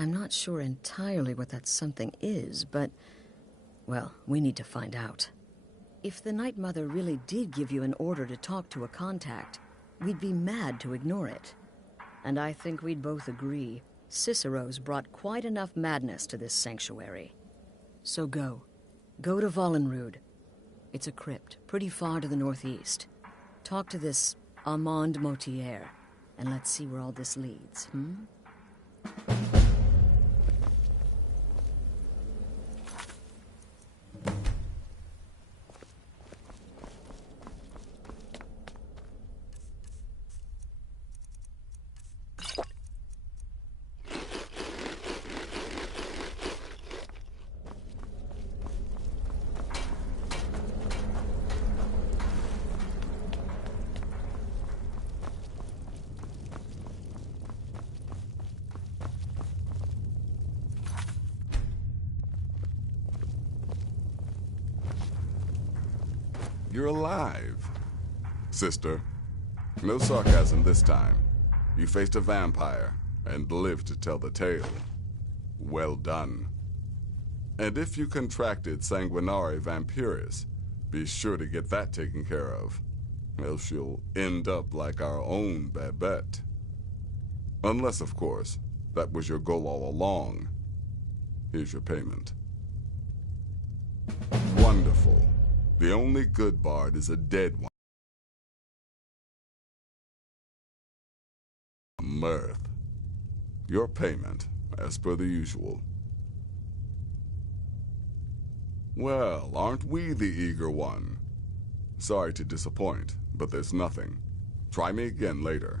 I'm not sure entirely what that something is, but... well, we need to find out. If the Night Mother really did give you an order to talk to a contact, we'd be mad to ignore it. And I think we'd both agree, Cicero's brought quite enough madness to this sanctuary. So go. Go to Vollenrude. It's a crypt, pretty far to the northeast. Talk to this Armand Motier, and let's see where all this leads, You're alive. Sister, no sarcasm this time. You faced a vampire and lived to tell the tale. Well done. And if you contracted Sanguinare Vampiris, be sure to get that taken care of, else you'll end up like our own Babette. Unless, of course, that was your goal all along. Here's your payment. Wonderful. The only good bard is a dead one. Mirth. Your payment, as per the usual. Well, aren't we the eager one? Sorry to disappoint, but there's nothing. Try me again later.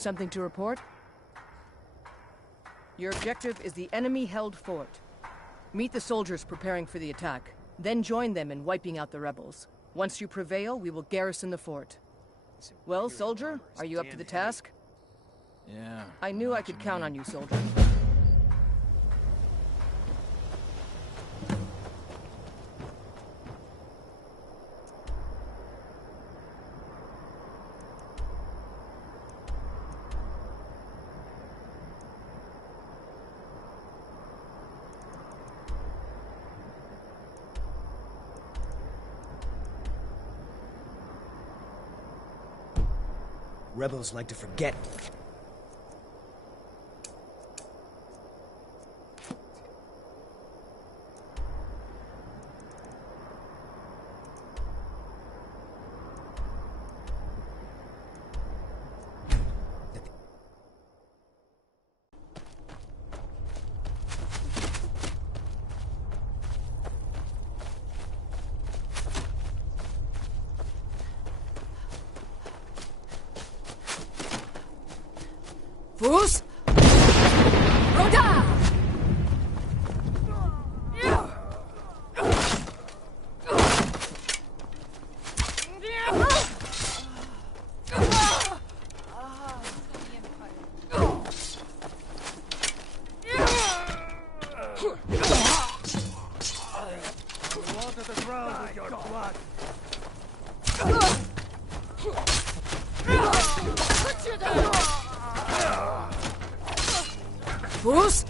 Something to report? Your objective is the enemy-held fort. Meet the soldiers preparing for the attack, then join them in wiping out the rebels. Once you prevail, we will garrison the fort. Well, soldier, are you up to the task? Yeah. I knew I could count on you, soldier. Rebels like to forget. Fus! Roda! Fus!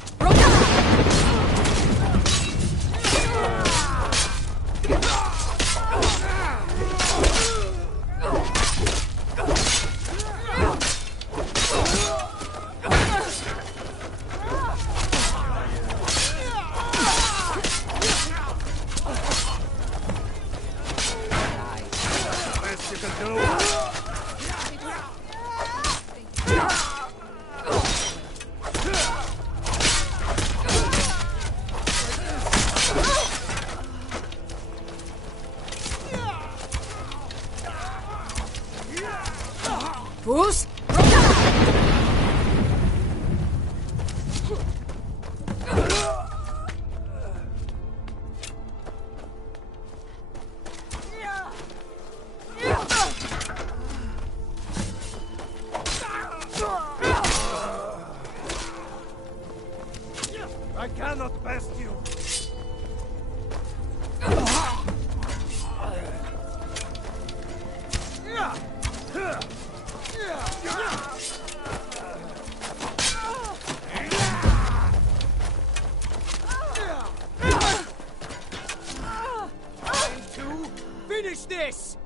Fus! I cannot best you. Finish this!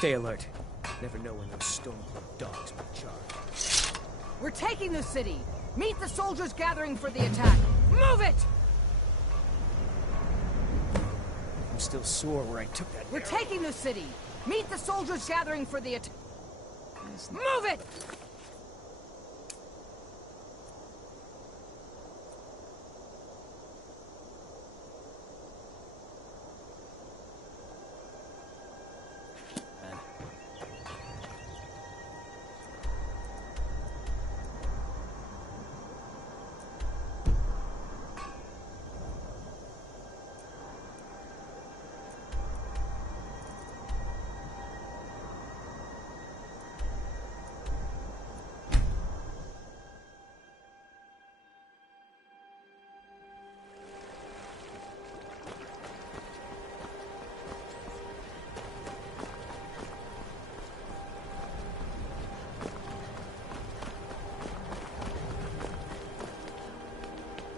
Stay alert. Never know when those Stormblood dogs will charge. We're taking the city! Meet the soldiers gathering for the attack! Move it! I'm still sore where I took that. We're taking the city! Meet the soldiers gathering for the attack! Move it!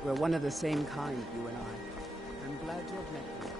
We're one of the same kind, you and I. I'm glad to have met you.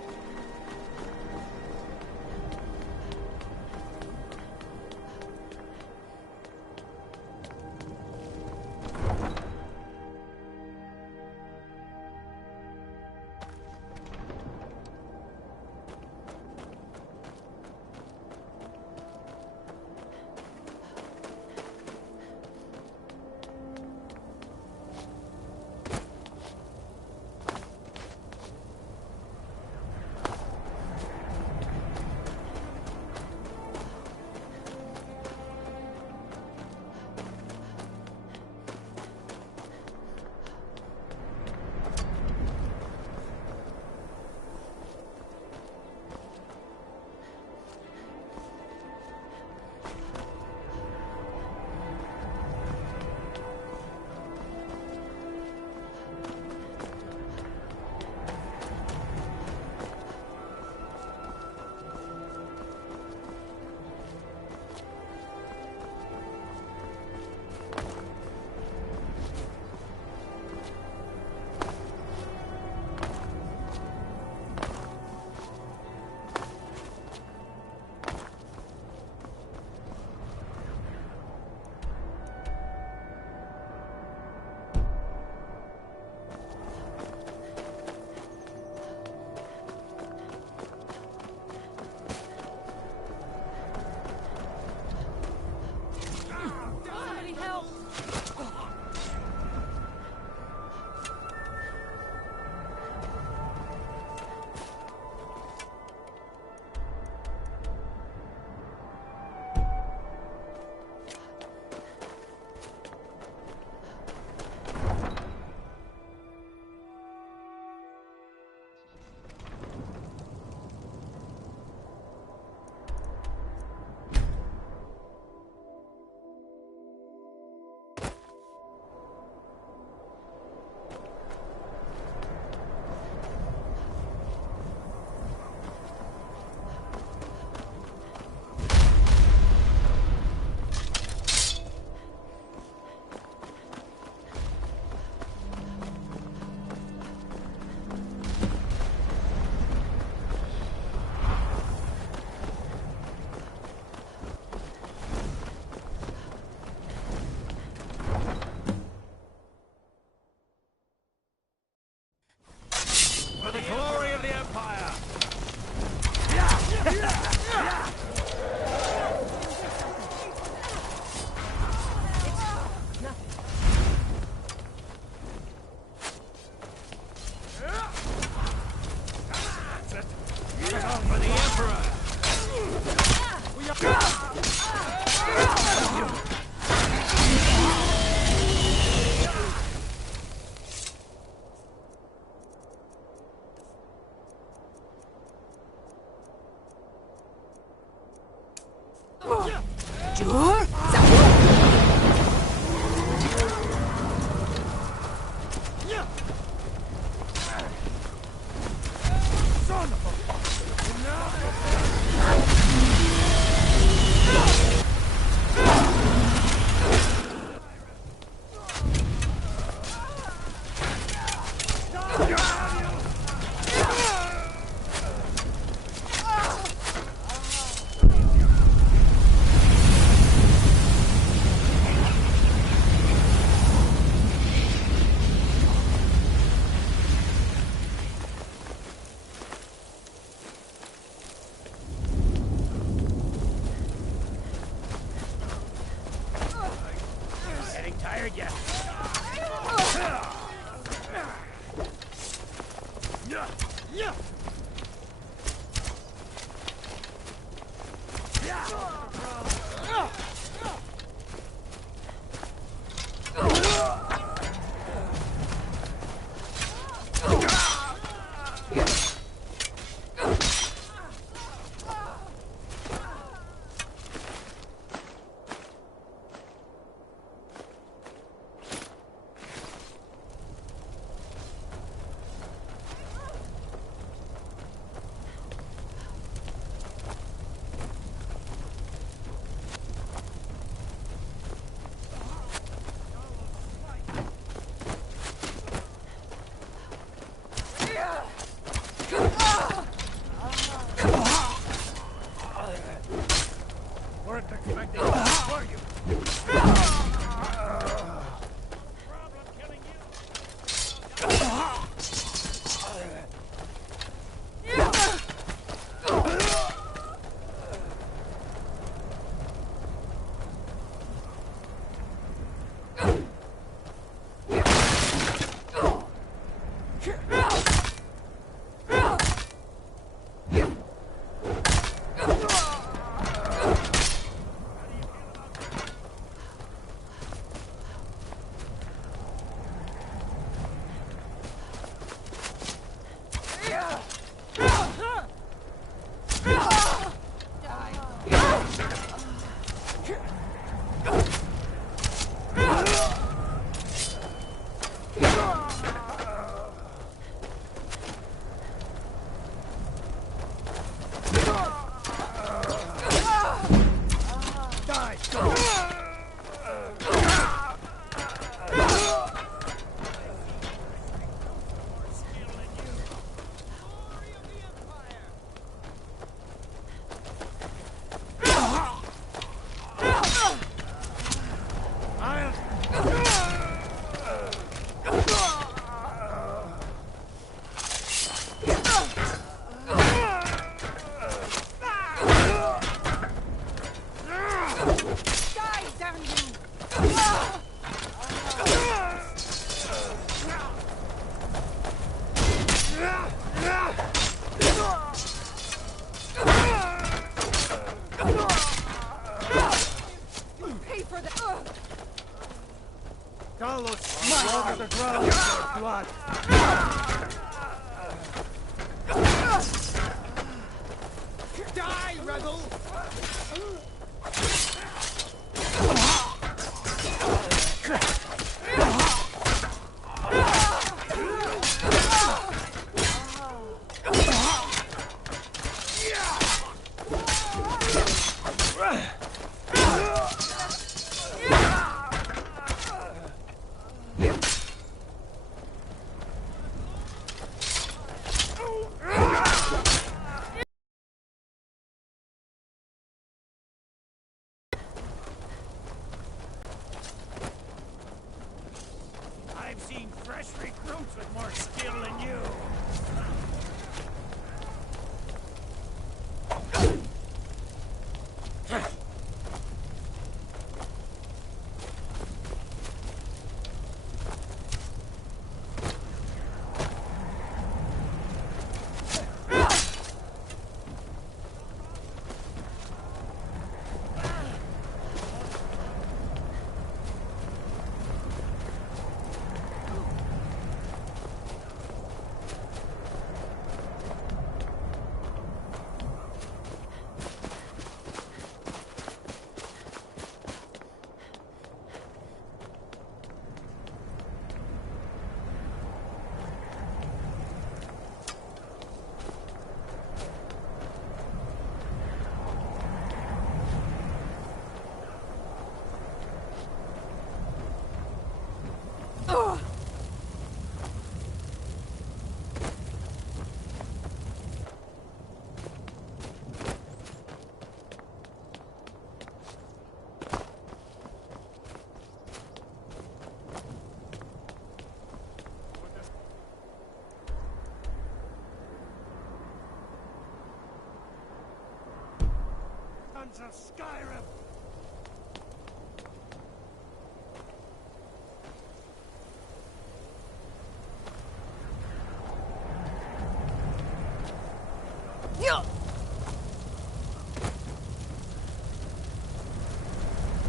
Of Skyrim!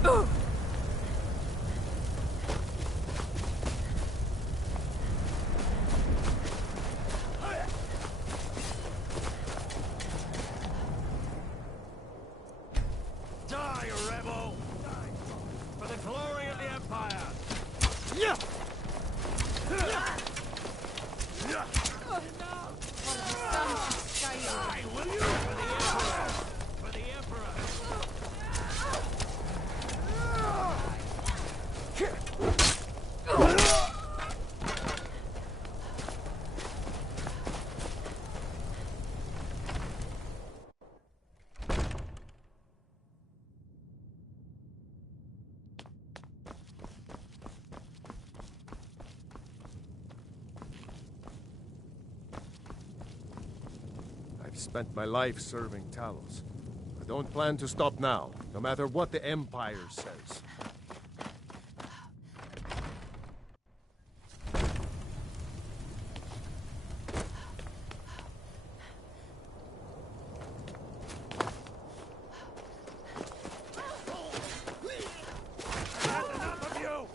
Die, rebel! Die for the glory of the Empire! Yeah! Die, will you? For the Emperor! For the Emperor! I've spent my life serving Talos. I don't plan to stop now, no matter what the Empire says. That's enough of you!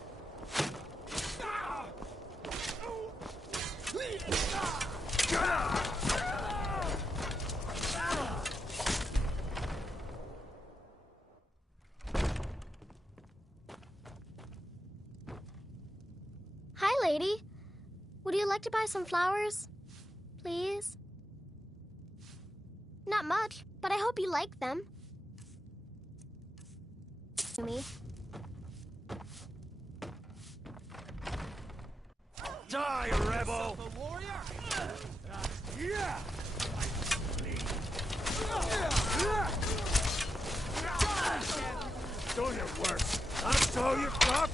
Hi, lady. Would you like to buy some flowers? Please? Not much, but I hope you like them. Me. Die, rebel! A warrior? Yeah! Do your worst. That's all you've got?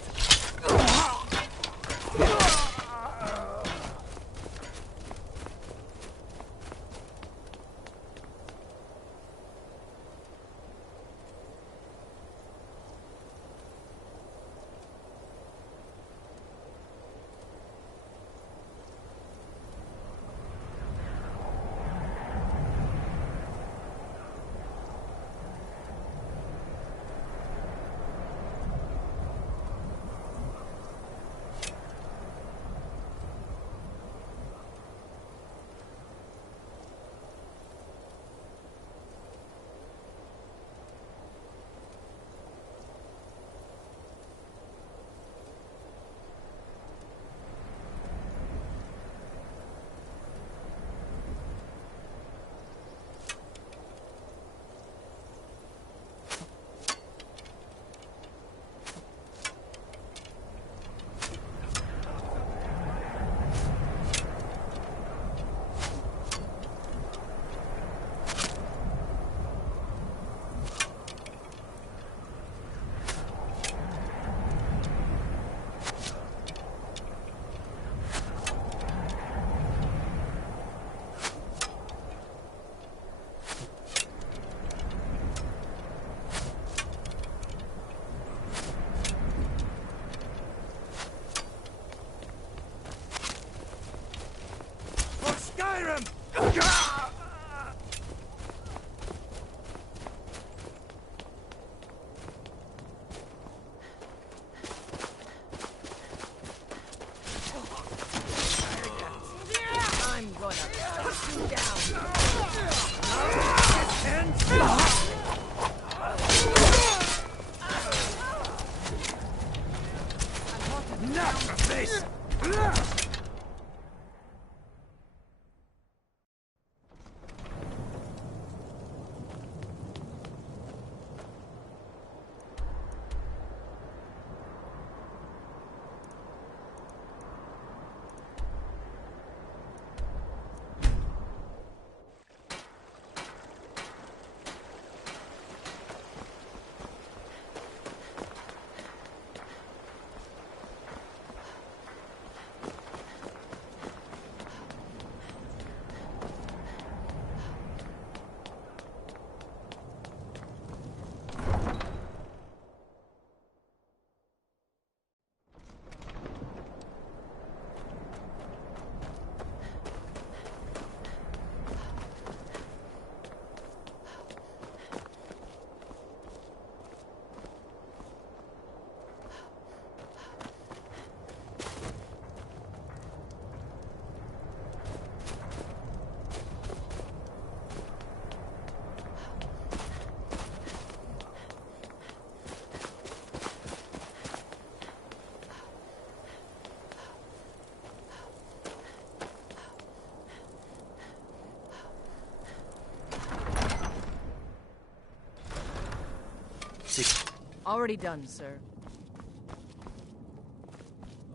Already done, sir.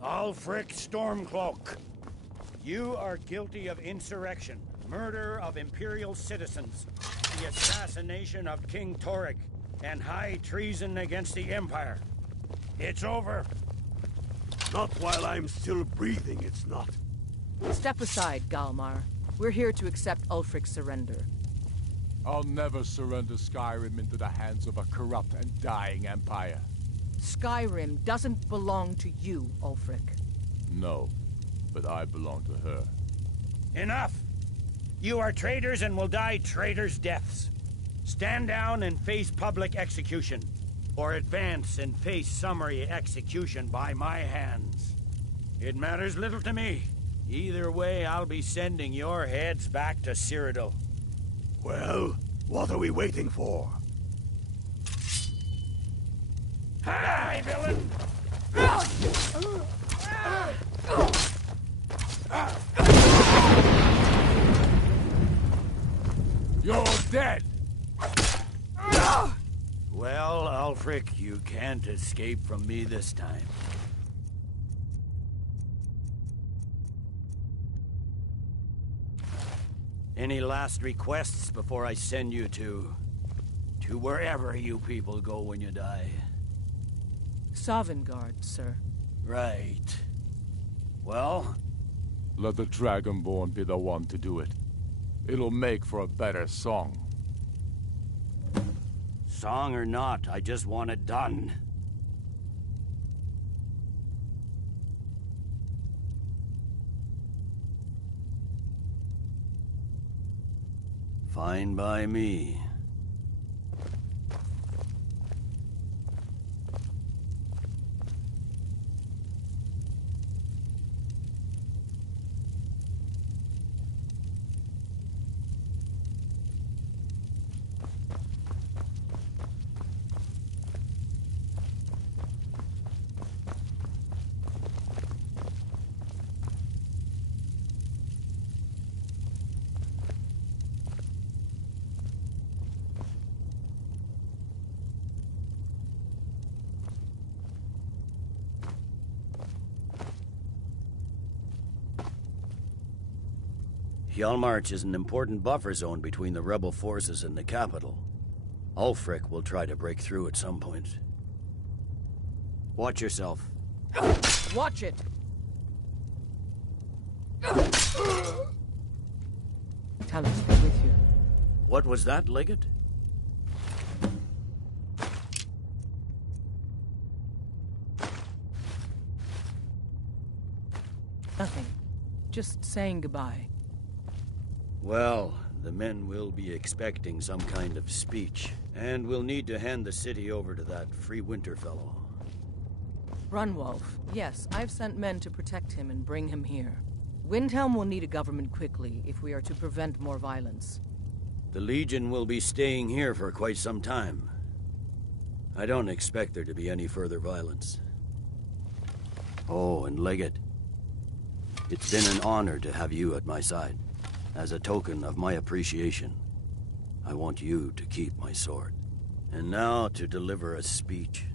Ulfric Stormcloak, you are guilty of insurrection, murder of Imperial citizens, the assassination of King Torek, and high treason against the Empire. It's over. Not while I'm still breathing, it's not. Step aside, Galmar. We're here to accept Ulfric's surrender. I'll never surrender Skyrim into the hands of a corrupt and dying empire. Skyrim doesn't belong to you, Ulfric. No, but I belong to her. Enough! You are traitors and will die traitors' deaths. Stand down and face public execution, or advance and face summary execution by my hands. It matters little to me. Either way, I'll be sending your heads back to Cyrodiil. Well, what are we waiting for? Hi, villain! You're dead! Well, Ulfric, you can't escape from me this time. Any last requests before I send you to wherever you people go when you die? Sovngarde, sir. Right. Well? Let the Dragonborn be the one to do it. It'll make for a better song. Song or not, I just want it done. Fine by me. Hjalmarch is an important buffer zone between the rebel forces and the capital. Ulfric will try to break through at some point. Watch yourself. Watch it! Talos be with you. What was that, Legate? Nothing. Just saying goodbye. Well, the men will be expecting some kind of speech, and we'll need to hand the city over to that Free Winter fellow. Runwolf. Yes, I've sent men to protect him and bring him here. Windhelm will need a government quickly if we are to prevent more violence. The Legion will be staying here for quite some time. I don't expect there to be any further violence. Oh, and Legate, it's been an honor to have you at my side. As a token of my appreciation, I want you to keep my sword. And now to deliver a speech.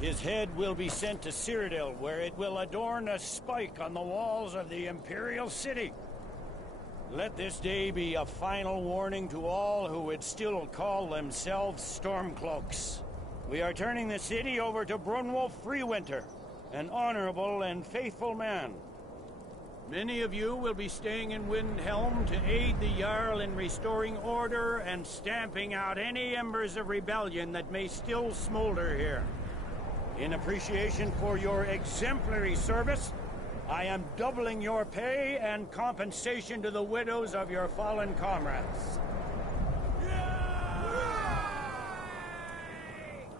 His head will be sent to Cyrodiil, where it will adorn a spike on the walls of the Imperial City. Let this day be a final warning to all who would still call themselves Stormcloaks. We are turning the city over to Brunwolf Freewinter, an honorable and faithful man. Many of you will be staying in Windhelm to aid the Jarl in restoring order and stamping out any embers of rebellion that may still smolder here. In appreciation for your exemplary service, I am doubling your pay and compensation to the widows of your fallen comrades.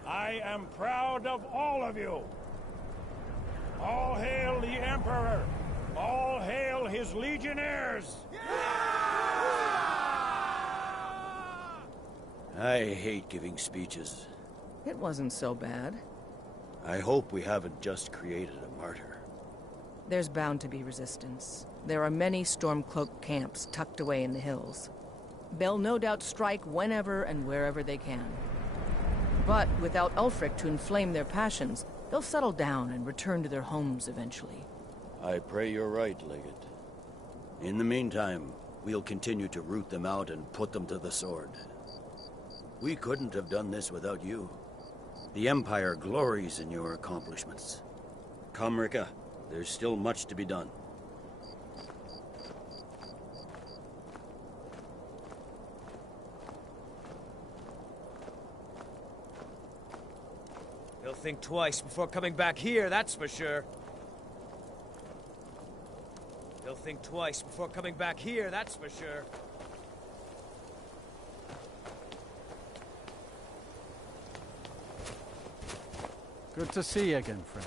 I am proud of all of you. All hail the Emperor! All hail his legionnaires! I hate giving speeches. It wasn't so bad. I hope we haven't just created a martyr. There's bound to be resistance. There are many Stormcloak camps tucked away in the hills. They'll no doubt strike whenever and wherever they can. But without Ulfric to inflame their passions, they'll settle down and return to their homes eventually. I pray you're right, Legate. In the meantime, we'll continue to root them out and put them to the sword. We couldn't have done this without you. The Empire glories in your accomplishments. Come, Rika. There's still much to be done. He'll think twice before coming back here, that's for sure. He'll think twice before coming back here, that's for sure. Good to see you again, friend.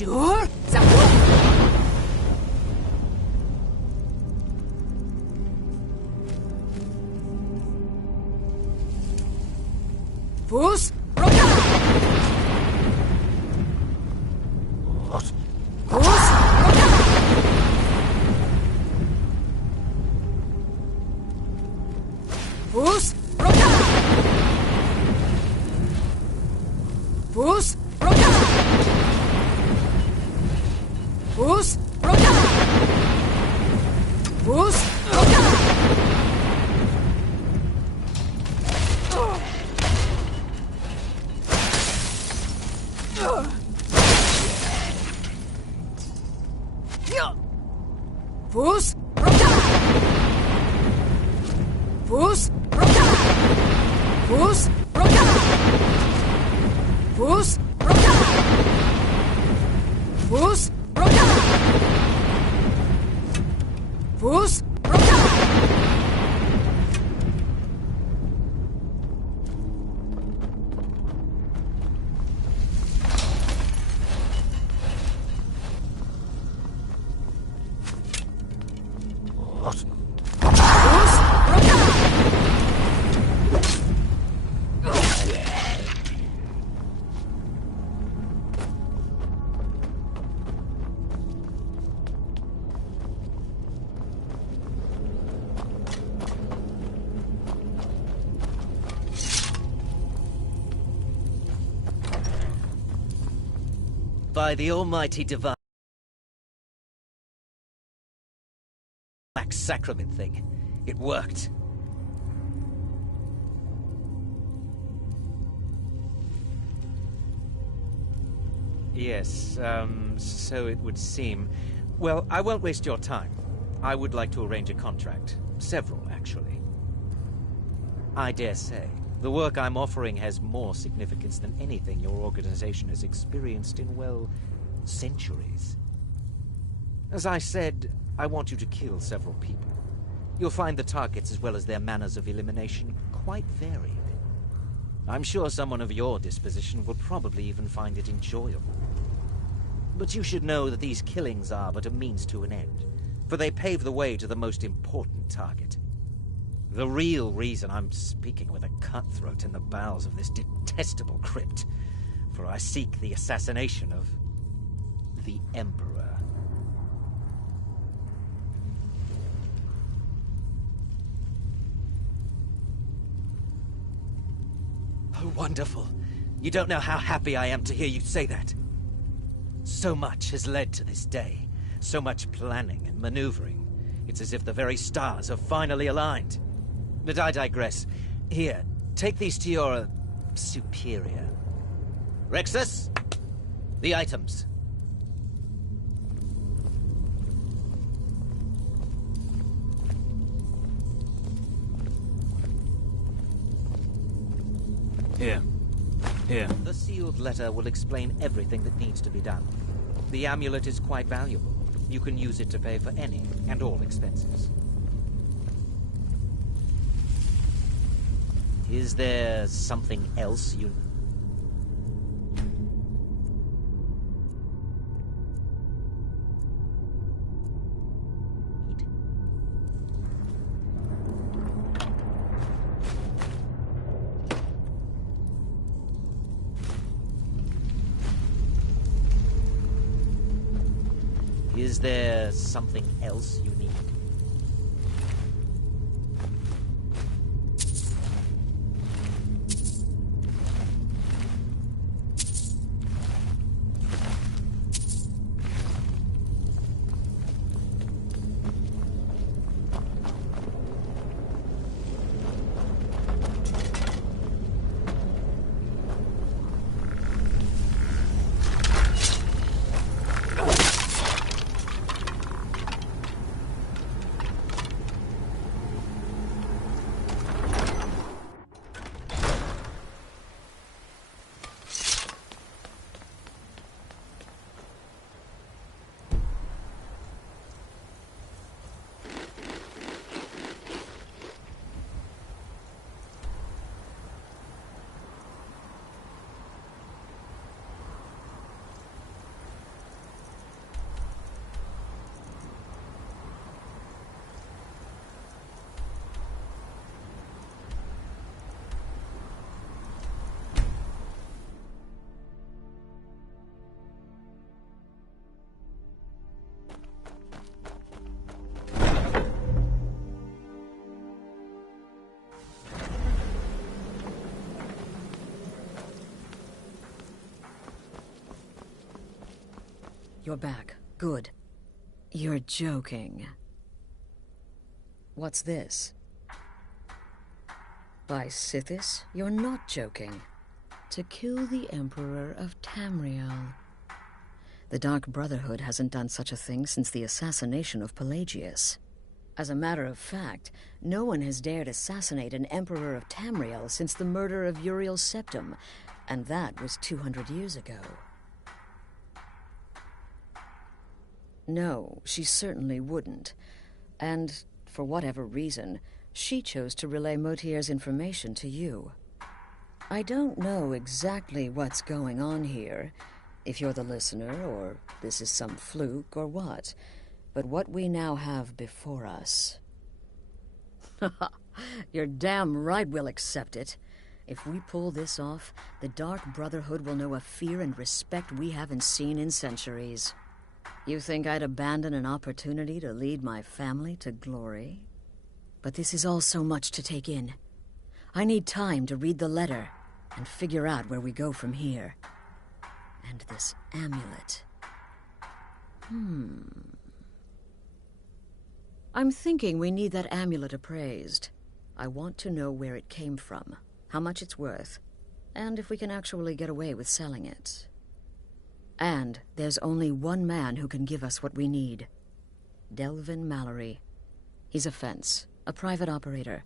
Jur? Fus? Roka! What? Fus? Roka! Fus? Roka! Fus? Roka! Fus? Roka! Fus? Roka! Fus? Roka! Fus? Roka! Fus? Roka! Fus? Roka! Fus? Roka! Fus? Roka! What? Fus? Roka! By the almighty divine Black Sacrament thing. It worked. Yes, so it would seem. Well, I won't waste your time. I would like to arrange a contract. Several, actually. I dare say, the work I'm offering has more significance than anything your organization has experienced in, well, centuries. As I said, I want you to kill several people. You'll find the targets as well as their manners of elimination quite varied. I'm sure someone of your disposition will probably even find it enjoyable. But you should know that these killings are but a means to an end. for they pave the way to the most important target. The real reason I'm speaking with a cutthroat in the bowels of this detestable crypt, for I seek the assassination of the Emperor. Oh, wonderful. You don't know how happy I am to hear you say that. So much has led to this day. So much planning and maneuvering. It's as if the very stars have finally aligned. But I digress. Here, take these to your superior. Rexus, the items. Here. Here. The sealed letter will explain everything that needs to be done. The amulet is quite valuable. You can use it to pay for any and all expenses. Is there something else you... Is there something else you need? You're back. Good. You're joking. What's this? By Sithis, you're not joking. To kill the Emperor of Tamriel. The Dark Brotherhood hasn't done such a thing since the assassination of Pelagius. As a matter of fact, no one has dared assassinate an Emperor of Tamriel since the murder of Uriel Septim, and that was 200 years ago. No, she certainly wouldn't. And, for whatever reason, she chose to relay Motier's information to you. I don't know exactly what's going on here, if you're the listener, or this is some fluke, or what. But what we now have before us... You're damn right we'll accept it. If we pull this off, the Dark Brotherhood will know a fear and respect we haven't seen in centuries. You think I'd abandon an opportunity to lead my family to glory? But this is all so much to take in. I need time to read the letter and figure out where we go from here. And this amulet. I'm thinking we need that amulet appraised. I want to know where it came from, how much it's worth, and if we can actually get away with selling it. And there's only one man who can give us what we need. Delvin Mallory. He's a fence, a private operator.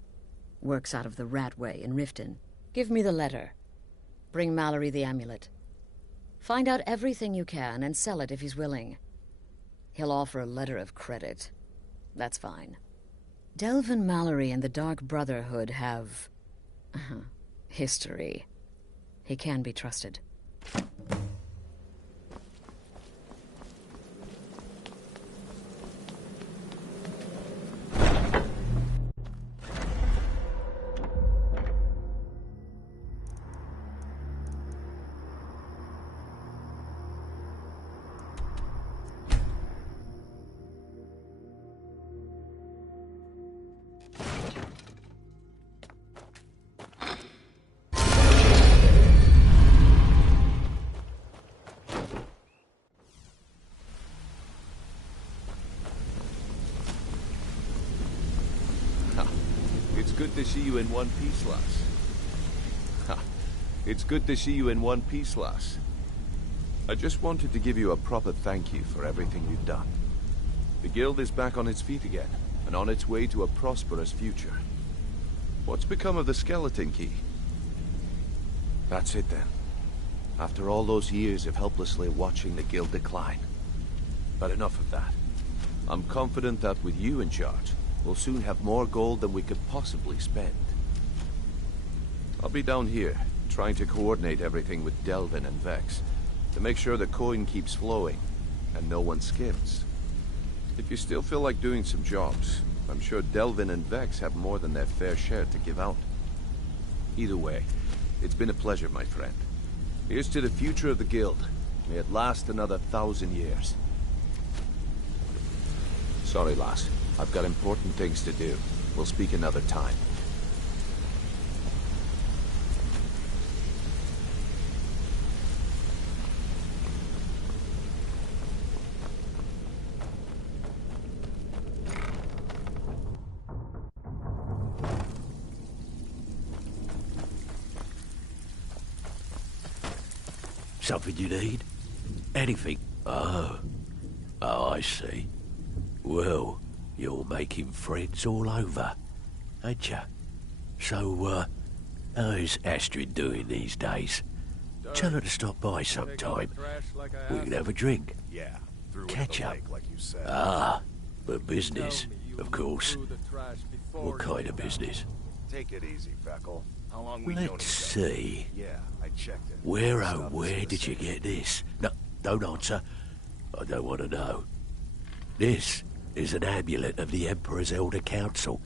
Works out of the Ratway in Riften. Give me the letter. Bring Mallory the amulet. Find out everything you can and sell it if he's willing. He'll offer a letter of credit. That's fine. Delvin Mallory and the Dark Brotherhood have... history. He can be trusted. good to see you in one piece, lass. Ha! It's good to see you in one piece, lass. I just wanted to give you a proper thank you for everything you've done. The guild is back on its feet again, and on its way to a prosperous future. What's become of the skeleton key? That's it then. After all those years of helplessly watching the guild decline. But enough of that. I'm confident that with you in charge, we'll soon have more gold than we could possibly spend. I'll be down here, trying to coordinate everything with Delvin and Vex, to make sure the coin keeps flowing, and no one skims. If you still feel like doing some jobs, I'm sure Delvin and Vex have more than their fair share to give out. Either way, it's been a pleasure, my friend. Here's to the future of the guild. May it last another 1,000 years. Sorry, lass. I've got important things to do. We'll speak another time. Something you need? Anything? Oh, I see. Well, you're making friends all over, ain't ya? So, how's Astrid doing these days? Tell her to stop by sometime. We can have a drink. Yeah, catch up. Like you said. Ah, but business, of course. What kind of business? Take it easy, Feckle. How long we known Let's each other? see. Yeah, I checked it. Where, oh, Stuff where is did you the get this? No, don't answer. I don't want to know. This is an amulet of the Emperor's Elder Council,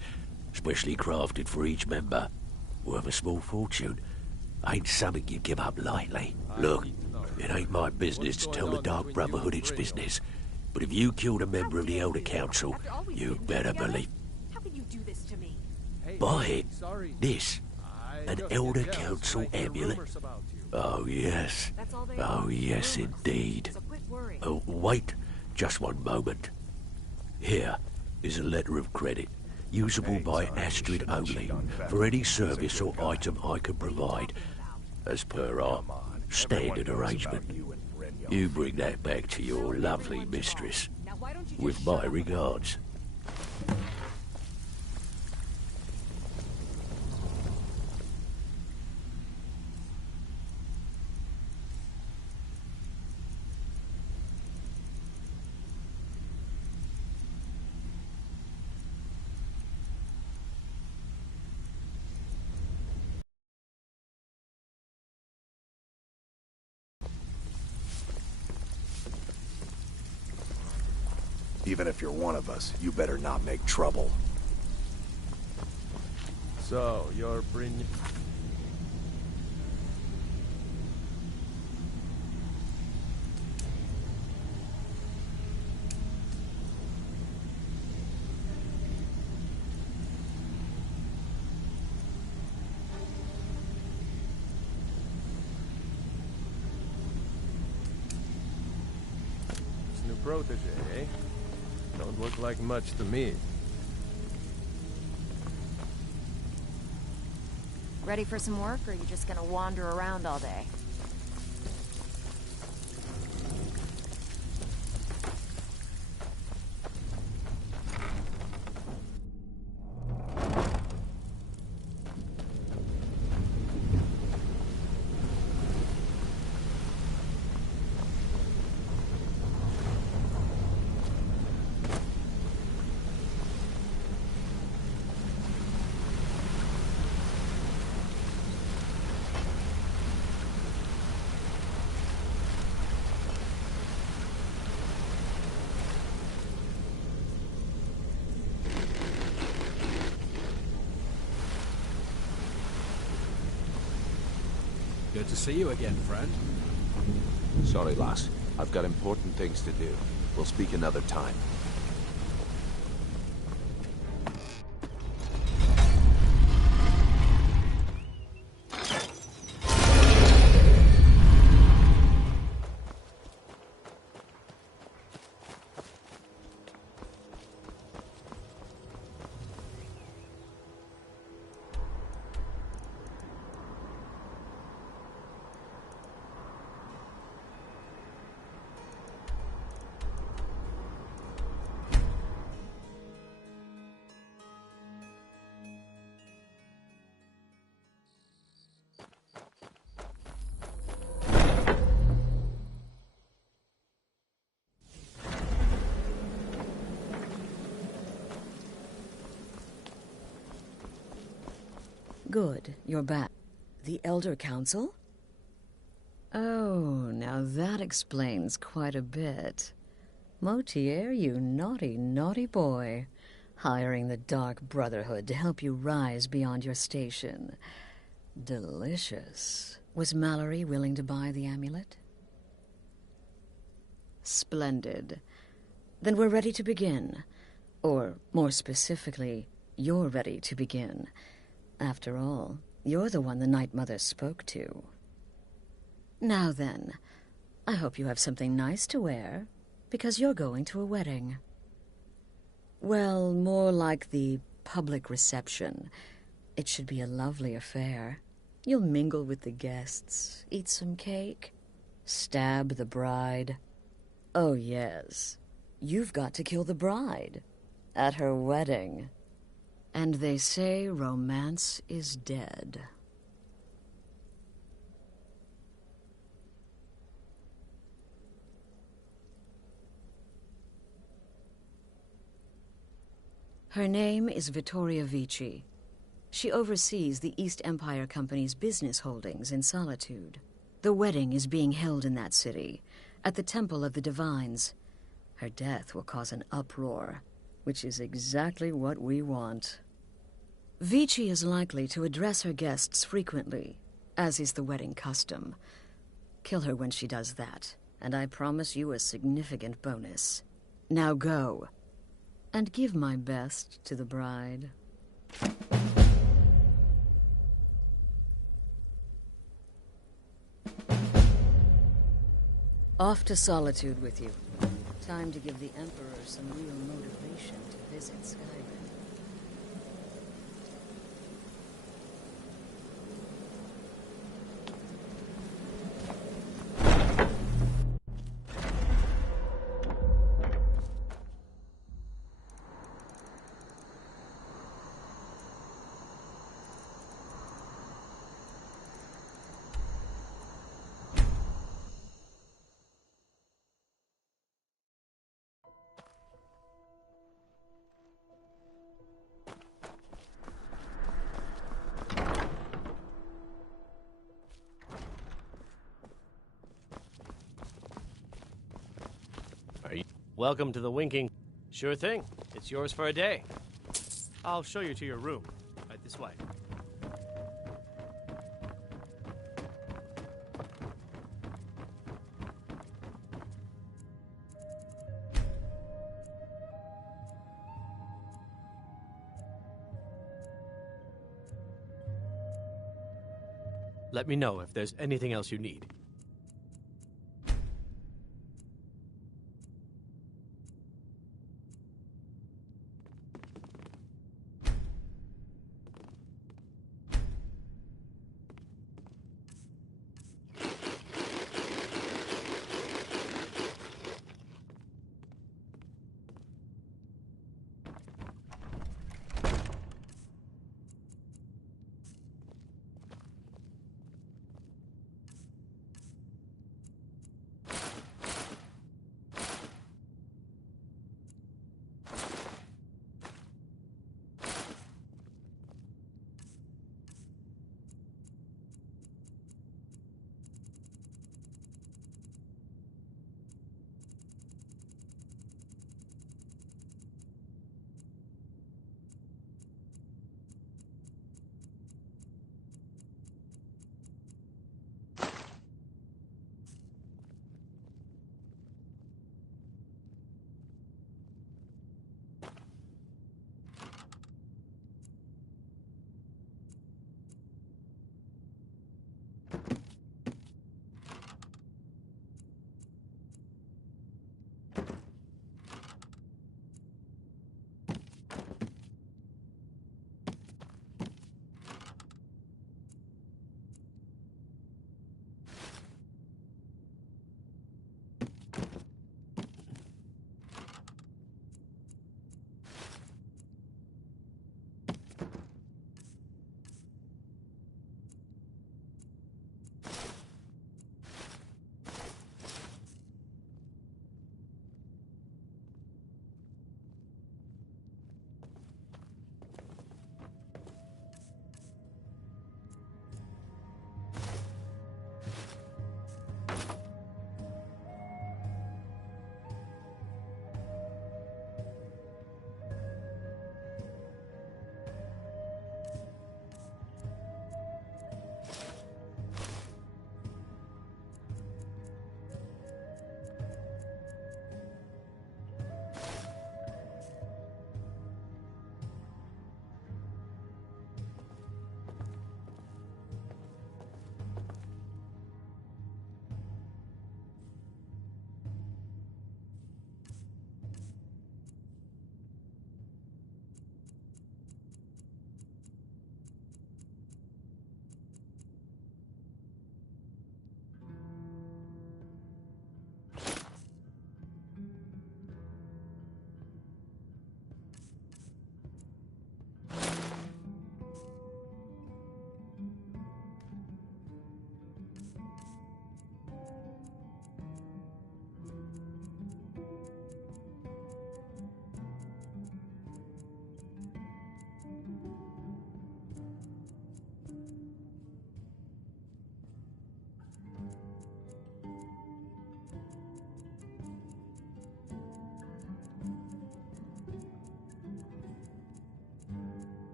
specially crafted for each member. Worth a small fortune. Ain't something you give up lightly. Look, it ain't my business to tell the Dark Brotherhood its business, but if you killed a member of the Elder Council, you better believe. How can you do this to me? Buy it. This. An Elder Council amulet. Oh, yes. Oh, yes, indeed. Oh, wait. Just one moment. Here is a letter of credit, usable by Astrid only, for any service or item I can provide, as per our standard arrangement. You bring that back to your lovely mistress, with my regards. Even if you're one of us, you better not make trouble. So, you're bringing... New protege, eh? Don't look like much to me. Ready for some work, or are you just gonna wander around all day? Good to see you again, friend. Sorry, lass. I've got important things to do. We'll speak another time. Good, you're back. The Elder Council? Oh, now that explains quite a bit. Motier, you naughty, naughty boy. Hiring the Dark Brotherhood to help you rise beyond your station. Delicious. Was Mallory willing to buy the amulet? Splendid. Then we're ready to begin. Or, more specifically, you're ready to begin. After all, you're the one the Night Mother spoke to. Now then, I hope you have something nice to wear, because you're going to a wedding. Well, more like the public reception. It should be a lovely affair. You'll mingle with the guests, eat some cake, stab the bride. Oh, yes. You've got to kill the bride. At her wedding. And they say romance is dead. Her name is Vittoria Vici. She oversees the East Empire Company's business holdings in Solitude. The wedding is being held in that city, at the Temple of the Divines. Her death will cause an uproar, which is exactly what we want. Vici is likely to address her guests frequently, as is the wedding custom. Kill her when she does that, and I promise you a significant bonus. Now go, and give my best to the bride. Off to Solitude with you. Time to give the Emperor some real motivation to visit Skyrim. Welcome to the Winking. Sure thing. It's yours for a day. I'll show you to your room. Right this way. Let me know if there's anything else you need.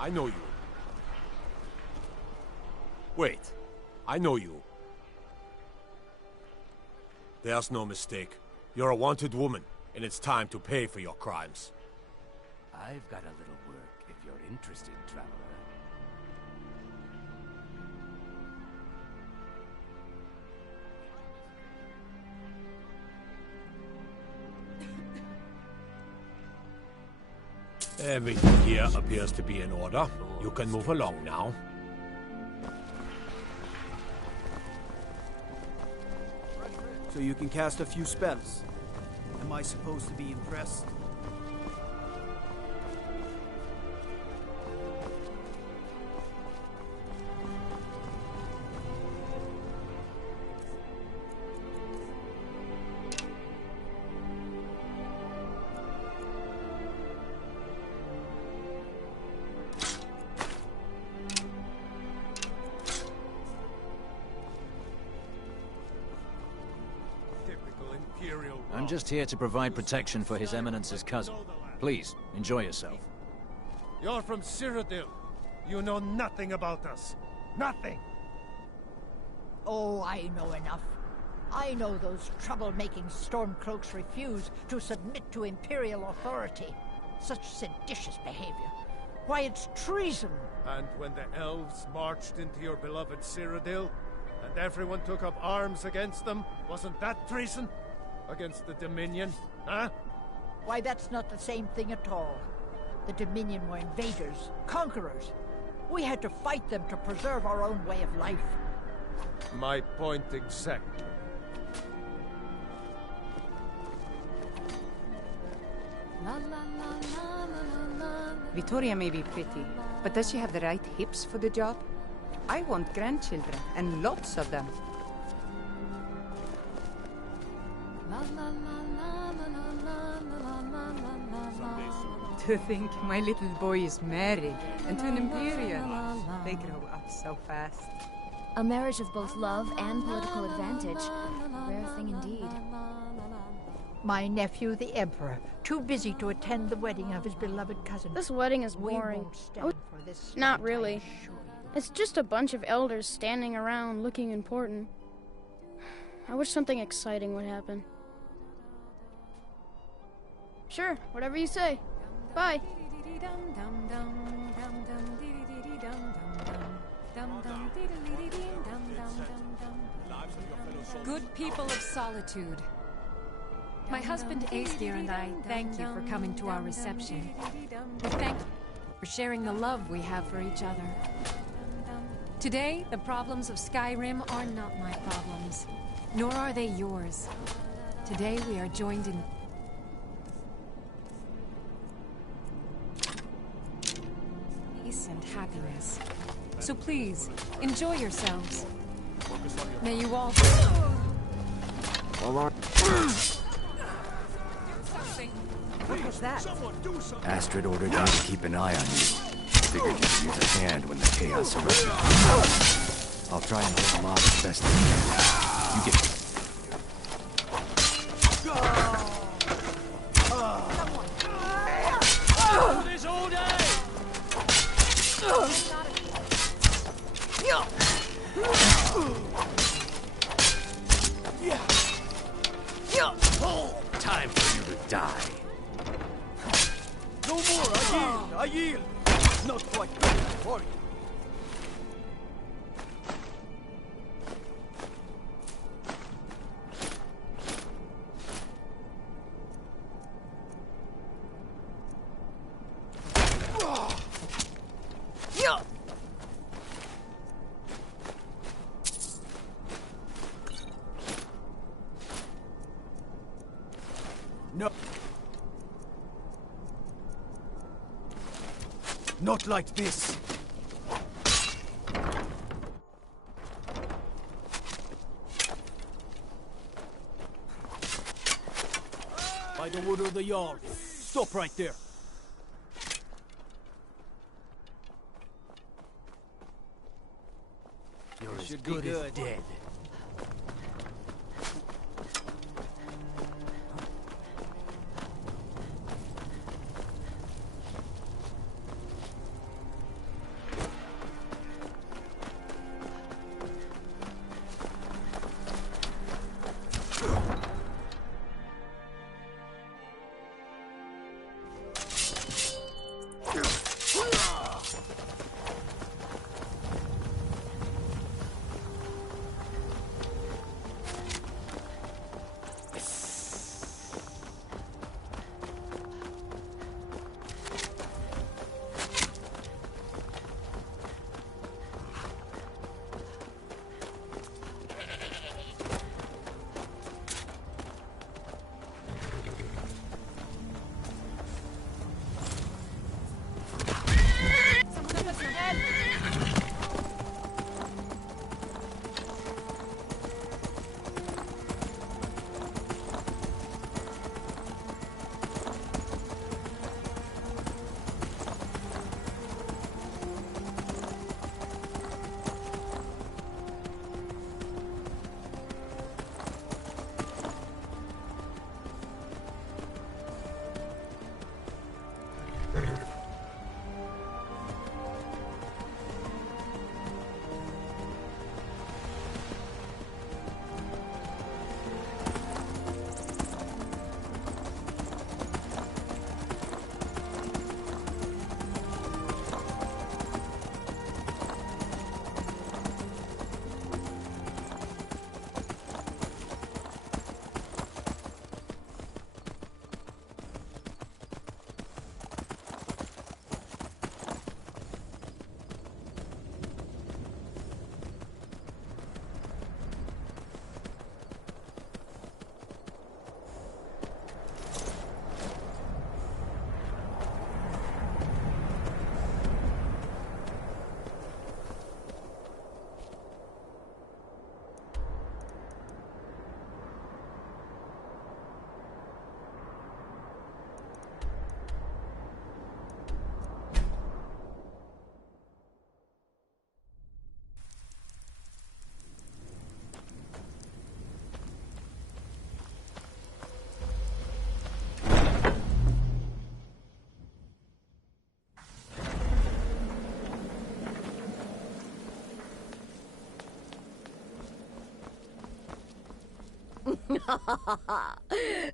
I know you. Wait. I know you. There's no mistake. You're a wanted woman, and it's time to pay for your crimes. I've got a little work if you're interested, traveler. Everything here appears to be in order. You can move along now. So you can cast a few spells. Am I supposed to be impressed? I'm just here to provide protection for His Eminence's cousin. Please, enjoy yourself. You're from Cyrodiil. You know nothing about us. Nothing! Oh, I know enough. I know those trouble-making Stormcloaks refuse to submit to Imperial authority. Such seditious behavior. Why, it's treason! And when the elves marched into your beloved Cyrodiil, and everyone took up arms against them, wasn't that treason? Against the Dominion, huh? Why, that's not the same thing at all. The Dominion were invaders, conquerors. We had to fight them to preserve our own way of life. My point exactly. Vittoria may be pretty, but does she have the right hips for the job? I want grandchildren, and lots of them. To think my little boy is married, and to an Imperial. They grow up so fast. A marriage of both love and political advantage. A rare thing indeed. My nephew, the Emperor, too busy to attend the wedding of his beloved cousin. This wedding is We boring. won't stand for this. Not really. It's just a bunch of elders standing around looking important. I wish something exciting would happen. Sure, whatever you say. Bye. Good people of Solitude. My husband Aesir and I thank you for coming to our reception. We thank you for sharing the love we have for each other. Today, the problems of Skyrim are not my problems, nor are they yours. Today, we are joined in peace and happiness. So please, enjoy yourselves. May you all... What was that? Astrid ordered me to keep an eye on you. Figured you'd use a hand when the chaos erupted. I'll try and hold them off as best I can. You get... This all day! Time for you to die. No more, I yield! Not quite ready for you. No. Not like this. By the order of the Jarl. Stop right there. You're as good as dead.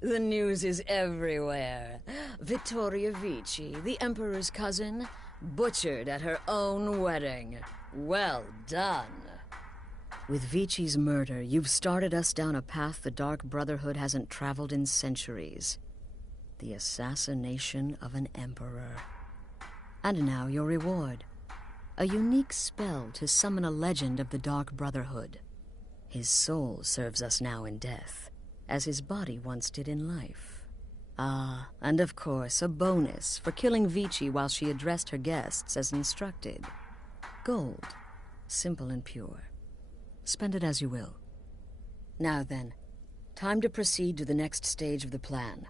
The news is everywhere. Vittoria Vici, the Emperor's cousin, butchered at her own wedding. Well done. With Vici's murder, you've started us down a path the Dark Brotherhood hasn't traveled in centuries. The assassination of an emperor. And now your reward. A unique spell to summon a legend of the Dark Brotherhood. His soul serves us now in death, as his body once did in life. Ah, and of course, a bonus for killing Vici while she addressed her guests as instructed. Gold. Simple and pure. Spend it as you will. Now then, time to proceed to the next stage of the plan.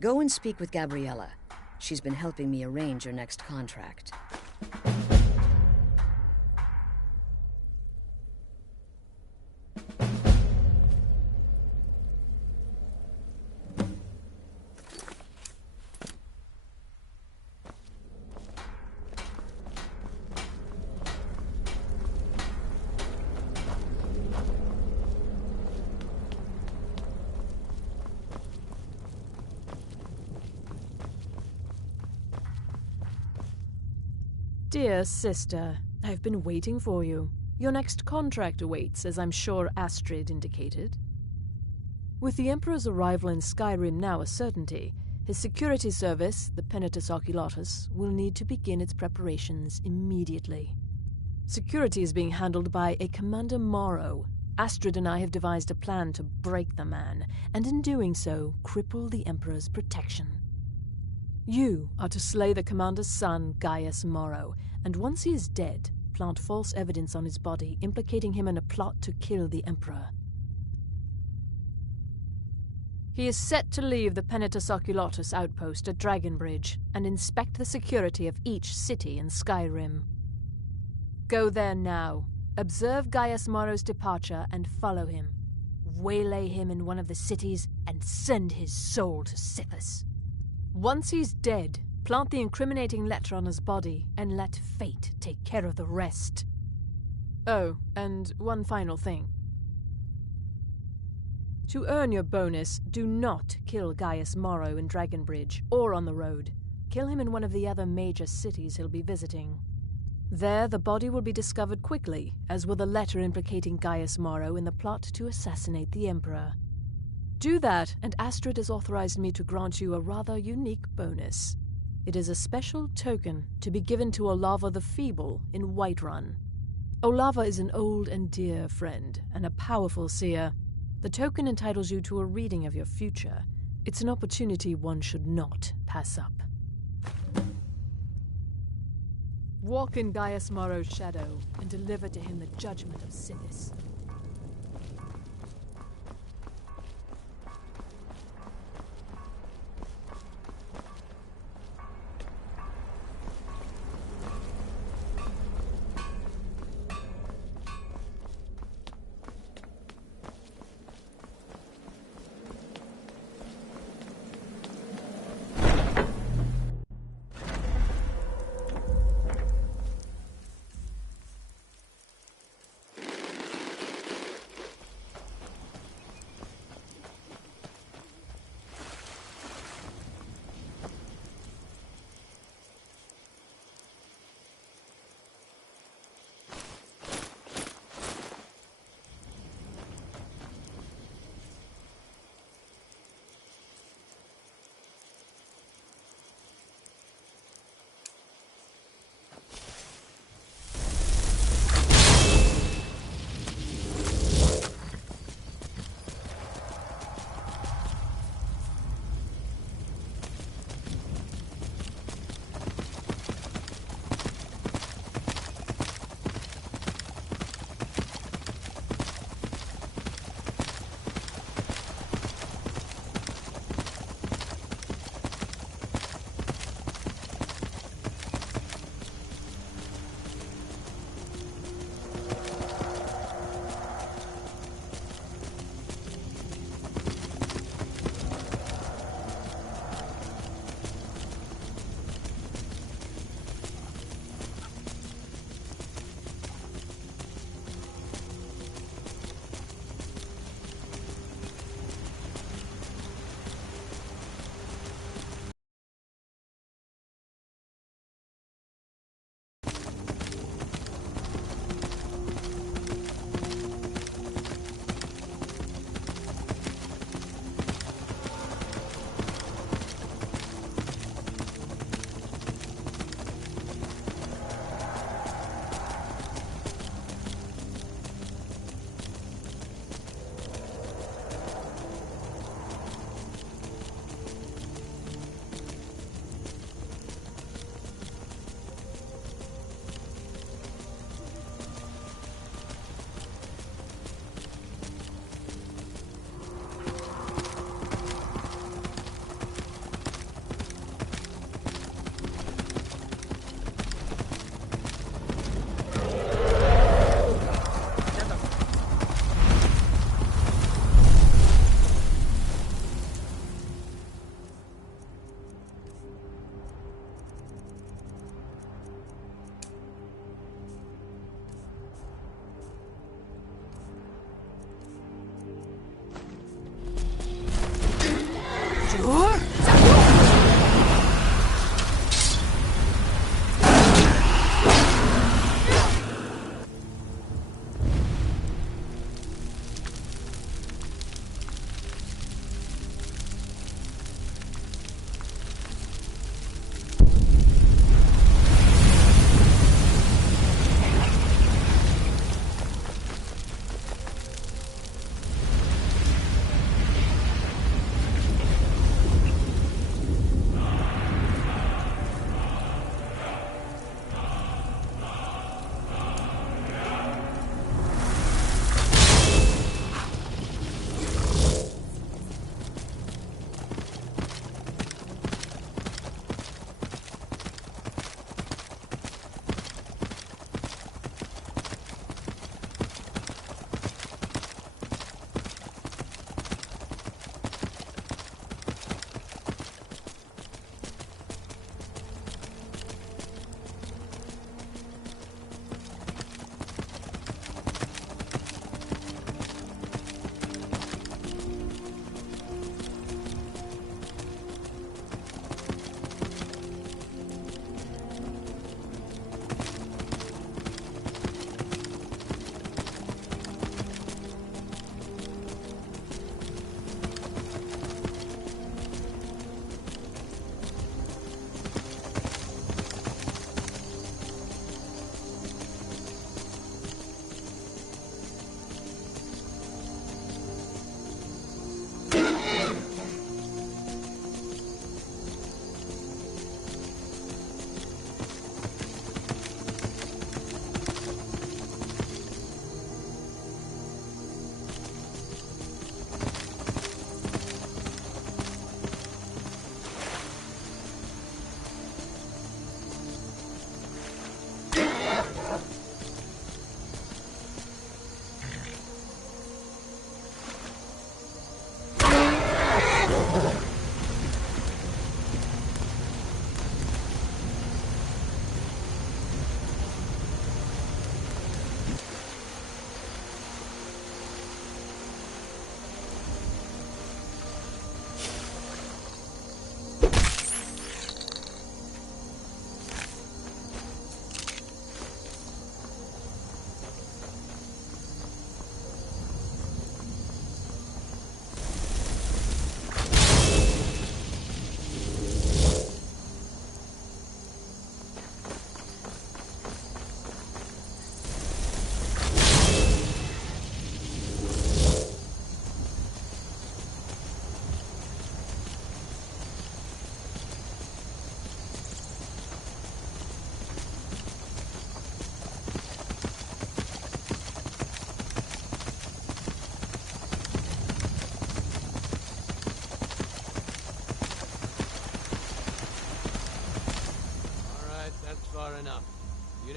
Go and speak with Gabriella. She's been helping me arrange your next contract. Dear sister, I've been waiting for you. Your next contract awaits, as I'm sure Astrid indicated. With the Emperor's arrival in Skyrim now a certainty, his security service, the Penitus Oculatus, will need to begin its preparations immediately. Security is being handled by a Commander Morrow. Astrid and I have devised a plan to break the man, and in doing so, cripple the Emperor's protection. You are to slay the Commander's son, Gaius Morrow, and once he is dead, plant false evidence on his body, implicating him in a plot to kill the Emperor. He is set to leave the Penitus Oculatus outpost at Dragonbridge and inspect the security of each city in Skyrim. Go there now, observe Gaius Morrow's departure and follow him. Waylay him in one of the cities and send his soul to Sithis. Once he's dead, plant the incriminating letter on his body and let fate take care of the rest. Oh, and one final thing. To earn your bonus, do not kill Gaius Morrow in Dragonbridge or on the road. Kill him in one of the other major cities he'll be visiting. There, the body will be discovered quickly, as will the letter implicating Gaius Morrow in the plot to assassinate the Emperor. Do that, and Astrid has authorized me to grant you a rather unique bonus. It is a special token to be given to Olava the Feeble in Whiterun. Olava is an old and dear friend, and a powerful seer. The token entitles you to a reading of your future. It's an opportunity one should not pass up. Walk in Gaius Morrow's shadow, and deliver to him the judgment of Sithis.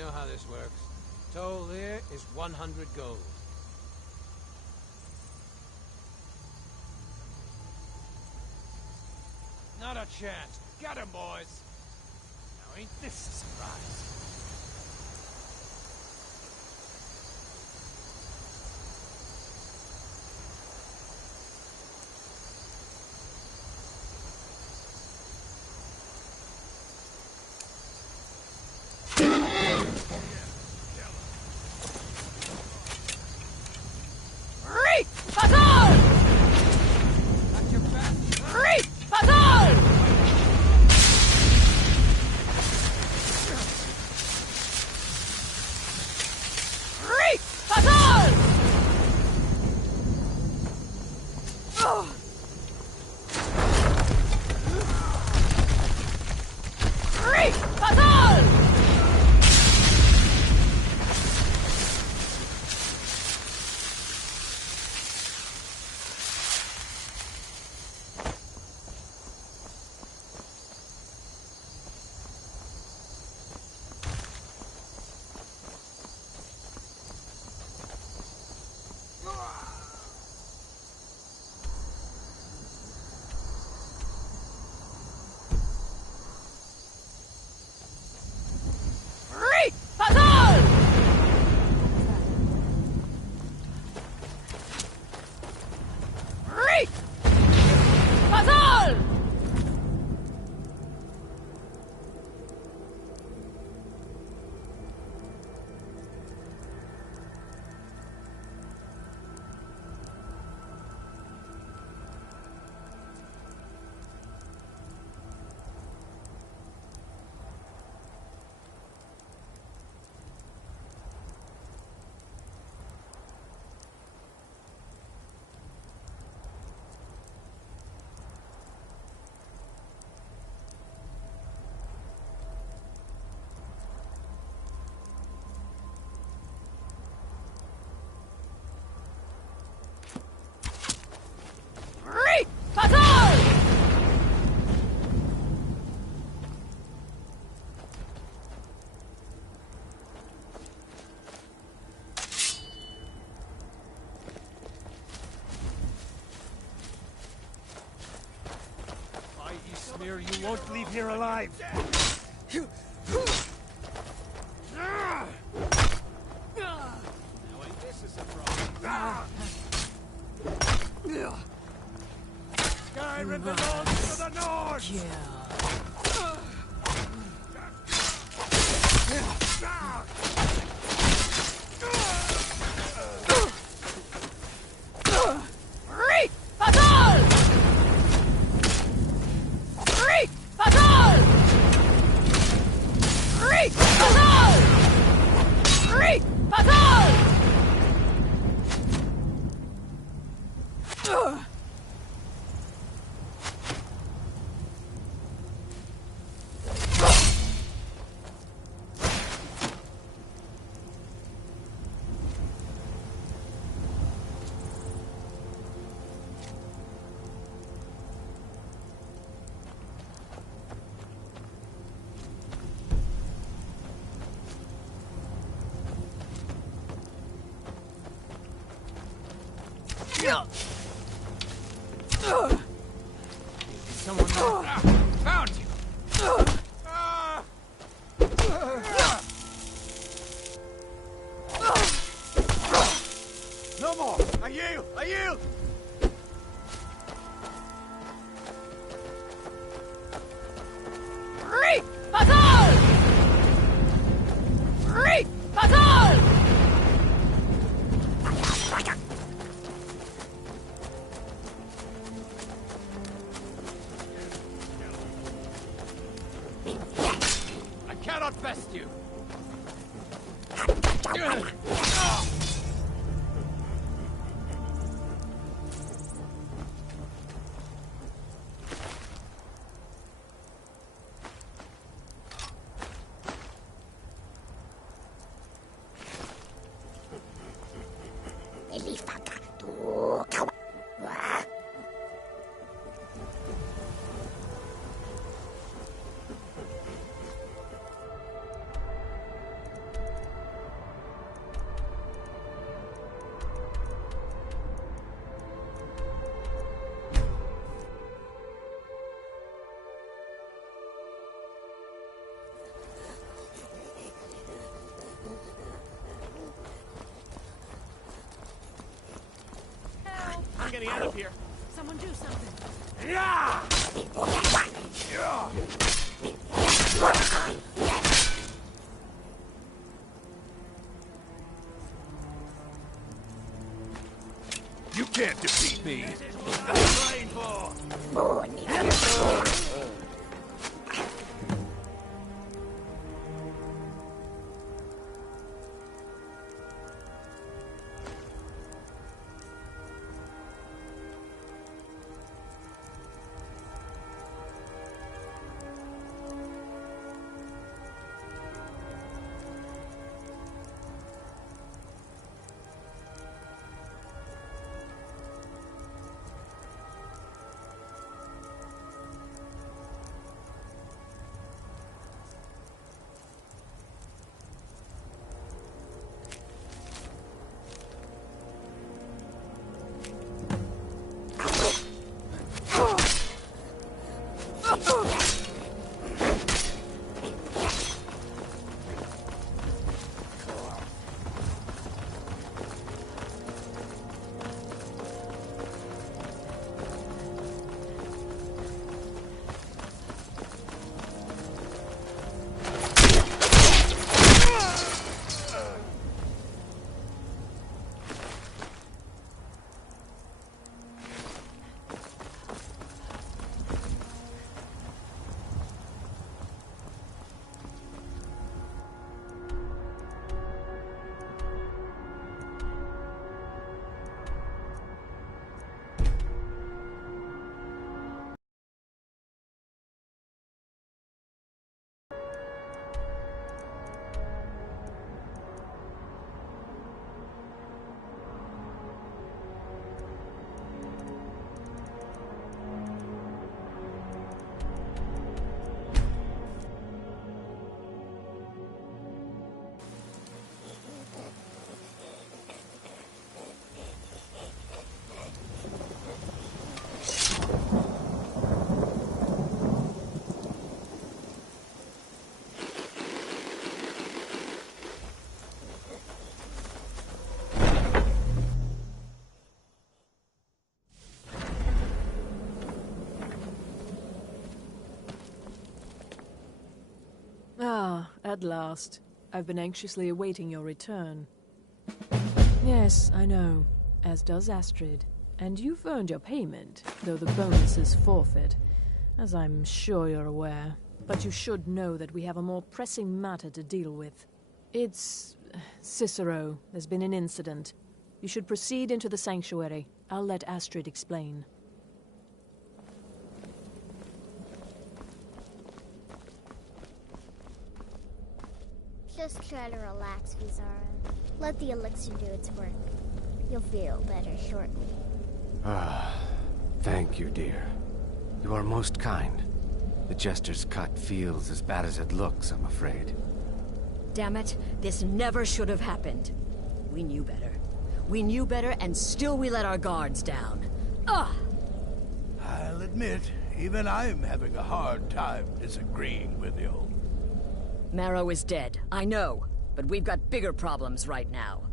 know how this works. Toll here is 100 gold. Not a chance. Get him, boys! Now ain't this a surprise? Smear, you won't leave here alive. Now ain't this a surprise? Skyrim belongs to the North! Someone found you. No more! I yield! I yield! I cannot best you. any end up here. Someone do something. Yeah! You can't defeat me. This is what I'm trying for. At last. I've been anxiously awaiting your return. Yes, I know. As does Astrid. And you've earned your payment, though the bonus is forfeit, as I'm sure you're aware. But you should know that we have a more pressing matter to deal with. It's... Cicero. There's been an incident. You should proceed into the sanctuary. I'll let Astrid explain. Just try to relax, Vizara. Let the elixir do its work. You'll feel better shortly. Ah, thank you, dear. You are most kind. The Jester's cut feels as bad as it looks, I'm afraid. Damn it, this never should have happened. We knew better. We knew better, and still we let our guards down. Ugh! I'll admit, even I'm having a hard time disagreeing with you. Marrow is dead, I know, but we've got bigger problems right now.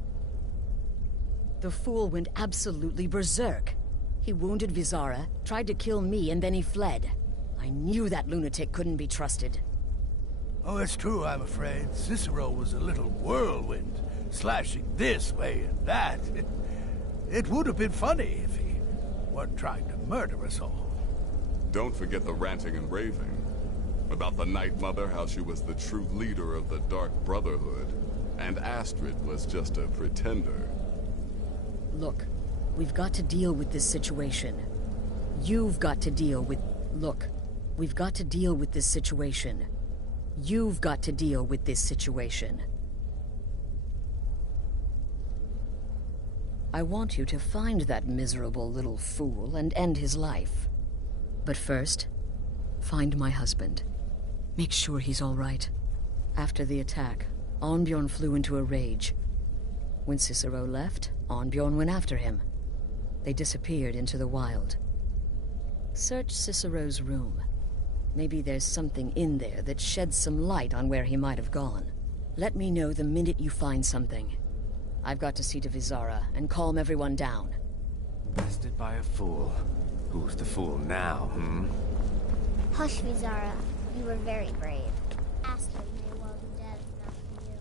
The fool went absolutely berserk. He wounded Vizara, tried to kill me, and then he fled. I knew that lunatic couldn't be trusted. Oh, it's true, I'm afraid. Cicero was a little whirlwind, slashing this way and that. It would have been funny if he weren't trying to murder us all. Don't forget the ranting and raving. About the Night Mother, how she was the true leader of the Dark Brotherhood, and Astrid was just a pretender. Look, we've got to deal with this situation. You've got to deal with... Look, we've got to deal with this situation. You've got to deal with this situation. I want you to find that miserable little fool and end his life. But first, find my husband. Make sure he's all right. After the attack, Arnbjorn flew into a rage. When Cicero left, Arnbjorn went after him. They disappeared into the wild. Search Cicero's room. Maybe there's something in there that sheds some light on where he might have gone. Let me know the minute you find something. I've got to see to Vizara and calm everyone down. Bested by a fool. Who's the fool now, Hush, Vizara. You were very brave. Astrid may well be dead if not for you.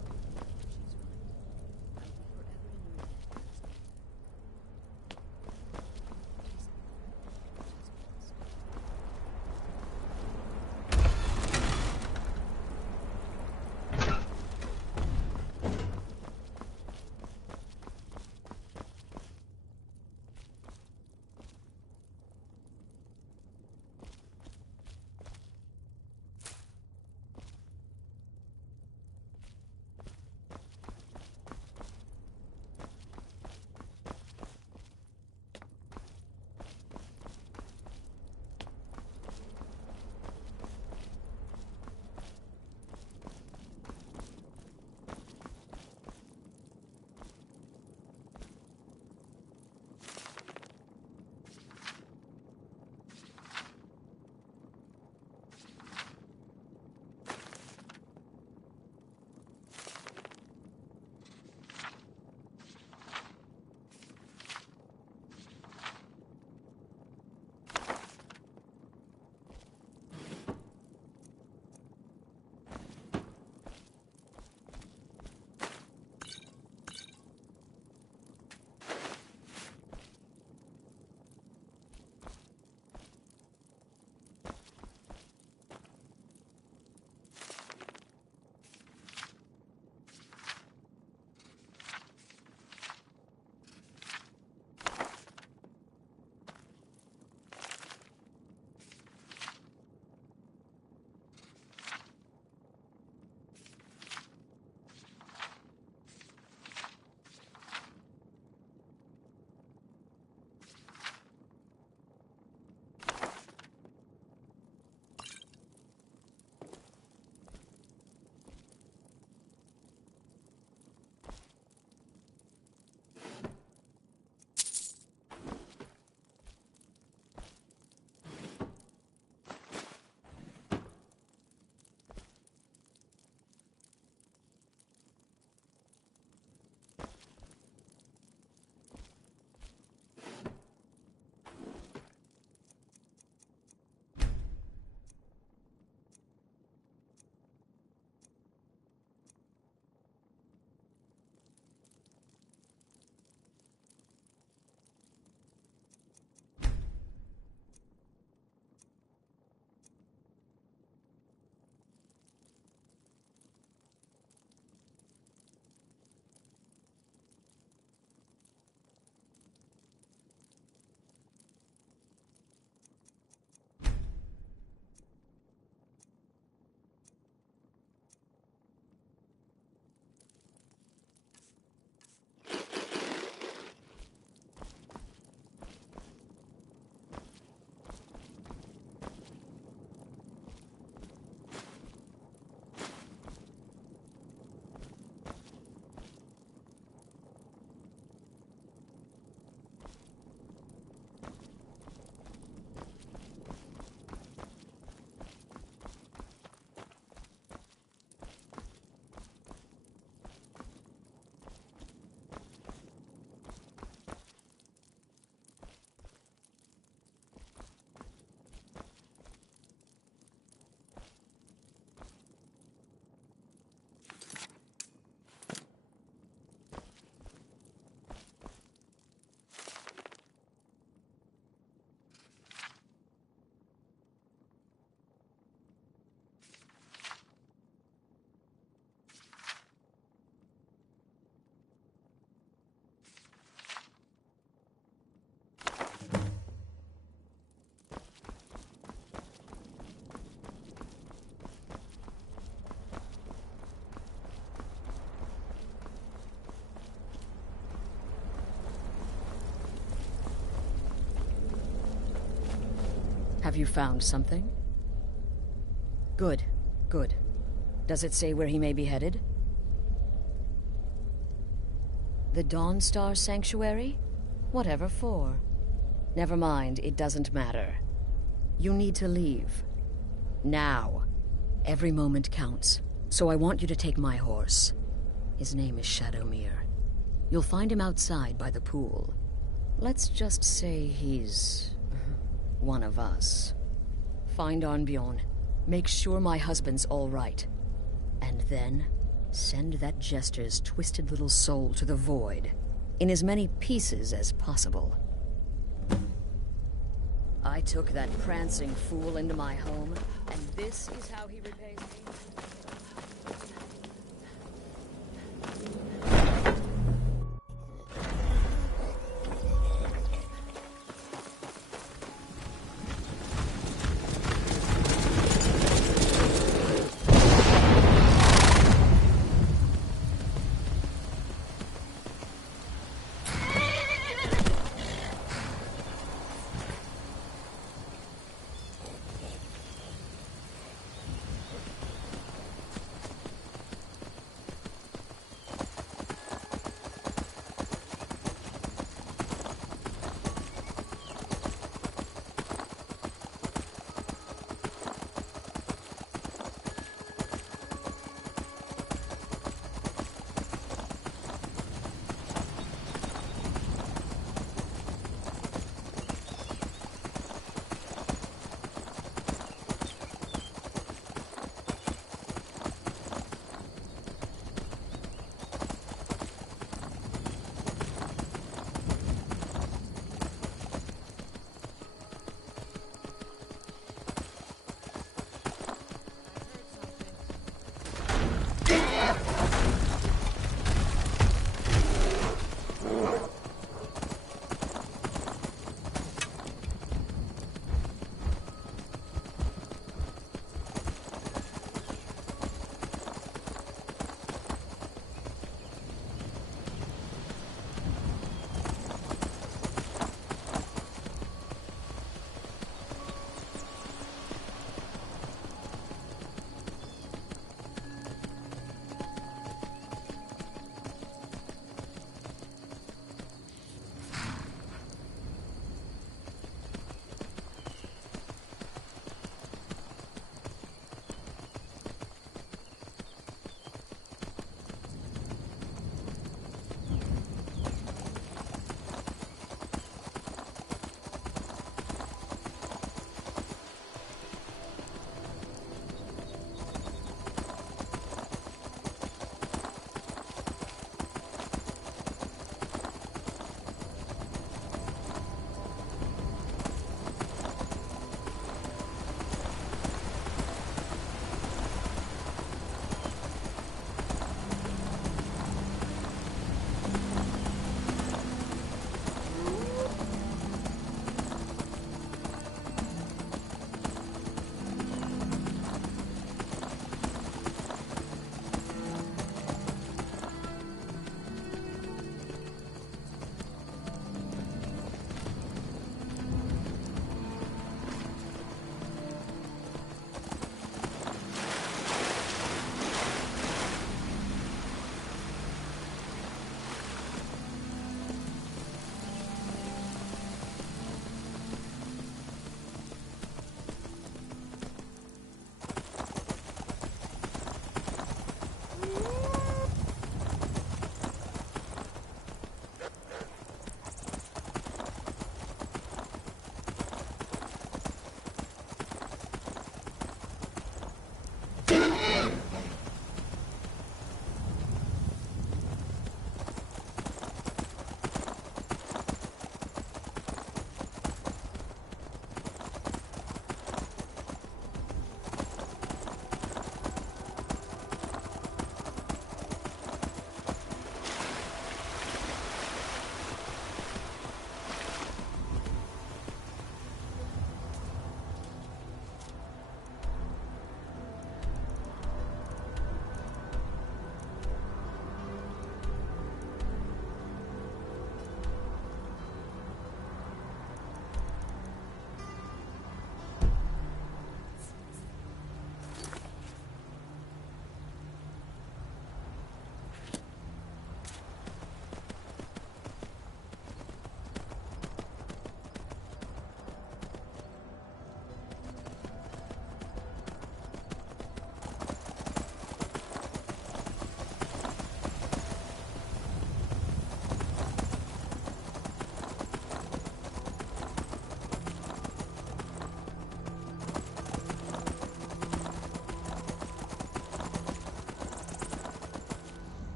Have you found something? Good, good. Does it say where he may be headed? The Dawnstar Sanctuary? Whatever for. Never mind, it doesn't matter. You need to leave. Now. Every moment counts, so I want you to take my horse. His name is Shadowmere. You'll find him outside by the pool. Let's just say he's one of us. Find Arnbjorn. Make sure my husband's all right. And then send that jester's twisted little soul to the void, in as many pieces as possible. I took that prancing fool into my home, and this is how he repays me.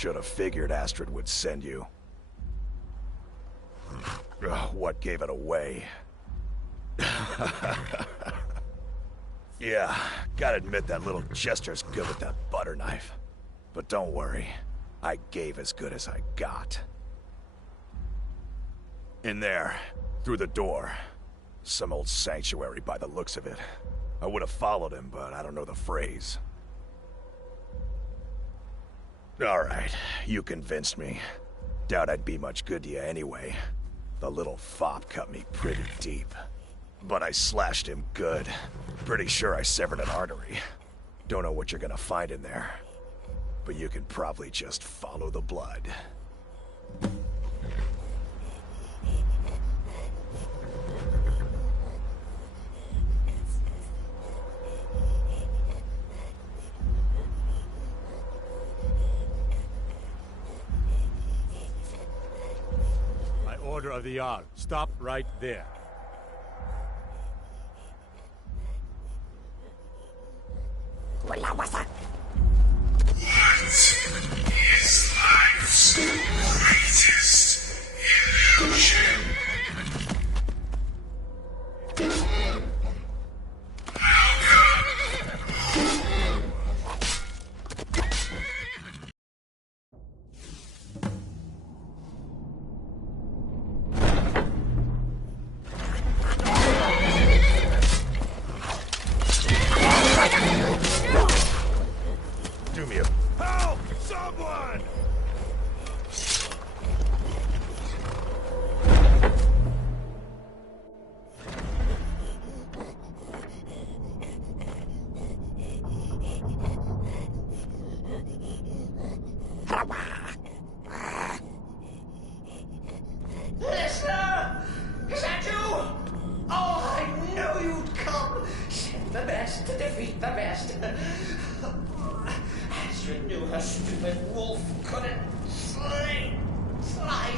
Should have figured Astrid would send you. Ugh, what gave it away? Yeah, gotta admit that little gesture's good with that butter knife. But don't worry, I gave as good as I got. In there, through the door. Some old sanctuary by the looks of it. I would have followed him, but I don't know the phrase. Alright, you convinced me. Doubt I'd be much good to you anyway. The little fop cut me pretty deep. But I slashed him good. Pretty sure I severed an artery. Don't know what you're gonna find in there. But you can probably just follow the blood. By order of the Jarl, stop right there. What is life's greatest illusion? Do me a... Help! Someone! Listener! Is that you? Oh, I knew you'd come. Send the best to defeat the best. Astrid knew her stupid wolf couldn't slice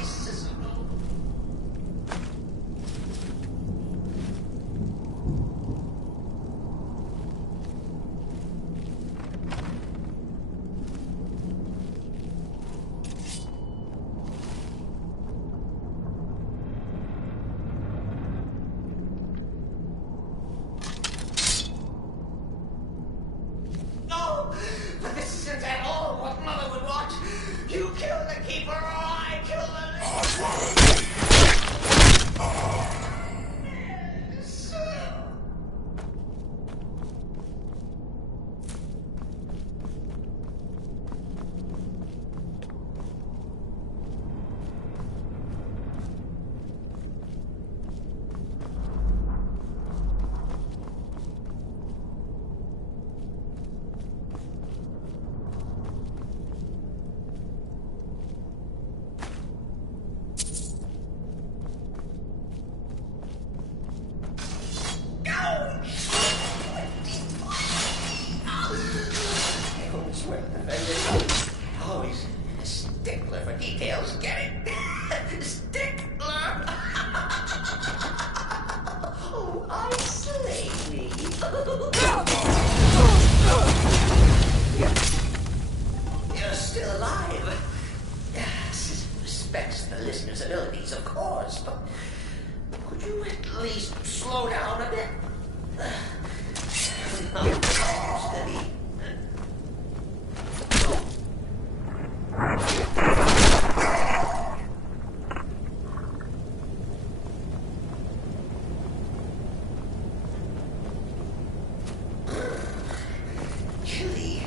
Cicero. No! But this isn't at all what Mother would want. You kill the keeper or I kill the Always a stickler for details, get it? Stickler! Oh, I slay me. You're still alive. Respects the listener's abilities, of course, but could you at least slow down a bit? Not steady. Chili.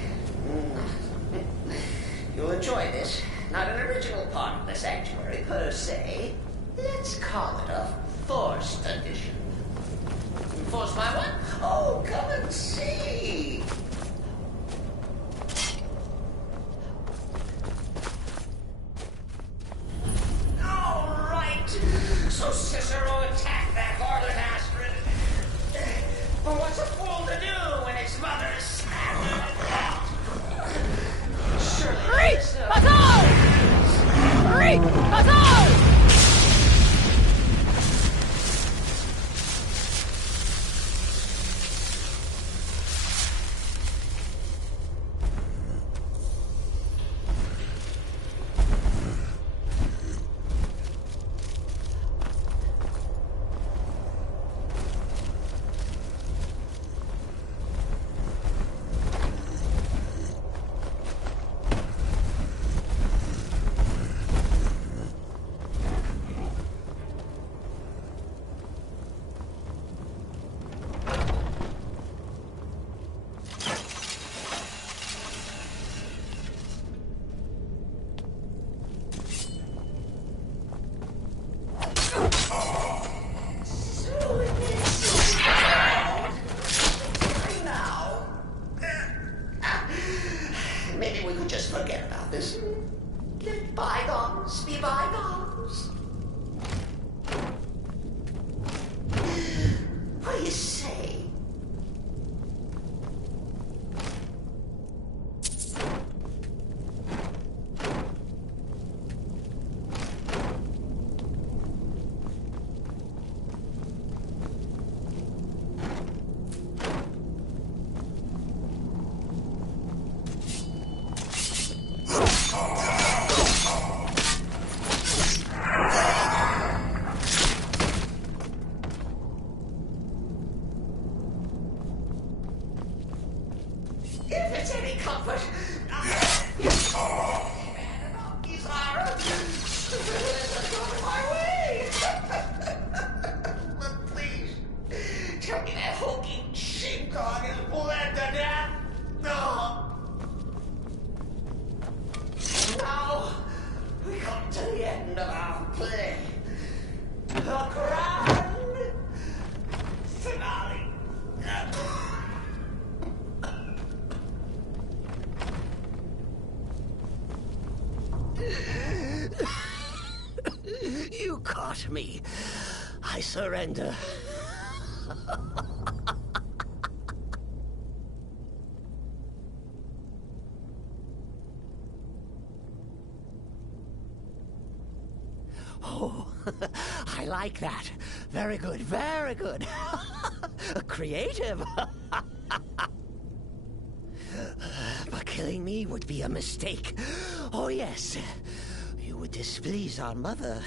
You'll enjoy this. Not an original part of the sanctuary per se. Let's call it a forced addition. Forced by what? Oh, come and see. we could just forget about this. Let bygones be bygones. What do you say? If it's any comfort, these are my way. But please, tell me that hulking sheepdog is bled to death. No. Now we come to the end of our play. The grand finale. You caught me. I surrender. Oh, I like that. Very good, very good. Creative. But killing me would be a mistake. Oh, yes. You would displease our mother.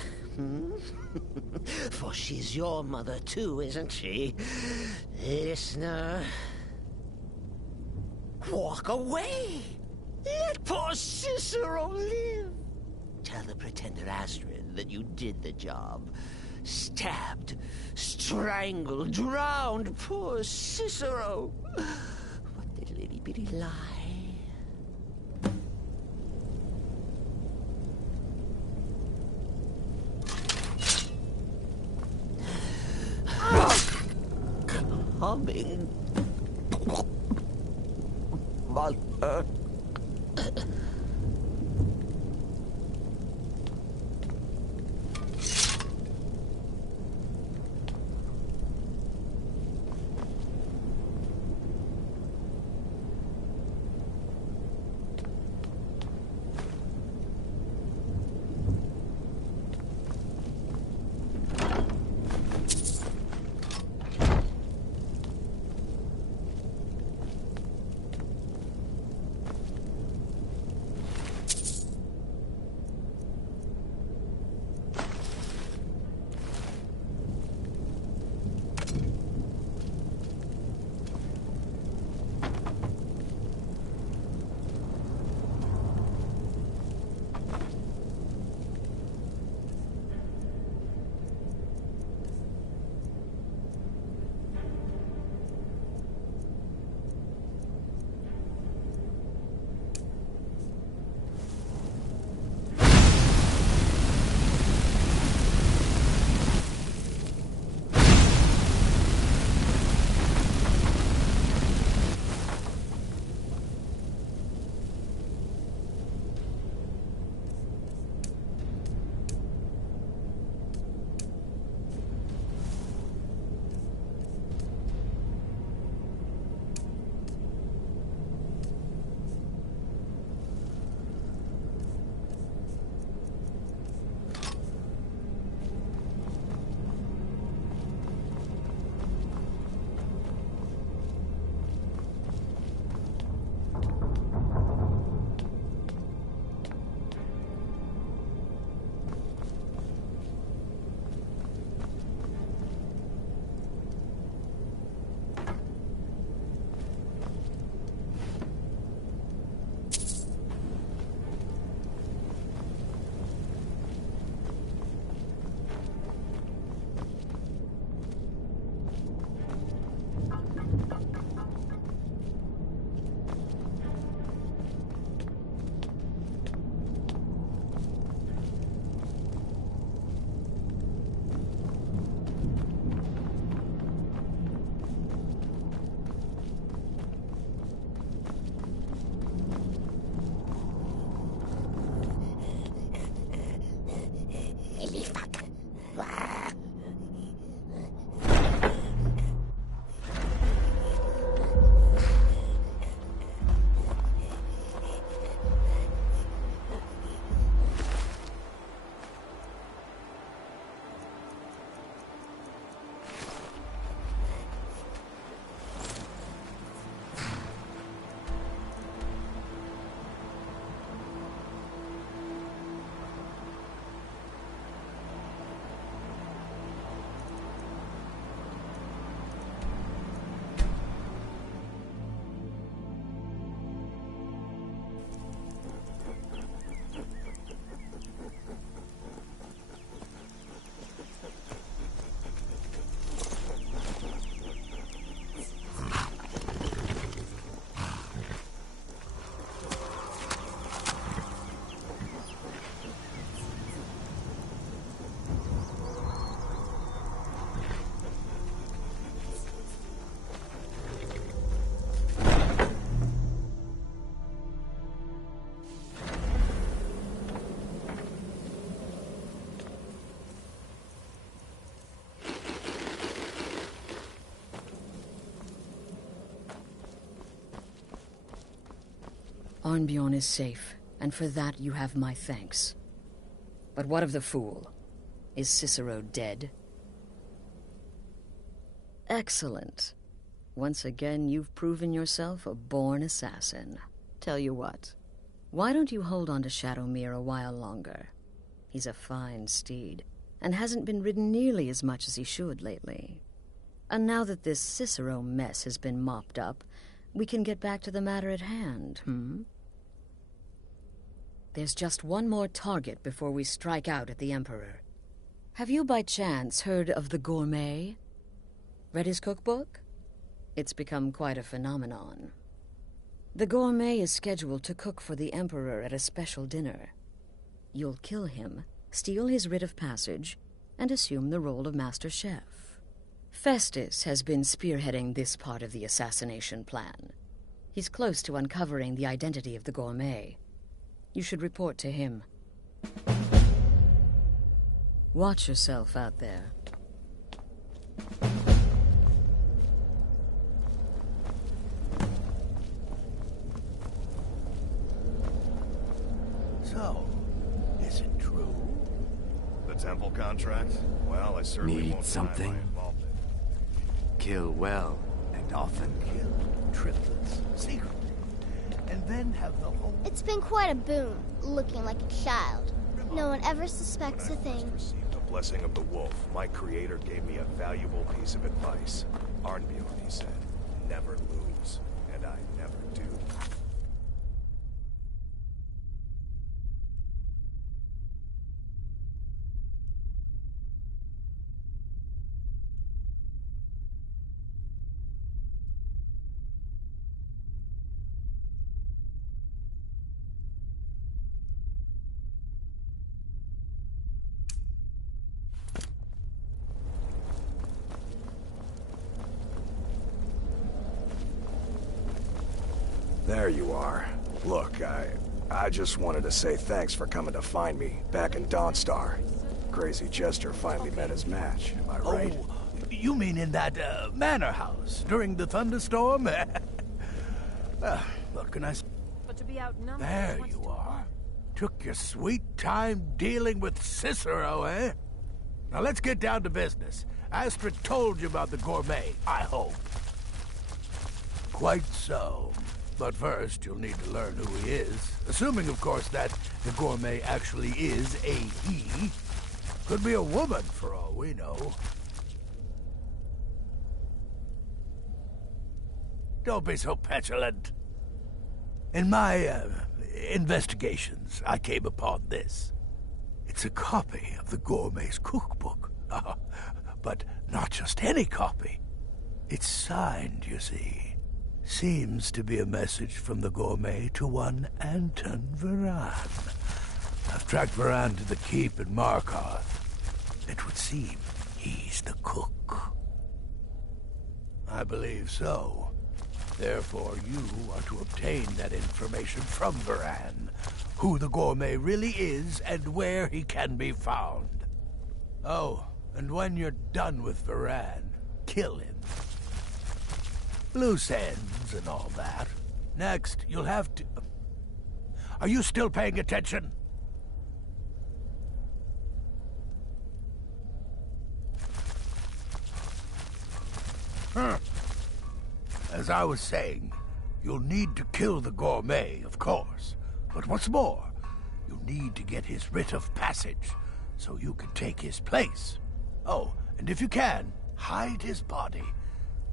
For she's your mother too, isn't she? Listener. Walk away. Let poor Cicero live. Tell the pretender Astrid that you did the job. Stabbed, strangled, drowned poor Cicero. What little itty-bitty lie. Humming. Mother. Arnbjorn is safe, and for that you have my thanks. But what of the fool? Is Cicero dead? Excellent. Once again, you've proven yourself a born assassin. Tell you what, why don't you hold on to Shadowmere a while longer? He's a fine steed, and hasn't been ridden nearly as much as he should lately. And now that this Cicero mess has been mopped up, we can get back to the matter at hand, There's just one more target before we strike out at the Emperor. Have you by chance heard of the Gourmet? Read his cookbook? It's become quite a phenomenon. The Gourmet is scheduled to cook for the Emperor at a special dinner. You'll kill him, steal his writ of passage, and assume the role of Master Chef. Festus has been spearheading this part of the assassination plan. He's close to uncovering the identity of the Gourmet. You should report to him. Watch yourself out there. So, is it true? The temple contract? Well, I certainly Need won't something? deny my involvement. Kill well, and often. Kill triplets secretly, and then have the whole... It's been quite a boon, looking like a child. No one ever suspects a thing. Received the blessing of the wolf. My creator gave me a valuable piece of advice. Arnbjorn, he said, never lose, and I never do. There you are. Look, I just wanted to say thanks for coming to find me back in Dawnstar. Crazy Jester finally met his match, am I right? Oh, you mean in that manor house during the thunderstorm? What can I say? But to be outnumbered. There you are. Took your sweet time dealing with Cicero, eh? Now let's get down to business. Astrid told you about the Gourmet, I hope. Quite so. But first, you'll need to learn who he is. Assuming, of course, that the Gourmet actually is a he. Could be a woman, for all we know. Don't be so petulant. In my, investigations, I came upon this. It's a copy of the Gourmet's cookbook. But not just any copy. It's signed, you see. Seems to be a message from the Gourmet to one Anton Varan. I've tracked Varan to the keep in Markarth. It would seem he's the cook. I believe so. Therefore, you are to obtain that information from Varan. Who the Gourmet really is and where he can be found. Oh, and when you're done with Varan, kill him. Loose ends and all that. Next, you'll have to... Are you still paying attention? As I was saying, you'll need to kill the Gourmet, of course. But what's more, you'll need to get his writ of passage, so you can take his place. Oh, and if you can, hide his body.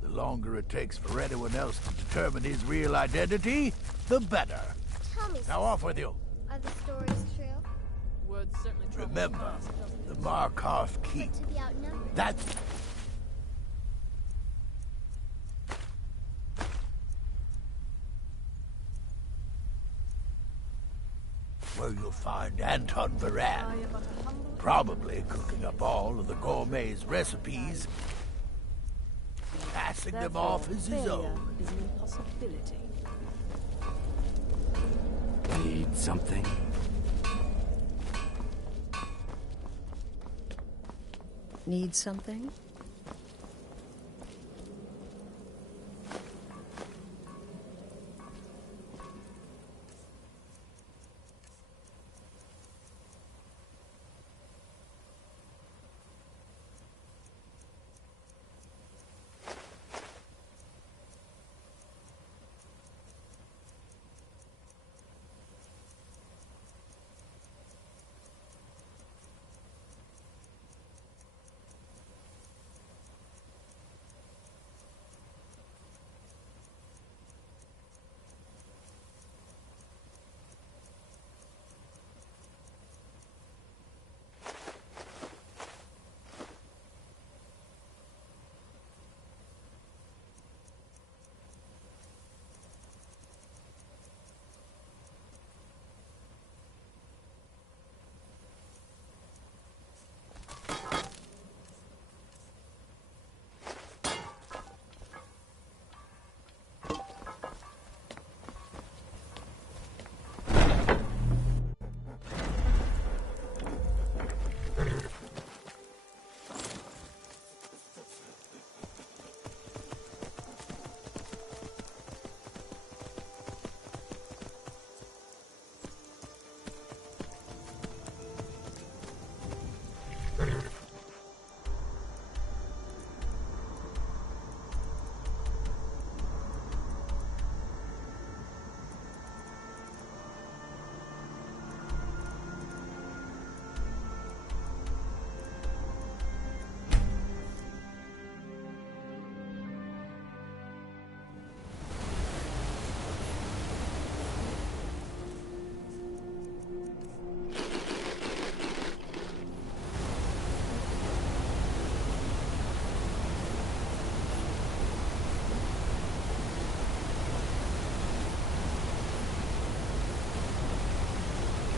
The longer it takes for anyone else to determine his real identity, the better. Tell me, Now off with you. are the stories true? Words certainly travel Remember, fast, doesn't it? the Markarth Keep. To be outnumbered. That's... where you'll find Anton Varan. Probably cooking up all of the Gourmet's recipes, passing them off as his own. Is an impossibility. Need something? Need something?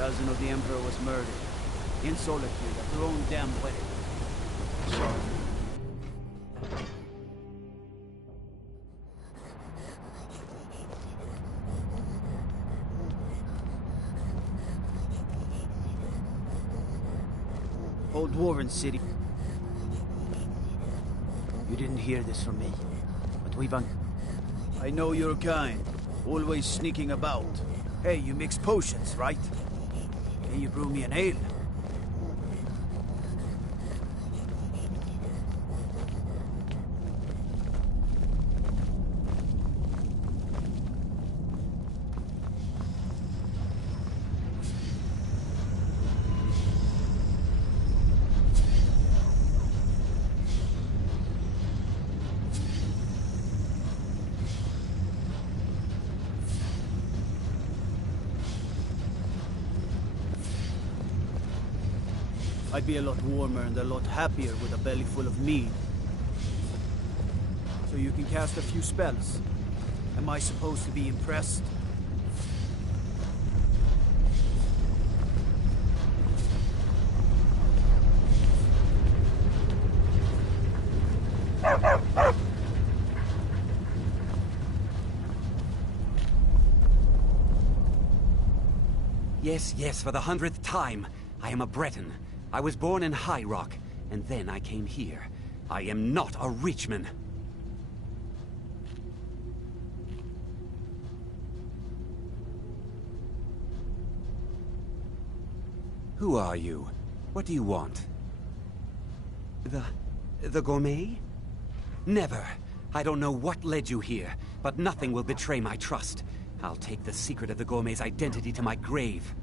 cousin of the Emperor was murdered. In solitude at their own damn wedding. Sorry. Old Dwarven City. You didn't hear this from me, but we've I know you're kind, always sneaking about. Hey, you mix potions, right? Can you brew me an ale? I'd be a lot warmer and a lot happier with a belly full of mead. So you can cast a few spells. Am I supposed to be impressed? Yes, yes, for the 100th time. I am a Breton. I was born in High Rock, and then I came here. I am not a Richman. Who are you? What do you want? The gourmet? Never. I don't know what led you here, but nothing will betray my trust. I'll take the secret of the gourmet's identity to my grave.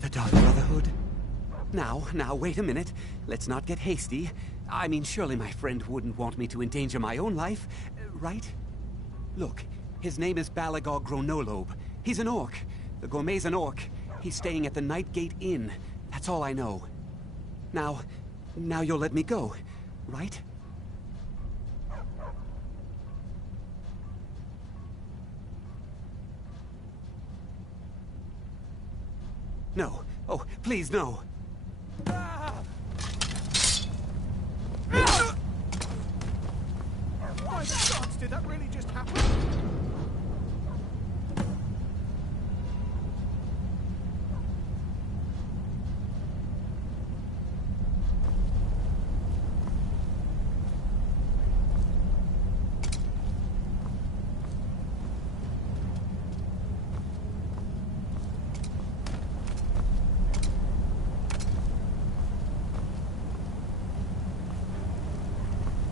The Dark Brotherhood? Now, wait a minute. Let's not get hasty. I mean, surely my friend wouldn't want me to endanger my own life, right? Look, his name is Balagog Gronolobe. He's an orc. The gourmet's an orc. He's staying at the Nightgate Inn. That's all I know. Now you'll let me go, right? No. Oh, please, no. My gods, did that really just happen?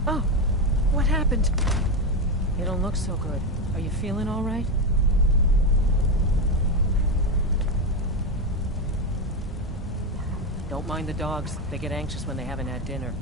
Oh, what happened? You don't look so good. Are you feeling all right? Don't mind the dogs. They get anxious when they haven't had dinner.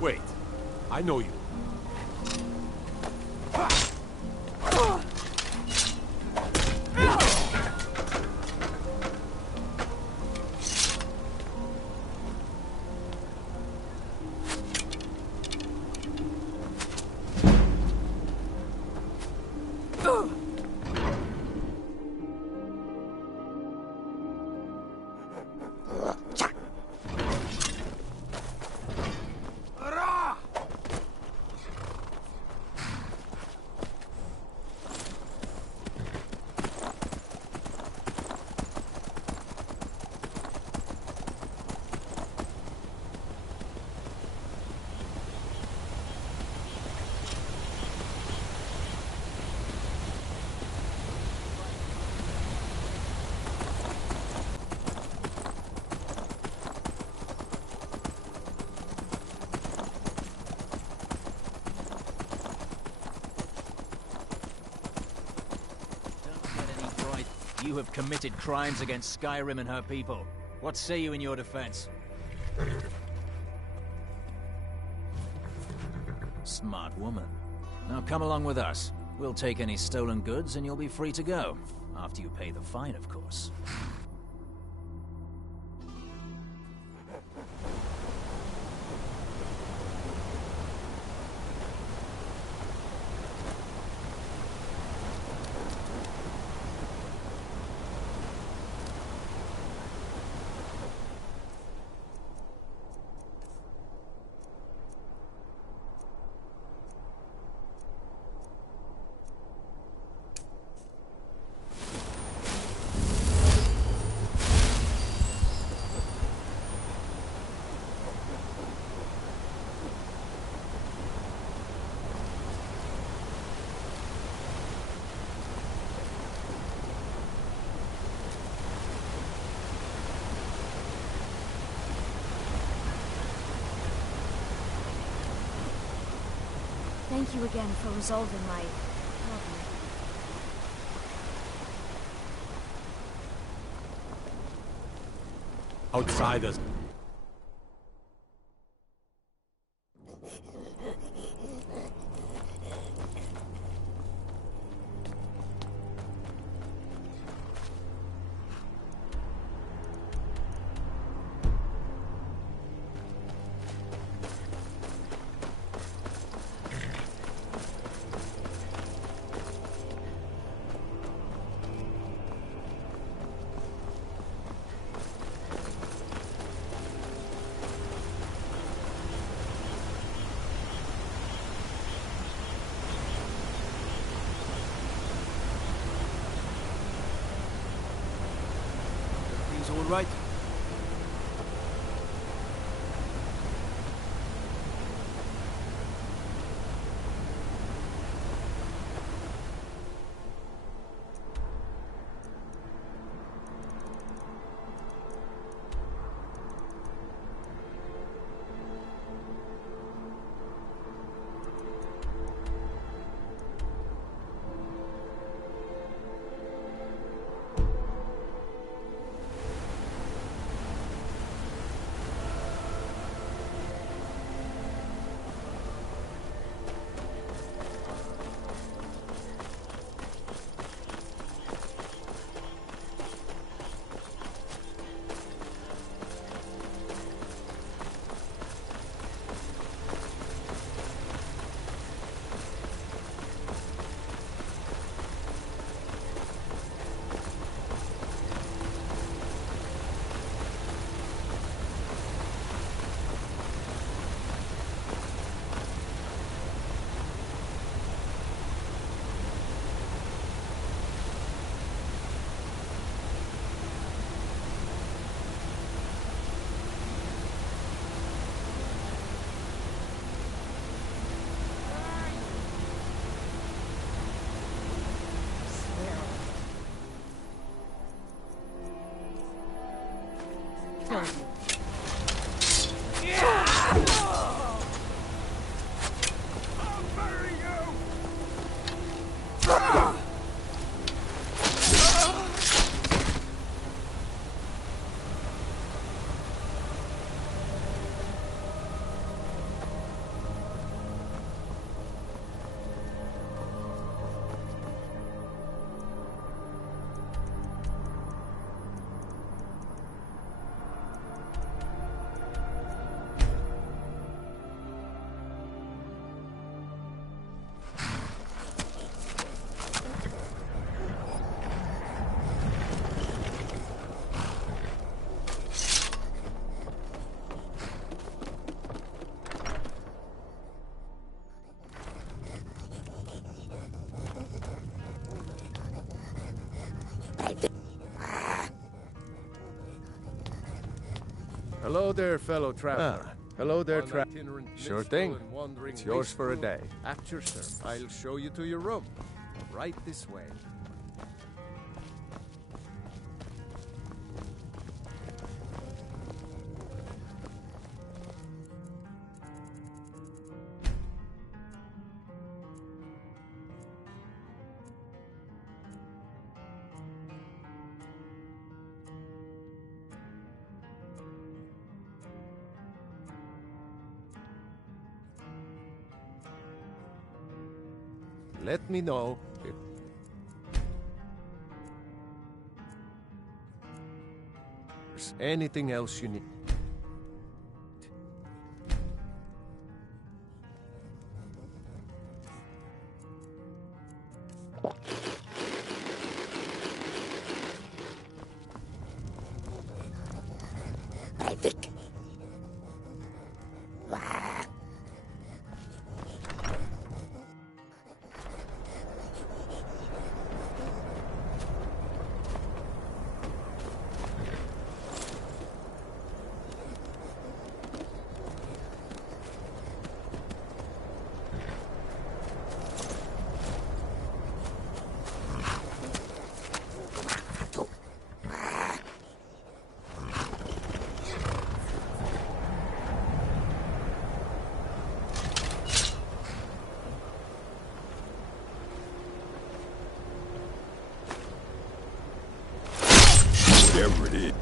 Wait, I know you. you have committed crimes against Skyrim and her people. What say you in your defense? Smart woman. Now come along with us. We'll take any stolen goods and you'll be free to go. After you pay the fine, of course. Thank you again for resolving my problem. Outsiders. All right. Hello there, fellow traveler. Hello there, Sure thing. It's yours for a day. At your service. I'll show you to your room. Right this way. Let me know if there's anything else you need. Whatever it is.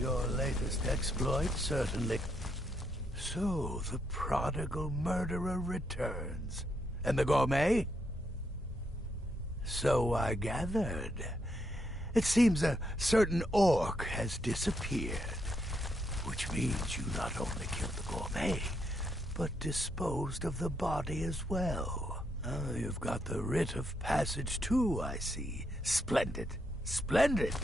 Your latest exploit, certainly. So, the prodigal murderer returns. And the gourmet? So I gathered. It seems a certain orc has disappeared. Which means you not only killed the gourmet, but disposed of the body as well. You've got the writ of passage too, I see. Splendid. Splendid!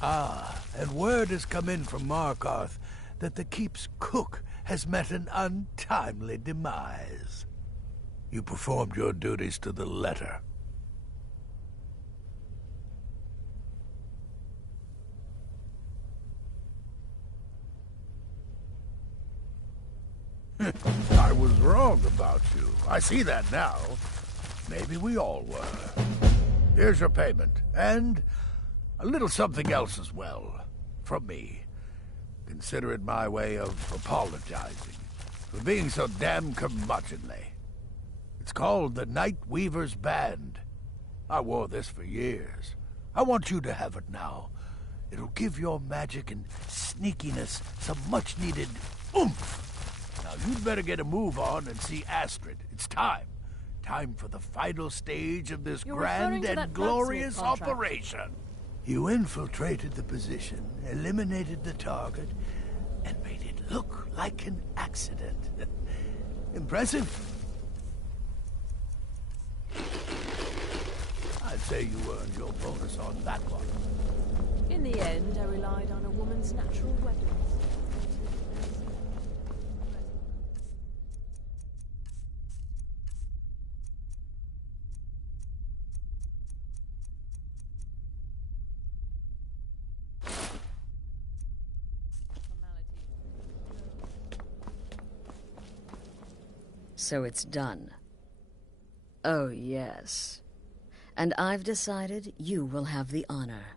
And word has come in from Markarth that the keep's cook has met an untimely demise. You performed your duties to the letter. I was wrong about you. I see that now. Maybe we all were. Here's your payment, and a little something else as well, from me. Consider it my way of apologizing for being so damn curmudgeonly. It's called the Night Weaver's Band. I wore this for years. I want you to have it now. It'll give your magic and sneakiness some much-needed oomph. Now, you'd better get a move on and see Astrid. It's time. Time for the final stage of this grand and glorious operation. You infiltrated the position, eliminated the target, and made it look like an accident. Impressive? I'd say you earned your bonus on that one. In the end, I relied on a woman's natural weapons. So it's done. Oh, yes. And I've decided you will have the honor.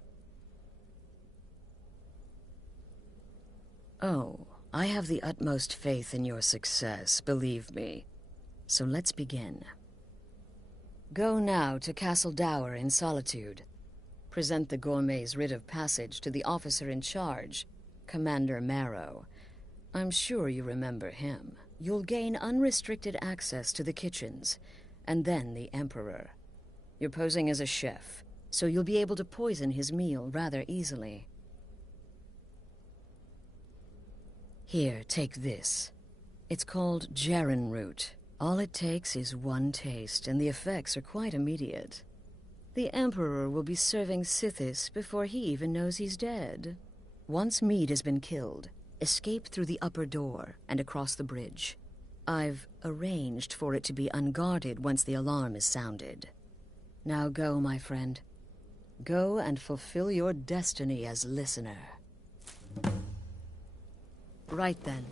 Oh, I have the utmost faith in your success, believe me. So let's begin. Go now to Castle Dower in Solitude. Present the gourmet's writ of passage to the officer in charge, Commander Marrow. I'm sure you remember him. You'll gain unrestricted access to the kitchens, and then the Emperor. You're posing as a chef, so you'll be able to poison his meal rather easily. Here, take this. It's called Jaren root. All it takes is one taste, and the effects are quite immediate. The Emperor will be serving Sithis before he even knows he's dead. Once Mead has been killed, escape through the upper door and across the bridge. I've arranged for it to be unguarded once the alarm is sounded. Now go, my friend. Go and fulfill your destiny as listener. Right then.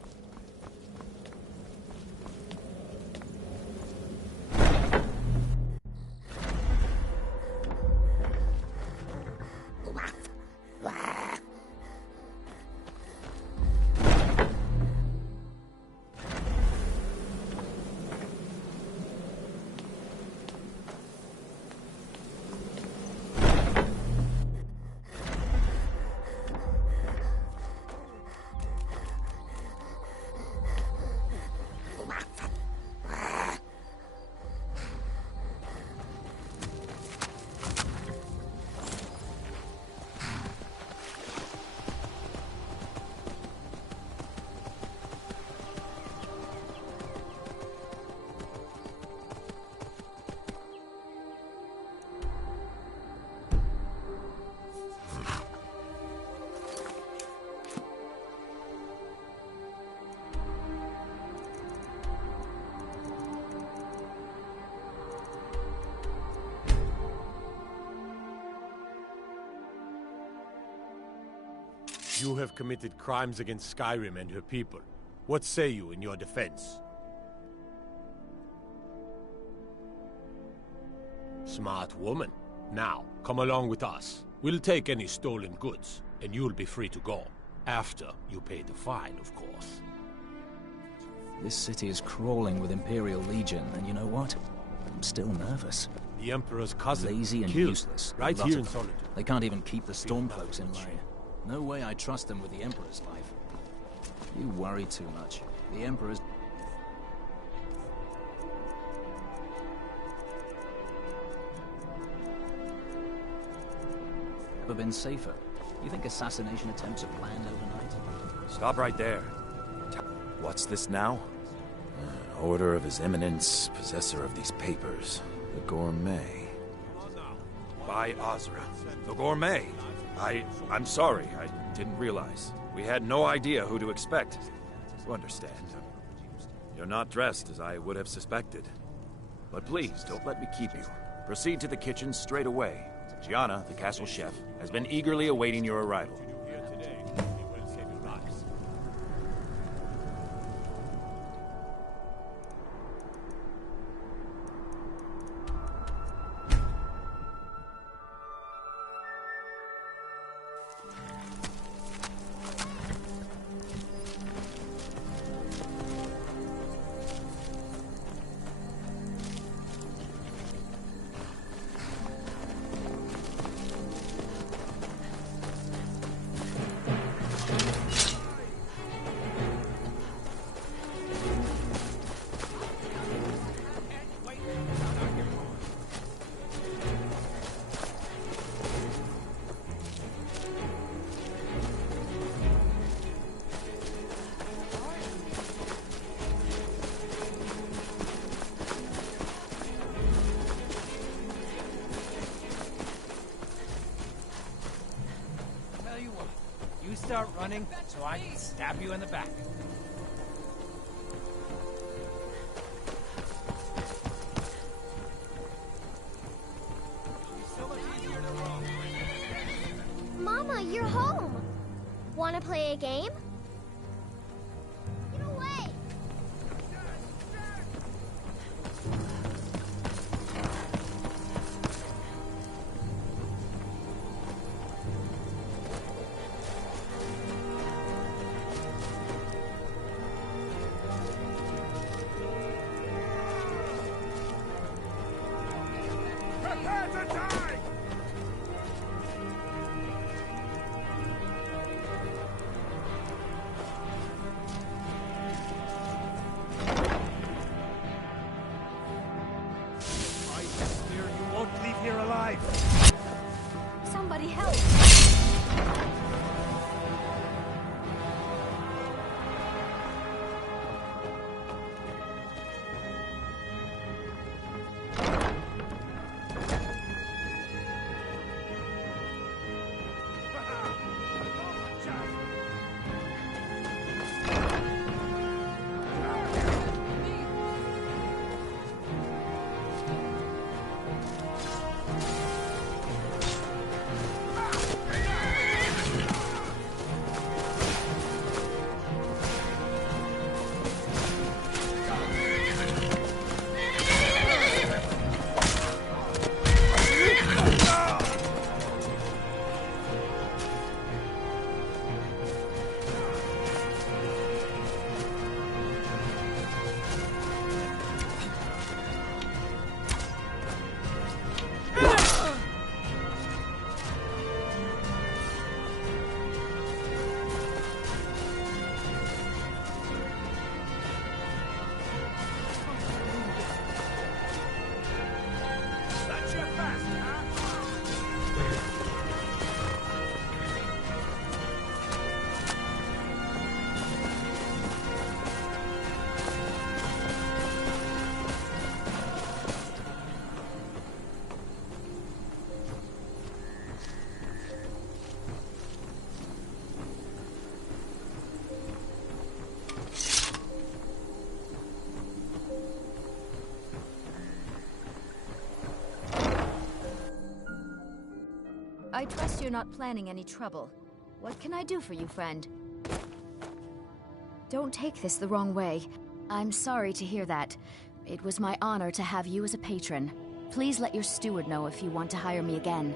You have committed crimes against Skyrim and her people. What say you in your defense? Smart woman. Now, come along with us. We'll take any stolen goods, and you'll be free to go. After you pay the fine, of course. This city is crawling with Imperial Legion, and you know what? I'm still nervous. The Emperor's cousin, lazy and killed, useless. right here in Solitude. They can't even keep the Stormcloaks in line. No way I trust them with the Emperor's life. You worry too much. The Emperor's... never been safer. You think assassination attempts are planned overnight? Stop right there. What's this now? Order of His Eminence, possessor of these papers. The Gourmet. By Azra. The Gourmet. I'm sorry. I didn't realize. We had no idea who to expect. You understand. You're not dressed as I would have suspected. But please, don't let me keep you. Proceed to the kitchen straight away. Gianna, the castle chef, has been eagerly awaiting your arrival. Start running so I can stab you in the back. Mama, you're home. Wanna play a game? Get away! Prepare to die! I fear you won't leave here alive. Somebody help! I trust you're not planning any trouble. What can I do for you, friend? Don't take this the wrong way. I'm sorry to hear that. It was my honor to have you as a patron. Please let your steward know if you want to hire me again.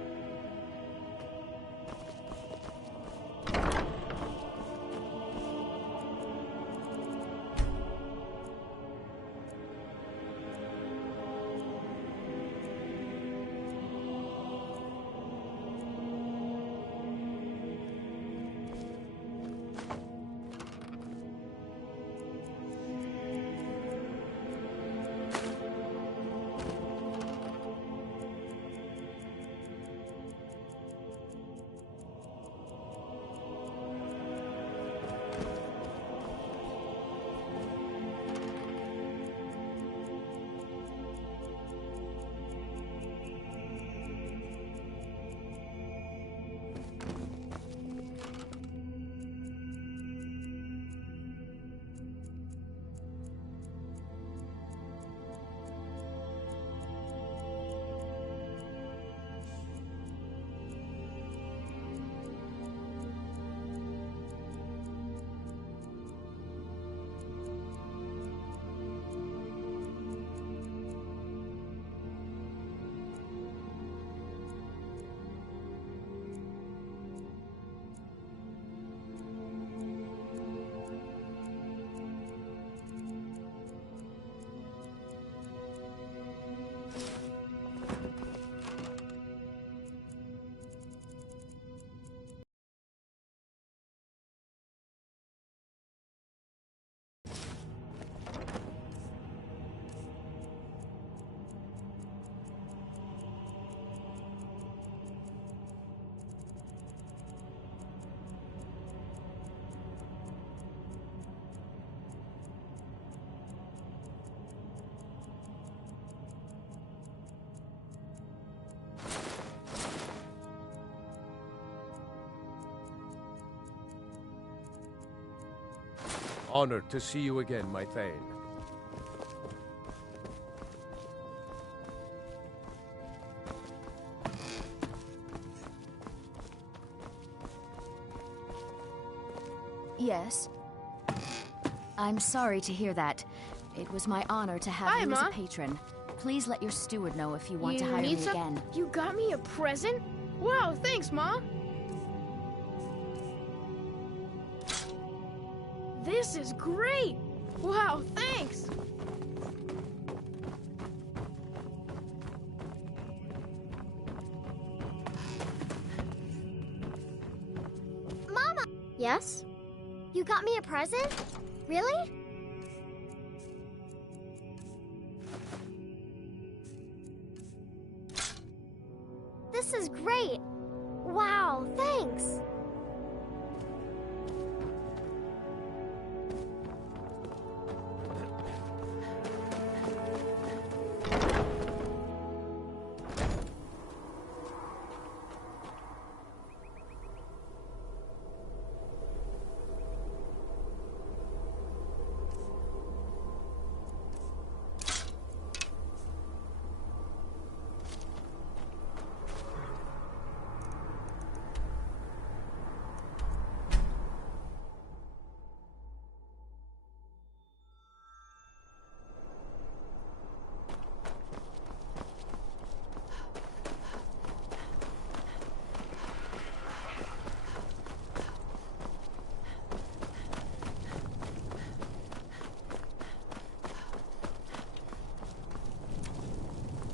Honored to see you again, my Thane. Yes? I'm sorry to hear that. It was my honor to have you as a patron. Please let your steward know if you want to hire me again. You got me a present? Wow, thanks, Ma. This is great! Wow, thanks! Mama! Yes? You got me a present? Really? This is great! Wow, thanks!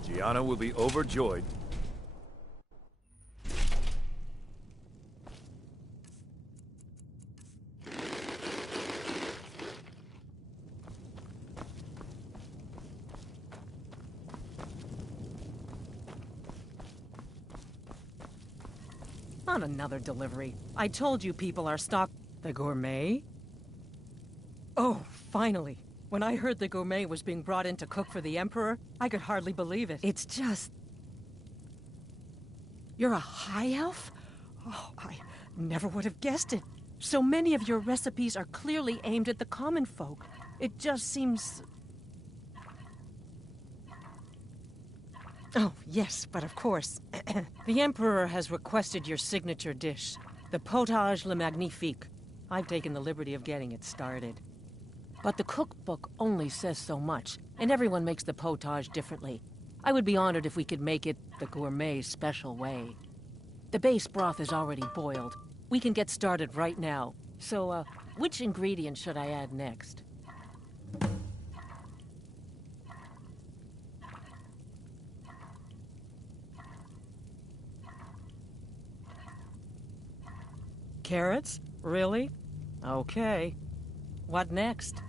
Gianna will be overjoyed. On another delivery. I told you people are stock... The gourmet? Oh, finally. When I heard the gourmet was being brought in to cook for the Emperor, I could hardly believe it. It's just... You're a high elf? Oh, I never would have guessed it. So many of your recipes are clearly aimed at the common folk. It just seems... Oh, yes, but of course. The Emperor has requested your signature dish, the potage le magnifique. I've taken the liberty of getting it started. But the cookbook only says so much, and everyone makes the potage differently. I would be honored if we could make it the gourmet special way. The base broth is already boiled. We can get started right now. So, which ingredient should I add next? Carrots? Really? Okay. What next?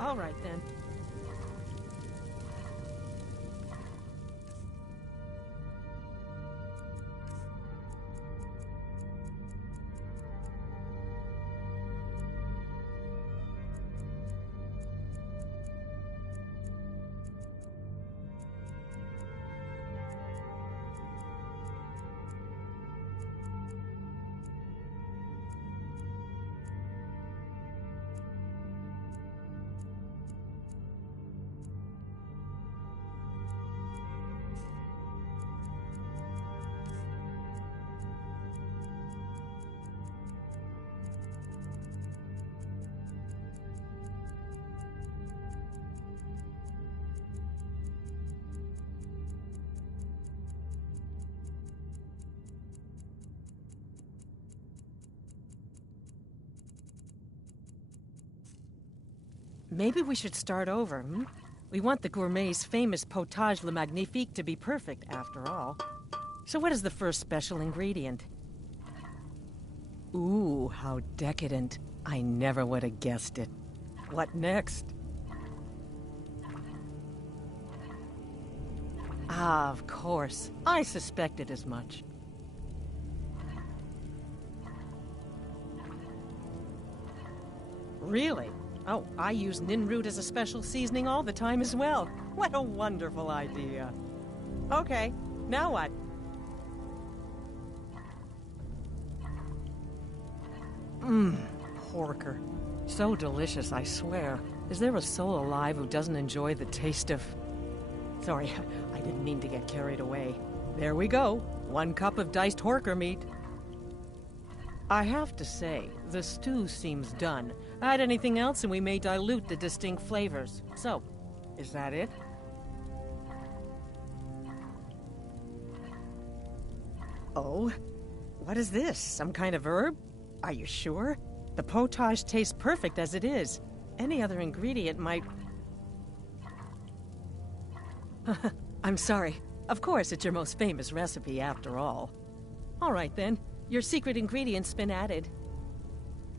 All right, then. maybe we should start over, hmm? We want the gourmet's famous potage le magnifique to be perfect, after all. So what is the first special ingredient? Ooh, how decadent. I never would have guessed it. What next? Ah, of course. I suspected as much. Really? Oh, I use nin root as a special seasoning all the time as well. What a wonderful idea. Okay, now what? Porker. So delicious, I swear. Is there a soul alive who doesn't enjoy the taste of... Sorry, I didn't mean to get carried away. There we go. 1 cup of diced horker meat. I have to say, the stew seems done. Add anything else and we may dilute the distinct flavors. So, is that it? Oh? What is this? Some kind of herb? Are you sure? The potage tastes perfect as it is. Any other ingredient might... I'm sorry. Of course, it's your most famous recipe after all. All right then, your secret ingredient's been added.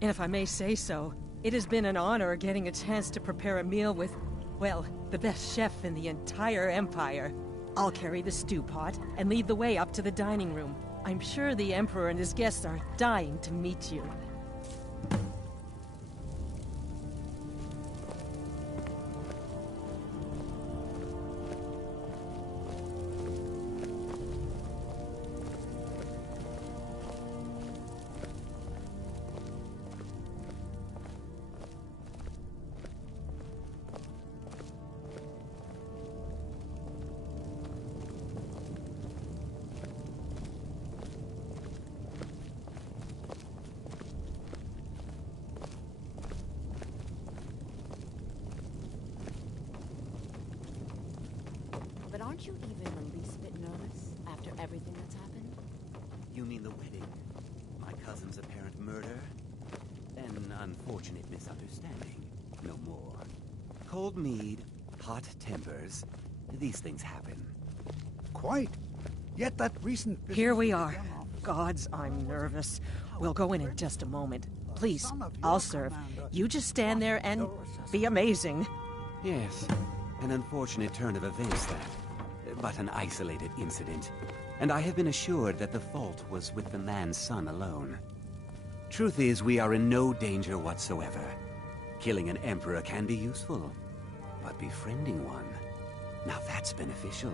And if I may say so, it has been an honor getting a chance to prepare a meal with, well, the best chef in the entire Empire. I'll carry the stew pot and lead the way up to the dining room. I'm sure the Emperor and his guests are dying to meet you. But aren't you even the least bit nervous after everything that's happened? You mean the wedding? My cousin's apparent murder? An unfortunate misunderstanding. No more. Cold mead, hot tempers. These things happen. Quite. Yet that recent... Here we are. Gods, I'm nervous. We'll go in just a moment. Please, I'll serve. You just stand there and be amazing. Yes, an unfortunate turn of events that. But an isolated incident. And I have been assured that the fault was with the man's son alone. Truth is, we are in no danger whatsoever. Killing an emperor can be useful. But befriending one, now that's beneficial.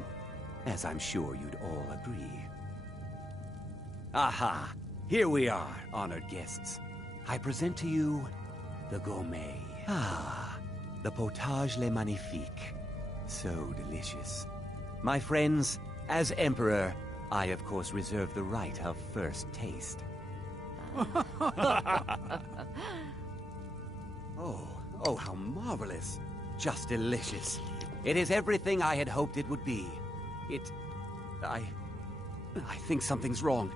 As I'm sure you'd all agree. Aha! Here we are, honored guests. I present to you the gourmet. Ah, the potage le magnifique. So delicious. My friends, as Emperor, I of course reserve the right of first taste. Oh, how marvelous. Just delicious. It is everything I had hoped it would be. I think something's wrong.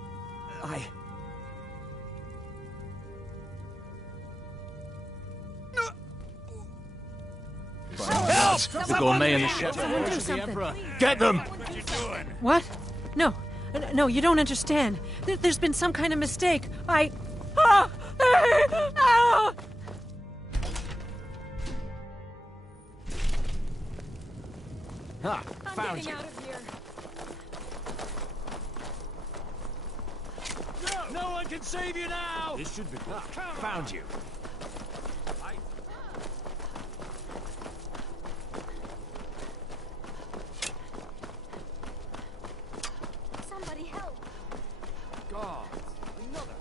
Help! The gourmet and the chef. Someone do something. Get them! What? No. No, you don't understand. There's been some kind of mistake. Ah! Ha! Found you. Out of here. No one can save you now! This should be good. Found you. Somebody help! God, another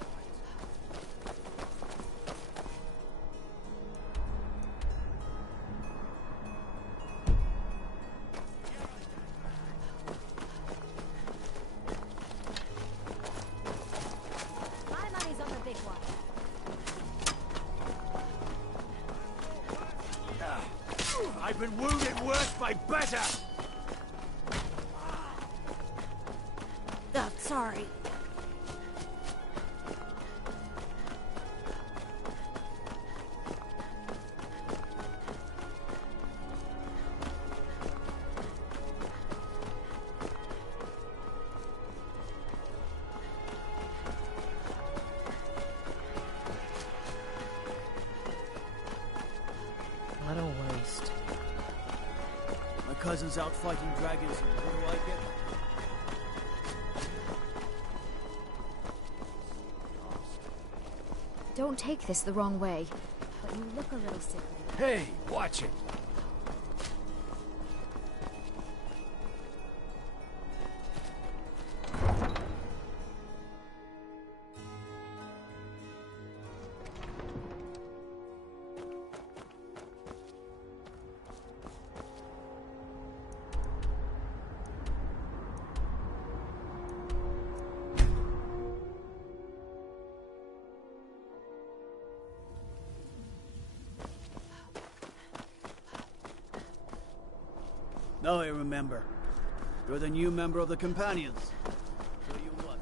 My money's on the big one. I've been wounded worse by better! Sorry. peasants out fighting dragons, and what do I get? Don't take this the wrong way, but you look a little sickly. Hey, watch it! Now I remember. You're the new member of the Companions. So you what?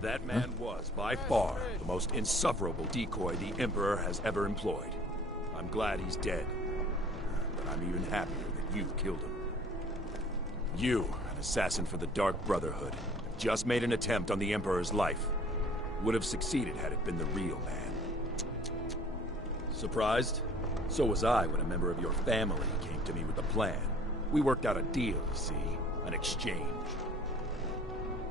That man was, by far, the most insufferable decoy the Emperor has ever employed. I'm glad he's dead. But I'm even happier that you killed him. You, an assassin for the Dark Brotherhood, just made an attempt on the Emperor's life. Would have succeeded had it been the real man. Surprised? So was I when a member of your family came to me with a plan. We worked out a deal, you see, an exchange.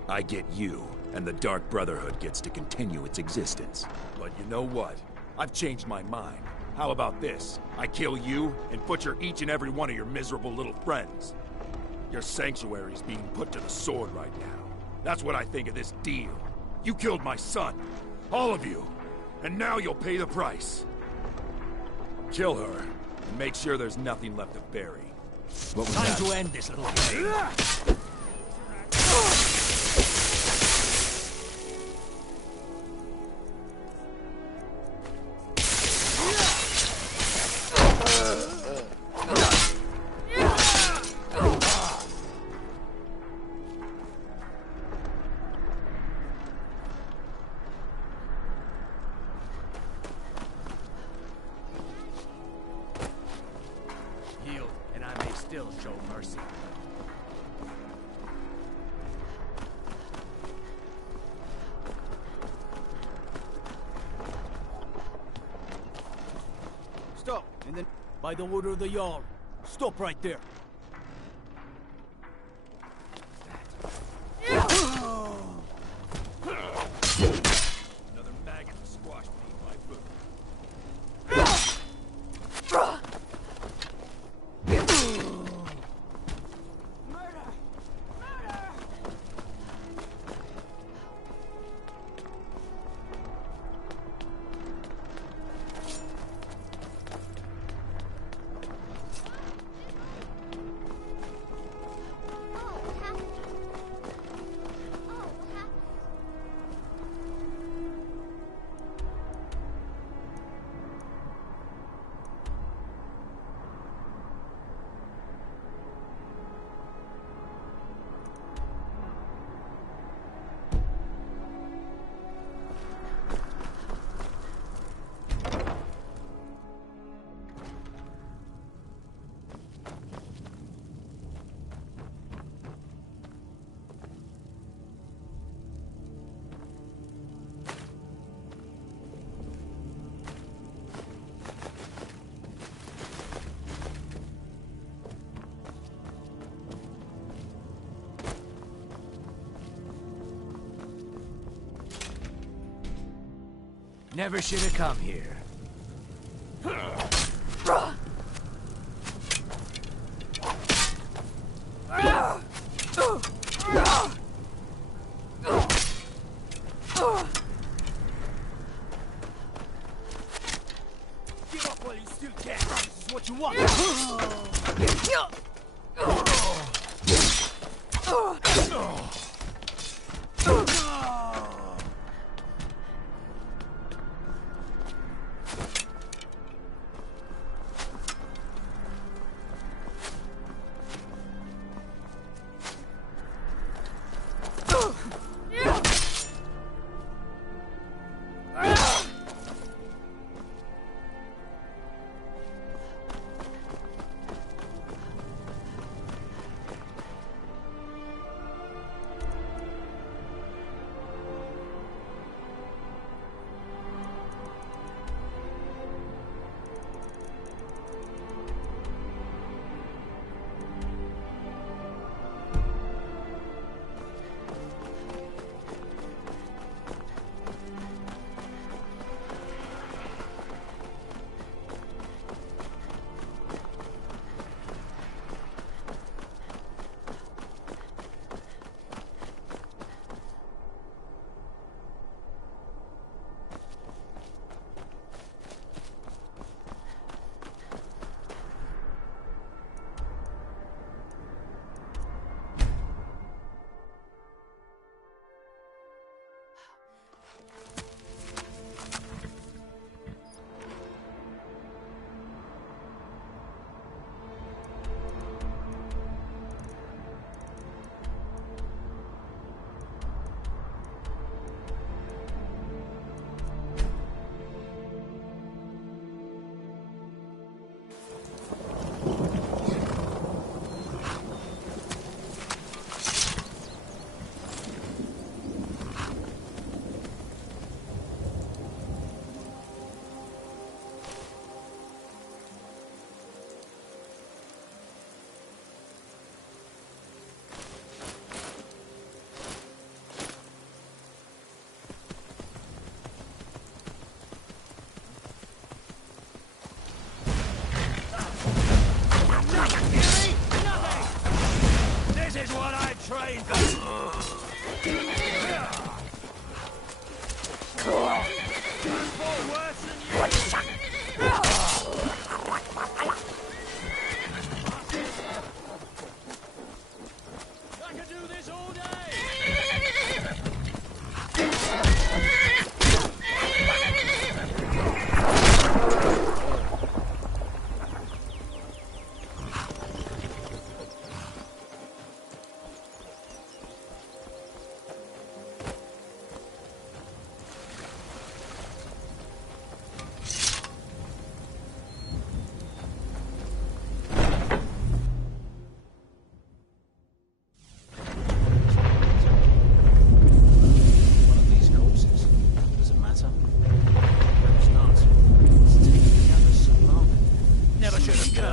I get you, and the Dark Brotherhood gets to continue its existence. But you know what? I've changed my mind. How about this? I kill you and butcher each and every one of your miserable little friends. Your sanctuary's being put to the sword right now. That's what I think of this deal. You killed my son. All of you. And now you'll pay the price. Kill her, and make sure there's nothing left to bury. Time to end this little game. Yield, and I may still show mercy. Stop, and then, by the order of the Jarl, stop right there. Another maggot to squash beneath my boot. Never should have come here. Give up while you still can. This is what you want.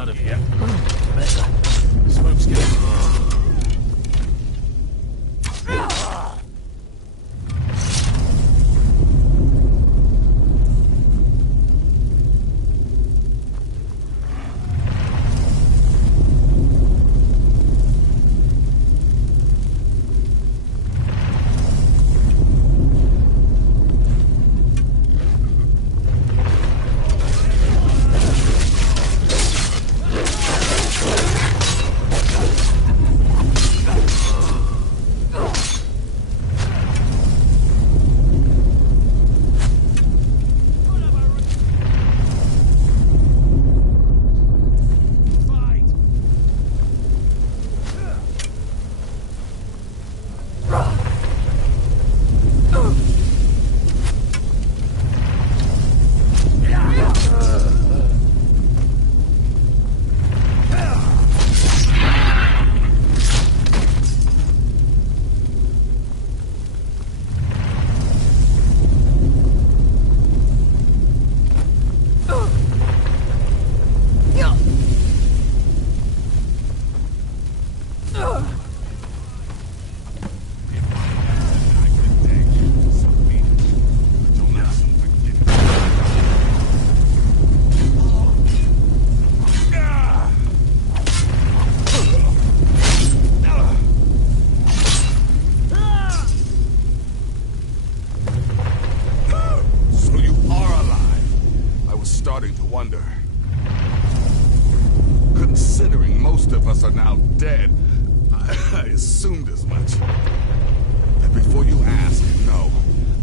out of here. Smoke's getting... Considering most of us are now dead, I assumed as much. And before you ask, no,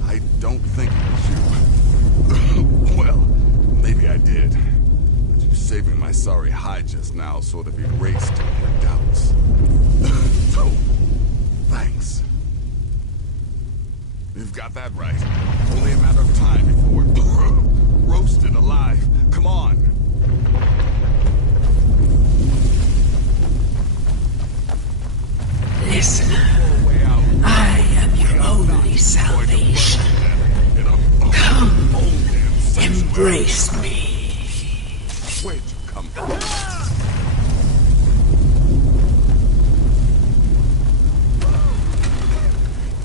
I don't think it was you. Well, maybe I did. But you saving my sorry hide just now sort of erased my doubts. So, thanks. You've got that right. Only a matter of time before we're roasted alive. Come on. Listener, I am your only salvation. Come, embrace me. Where'd you come from?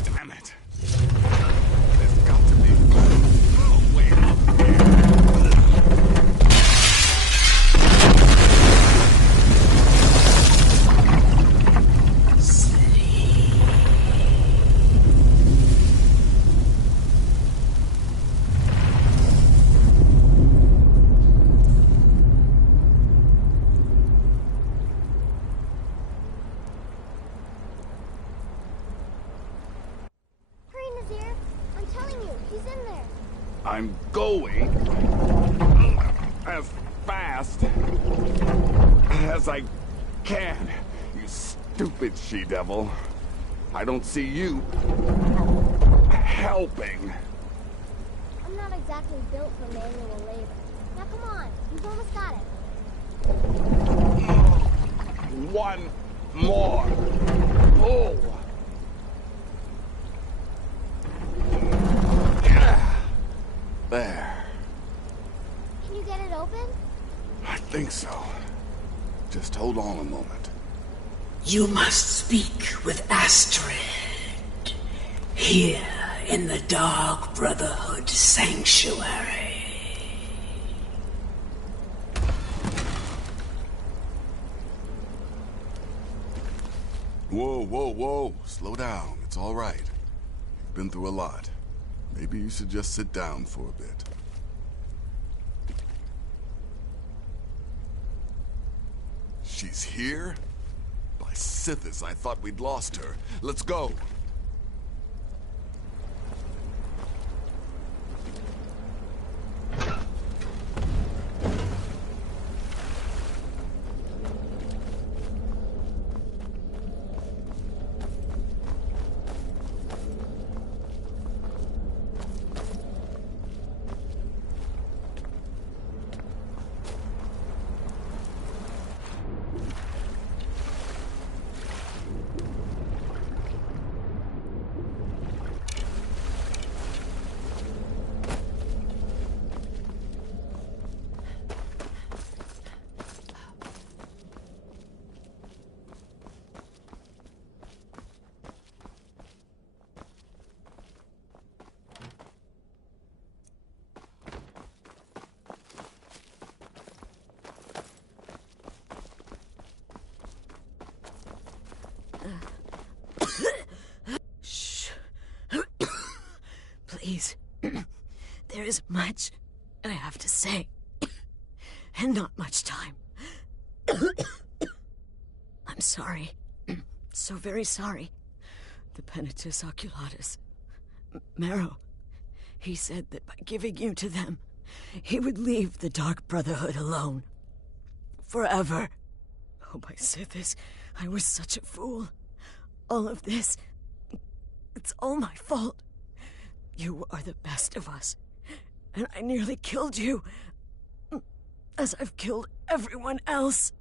Damn it. There's got to be a way out here. I'm going as fast as I can, you stupid she-devil. I don't see you helping. I'm not exactly built for manual labor. Now come on, you've almost got it. One more pull. There. Can you get it open? I think so. Just hold on a moment. You must speak with Astrid. Here in the Dark Brotherhood Sanctuary. Whoa, whoa, whoa. Slow down. It's all right. You've been through a lot. Maybe you should just sit down for a bit. She's here? By Sithis, I thought we'd lost her. Let's go. There is much I have to say, and not much time. I'm sorry. So very sorry. The Penitus Oculatus. Marrow. He said that by giving you to them, he would leave the Dark Brotherhood alone. Forever. Oh, my Sithis, I was such a fool. All of this, it's all my fault. You are the best of us, and I nearly killed you, as I've killed everyone else.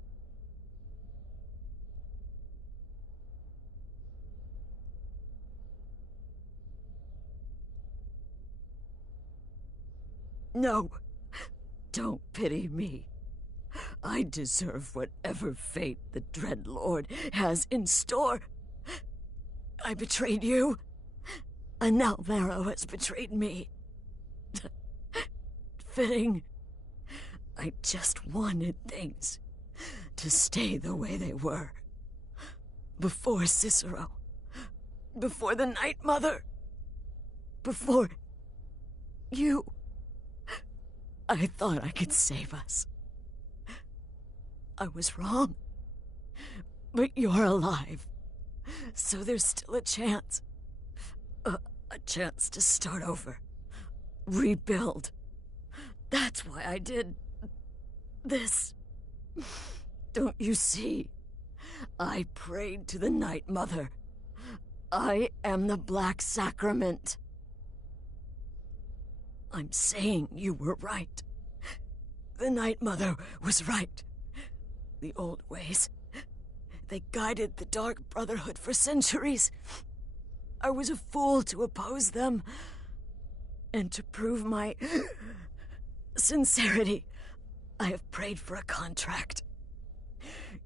No, don't pity me. I deserve whatever fate the Dread Lord has in store. I betrayed you, and now Marrow has betrayed me. Fitting. I just wanted things to stay the way they were. Before Cicero. Before the Night Mother. Before you. I thought I could save us. I was wrong. But you're alive. So there's still a chance. A chance to start over. Rebuild. That's why I did this. Don't you see? I prayed to the Night Mother. I am the Black Sacrament. I'm saying you were right. The Night Mother was right. The old ways, they guided the Dark Brotherhood for centuries. I was a fool to oppose them. And to prove my sincerity, I have prayed for a contract.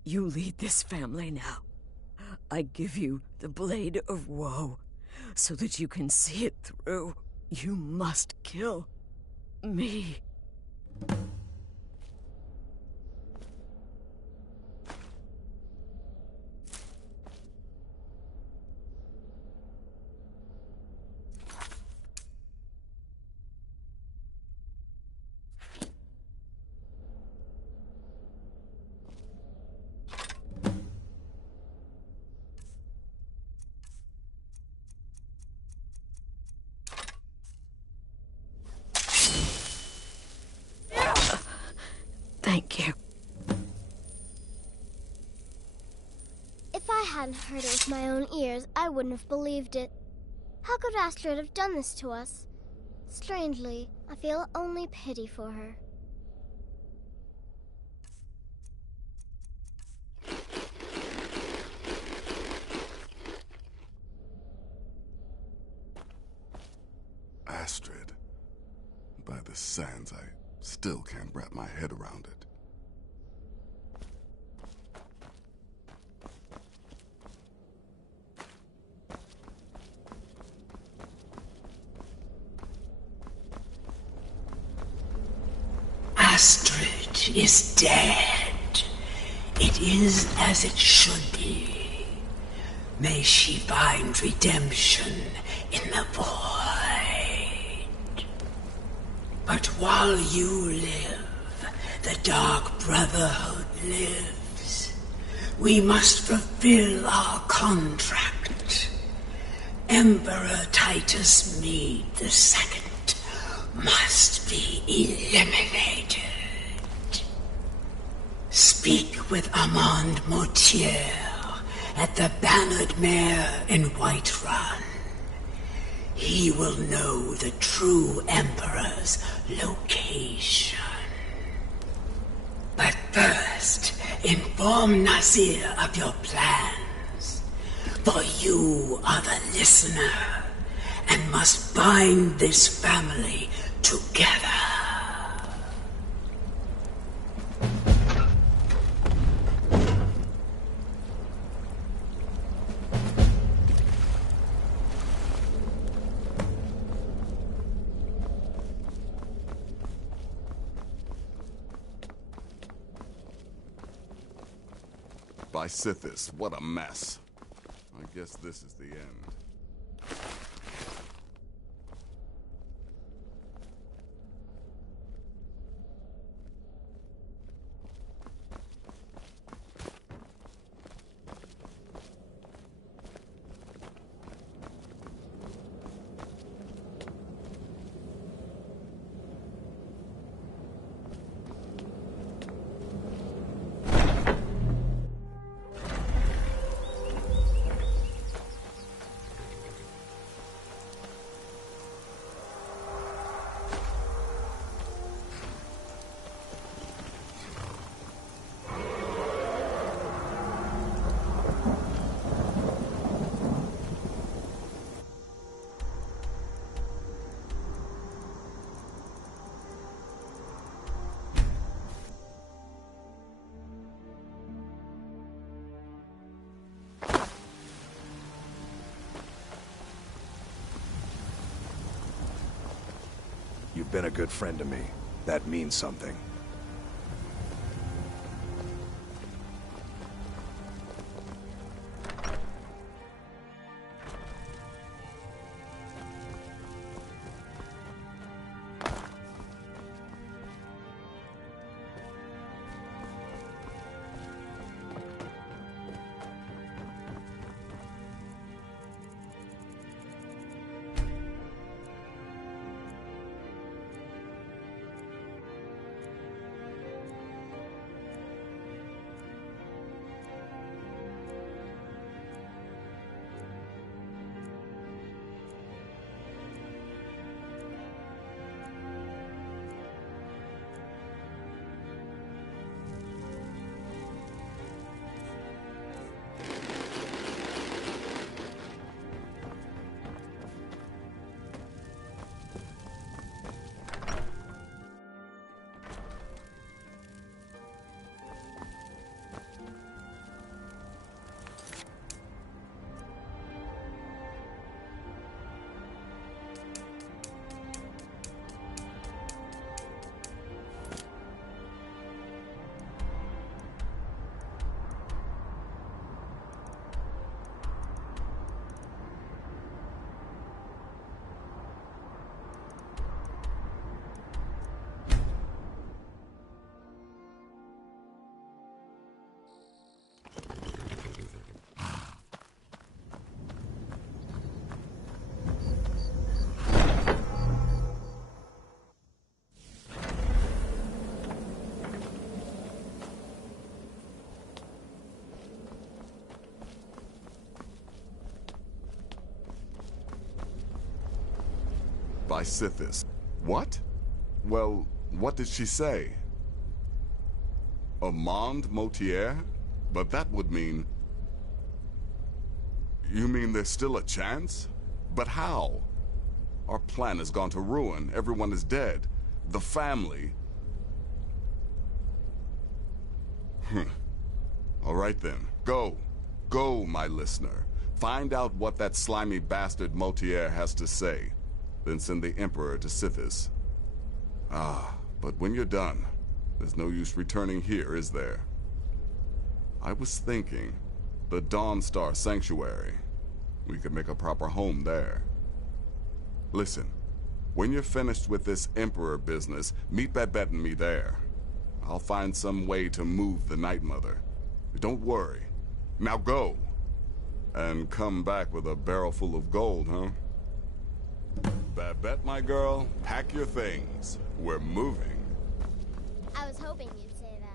You lead this family now. I give you the Blade of Woe, so that you can see it through. You must kill me. Thank you. If I hadn't heard it with my own ears, I wouldn't have believed it. How could Astrid have done this to us? Strangely, I feel only pity for her. Astrid. By the sands, I still can't wrap my head around it. Astrid is dead. It is as it should be. May she find redemption in the void. But while you live, the Dark Brotherhood lives. We must fulfill our contract. Emperor Titus Mede II must be eliminated. Speak with Armand Mortier at the Bannered Mare in Whiterun. He will know the true Emperor's location. But first, inform Nazir of your plans. For you are the listener, and must bind this family together. By Sithis, what a mess. I guess this is the end. been a good friend to me. That means something. By Sithis. What? Well, what did she say? Amand Motier? But that would mean... You mean there's still a chance? But how? Our plan has gone to ruin. Everyone is dead. The family... All right then. Go. Go, my listener. Find out what that slimy bastard Motier has to say. Then send the Emperor to Sithis. Ah, but when you're done, there's no use returning here, is there? I was thinking, the Dawnstar Sanctuary. We could make a proper home there. Listen, when you're finished with this Emperor business, meet Babette and me there. I'll find some way to move the Night Mother. Don't worry. Now go! And come back with a barrel full of gold, huh? Babette, my girl, pack your things. We're moving. I was hoping you'd say that.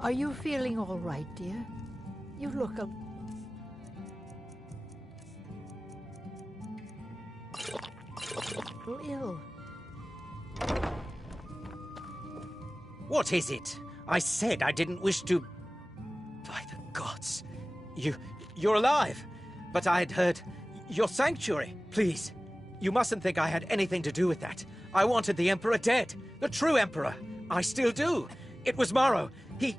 Are you feeling all right, dear? You look a... little ill. What is it? I said I didn't wish to... By the gods. You're alive. But I had heard... your sanctuary. Please, you mustn't think I had anything to do with that. I wanted the Emperor dead. The true Emperor. I still do. It was Morrow. He...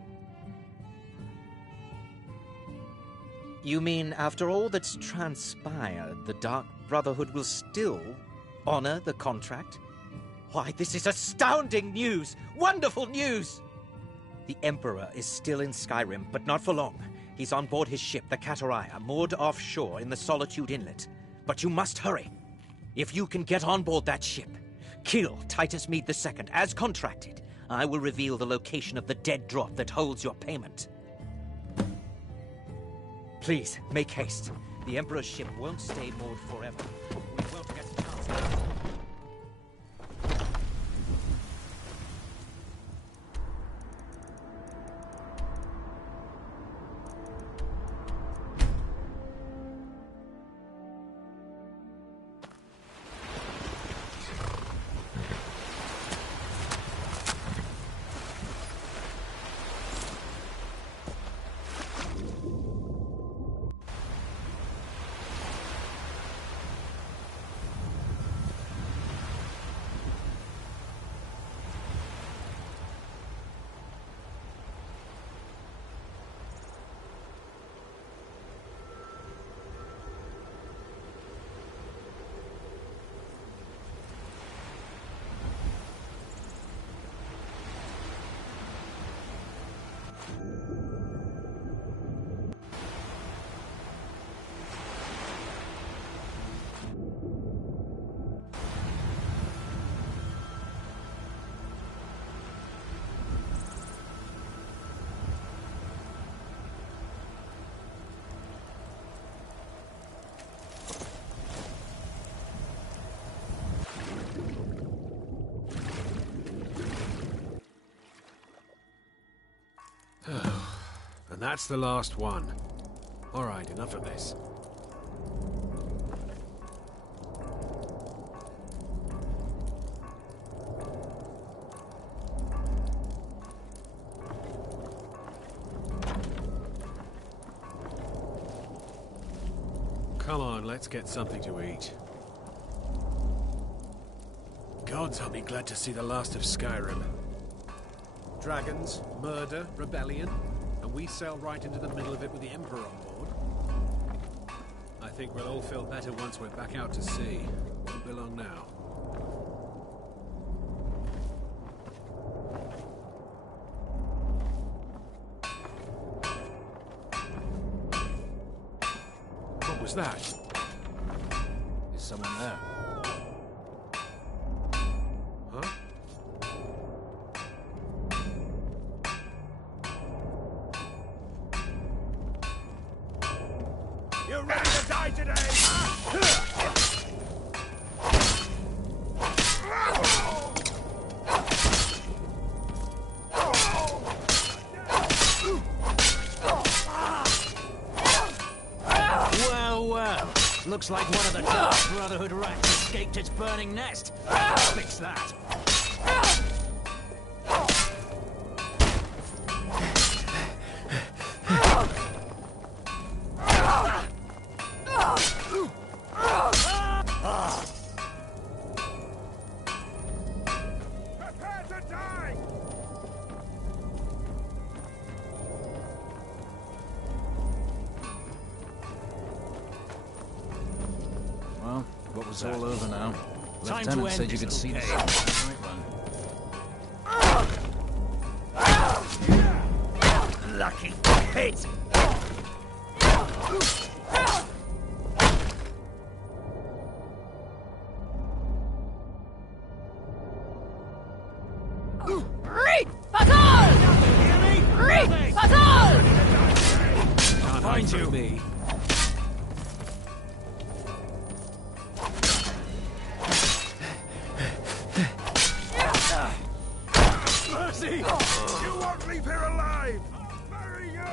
You mean after all that's transpired, the Dark Brotherhood will still honor the contract? Why, this is astounding news! Wonderful news! The Emperor is still in Skyrim, but not for long. He's on board his ship, the Kataraya, moored offshore in the Solitude Inlet. But you must hurry. If you can get on board that ship, kill Titus Mead II, as contracted, I will reveal the location of the dead drop that holds your payment. Please, make haste. The Emperor's ship won't stay moored forever. We won't get a chance. And that's the last one. All right, enough of this. Come on, let's get something to eat. Gods, I'll be glad to see the last of Skyrim. Dragons, murder, rebellion, and we sail right into the middle of it with the Emperor on board. I think we'll all feel better once we're back out to sea. Won't be long now. What was that? Is someone there? Huh? You ready to die today? Well, well. Looks like one of the Dark Brotherhood rats escaped its burning nest. Fix that. Prepare to die! Well, what was all over now? Time to Lieutenant end said you this could see the little sun from the night run. Lucky hit! Read! Fatal! Read! Fatal! Can't find you. Me. Mercy! You won't leave here alive! I'll bury you!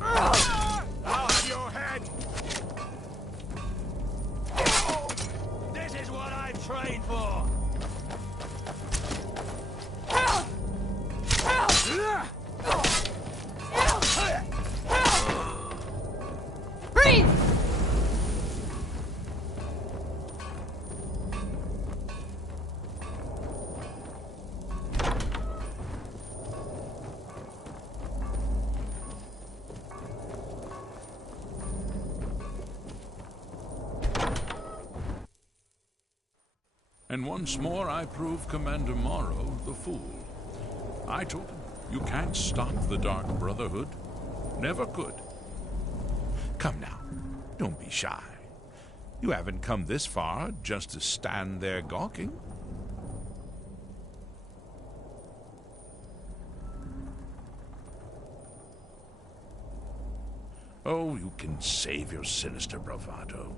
I'll have your head! This is what I trained for! Breathe! And once more I prove Commander Morrow the fool. I told him, you can't stop the Dark Brotherhood. Never could. Come now, don't be shy. You haven't come this far just to stand there gawking. Oh, you can save your sinister bravado.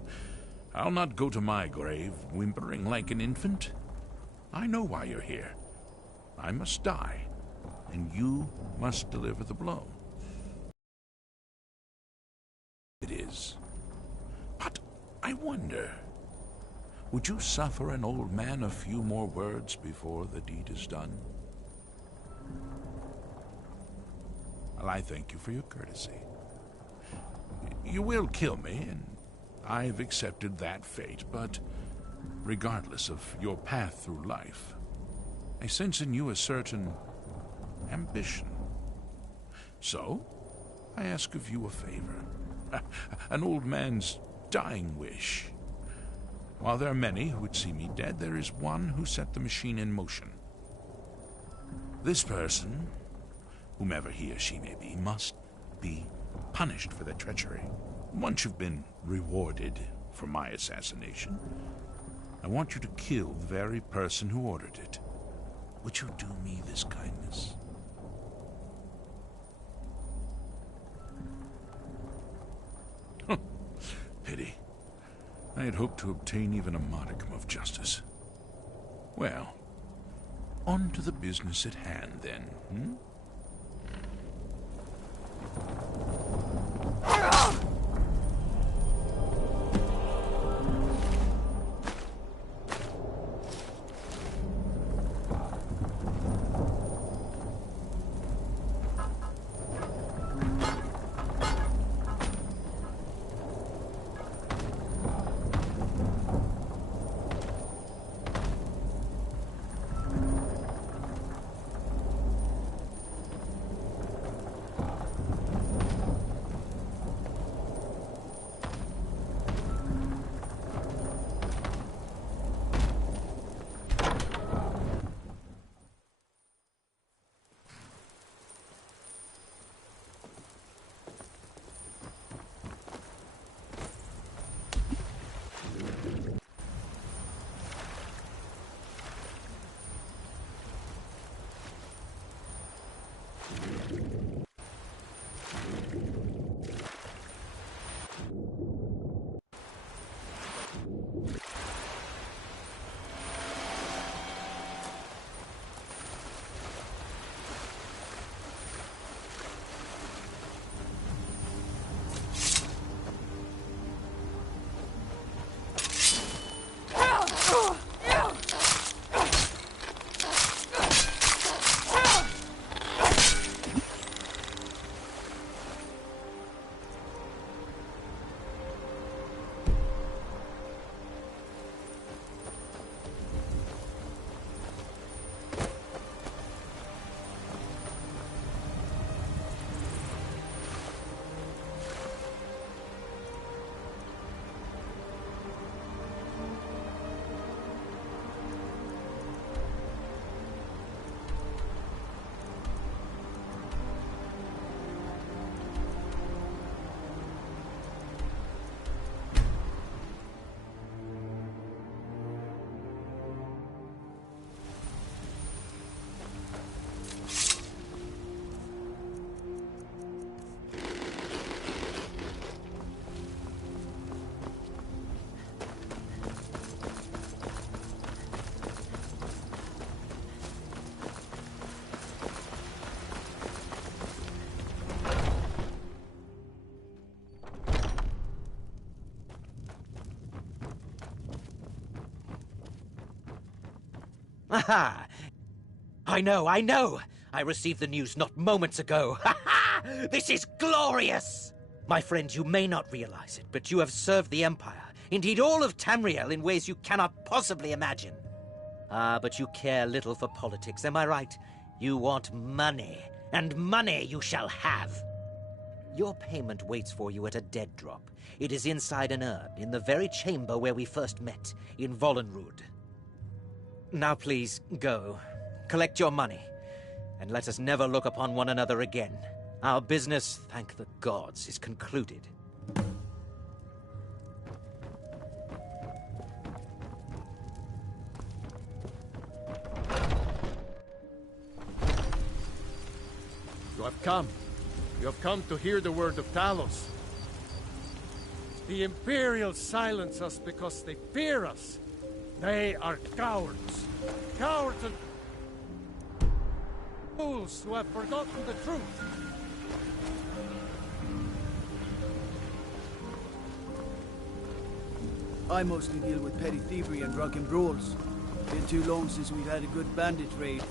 I'll not go to my grave whimpering like an infant. I know why you're here. I must die, and you must deliver the blow. It is. But I wonder, would you suffer an old man a few more words before the deed is done? Well, I thank you for your courtesy. You will kill me, and I've accepted that fate, but regardless of your path through life, I sense in you a certain ambition. So, I ask of you a favor. An old man's dying wish. While there are many who would see me dead, there is one who set the machine in motion. This person, whomever he or she may be, must be punished for their treachery. Once you've been rewarded for my assassination, I want you to kill the very person who ordered it. Would you do me this kindness? Pity. I had hoped to obtain even a modicum of justice. Well, on to the business at hand, then, hmm? Aha! I know! I received the news not moments ago. Ha ha! This is glorious! My friend, you may not realize it, but you have served the Empire, indeed all of Tamriel, in ways you cannot possibly imagine. But you care little for politics, am I right? You want money, and money you shall have. Your payment waits for you at a dead drop. It is inside an urn, in the very chamber where we first met, in Vollenrud. Now please, go. Collect your money, and let us never look upon one another again. Our business, thank the gods, is concluded. You have come. You have come to hear the word of Talos. The Imperials silence us because they fear us. They are cowards. Cowards and fools who have forgotten the truth. I mostly deal with petty thievery and drunken brawls. Been too long since we've had a good bandit raid.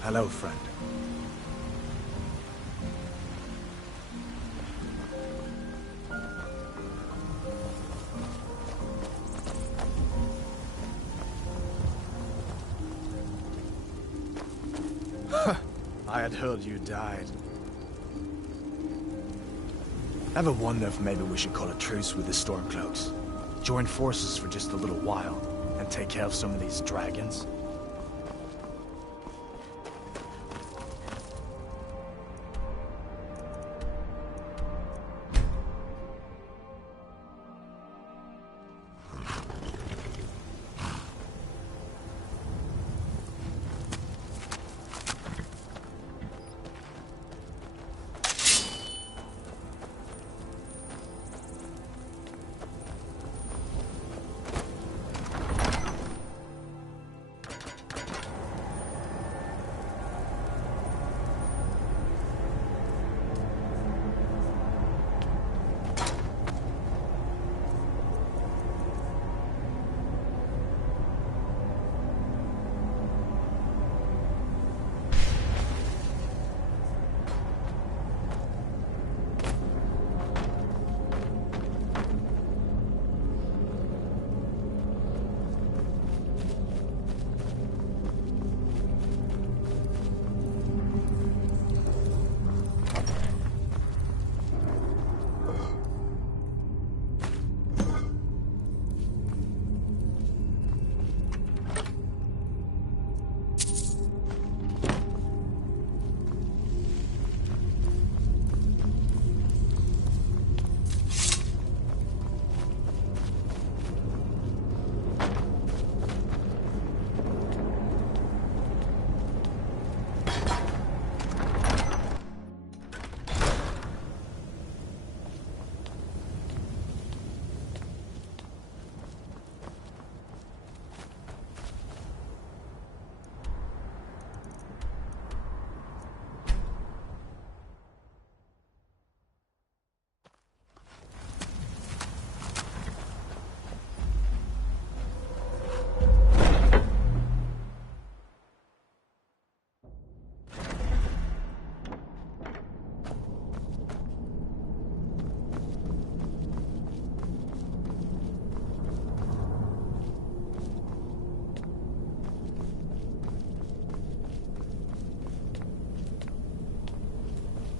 Hello, friend. I had heard you died. Ever wonder if maybe we should call a truce with the Stormcloaks? Join forces for just a little while, and take care of some of these dragons?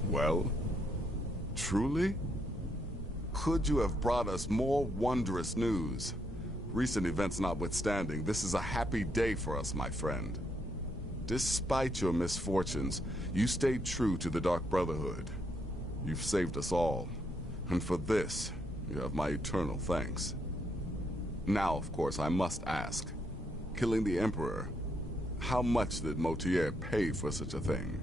Well, truly? Could you have brought us more wondrous news? Recent events notwithstanding, this is a happy day for us, my friend. Despite your misfortunes, you stayed true to the Dark Brotherhood. You've saved us all, and for this, you have my eternal thanks. Now, of course, I must ask, killing the Emperor, how much did Motier pay for such a thing?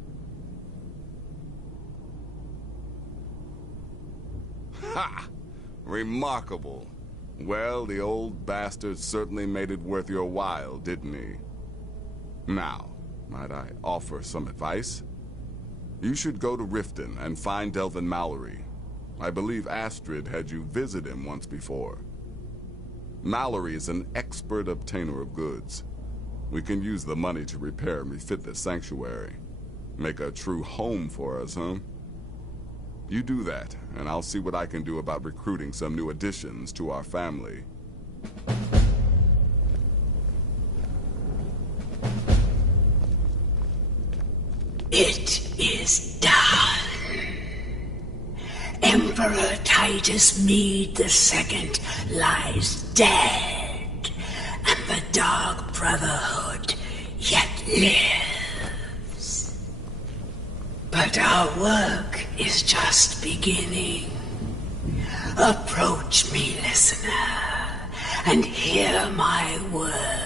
Ha! Remarkable. Well, the old bastard certainly made it worth your while, didn't he? Now, might I offer some advice? You should go to Riften and find Delvin Mallory. I believe Astrid had you visit him once before. Mallory is an expert obtainer of goods. We can use the money to repair and refit this sanctuary. Make a true home for us, huh? You do that, and I'll see what I can do about recruiting some new additions to our family. It is done. Emperor Emperor Titus Mede II lies dead, and the Dark Brotherhood yet lives. But our work is just beginning. Approach me, listener, and hear my words.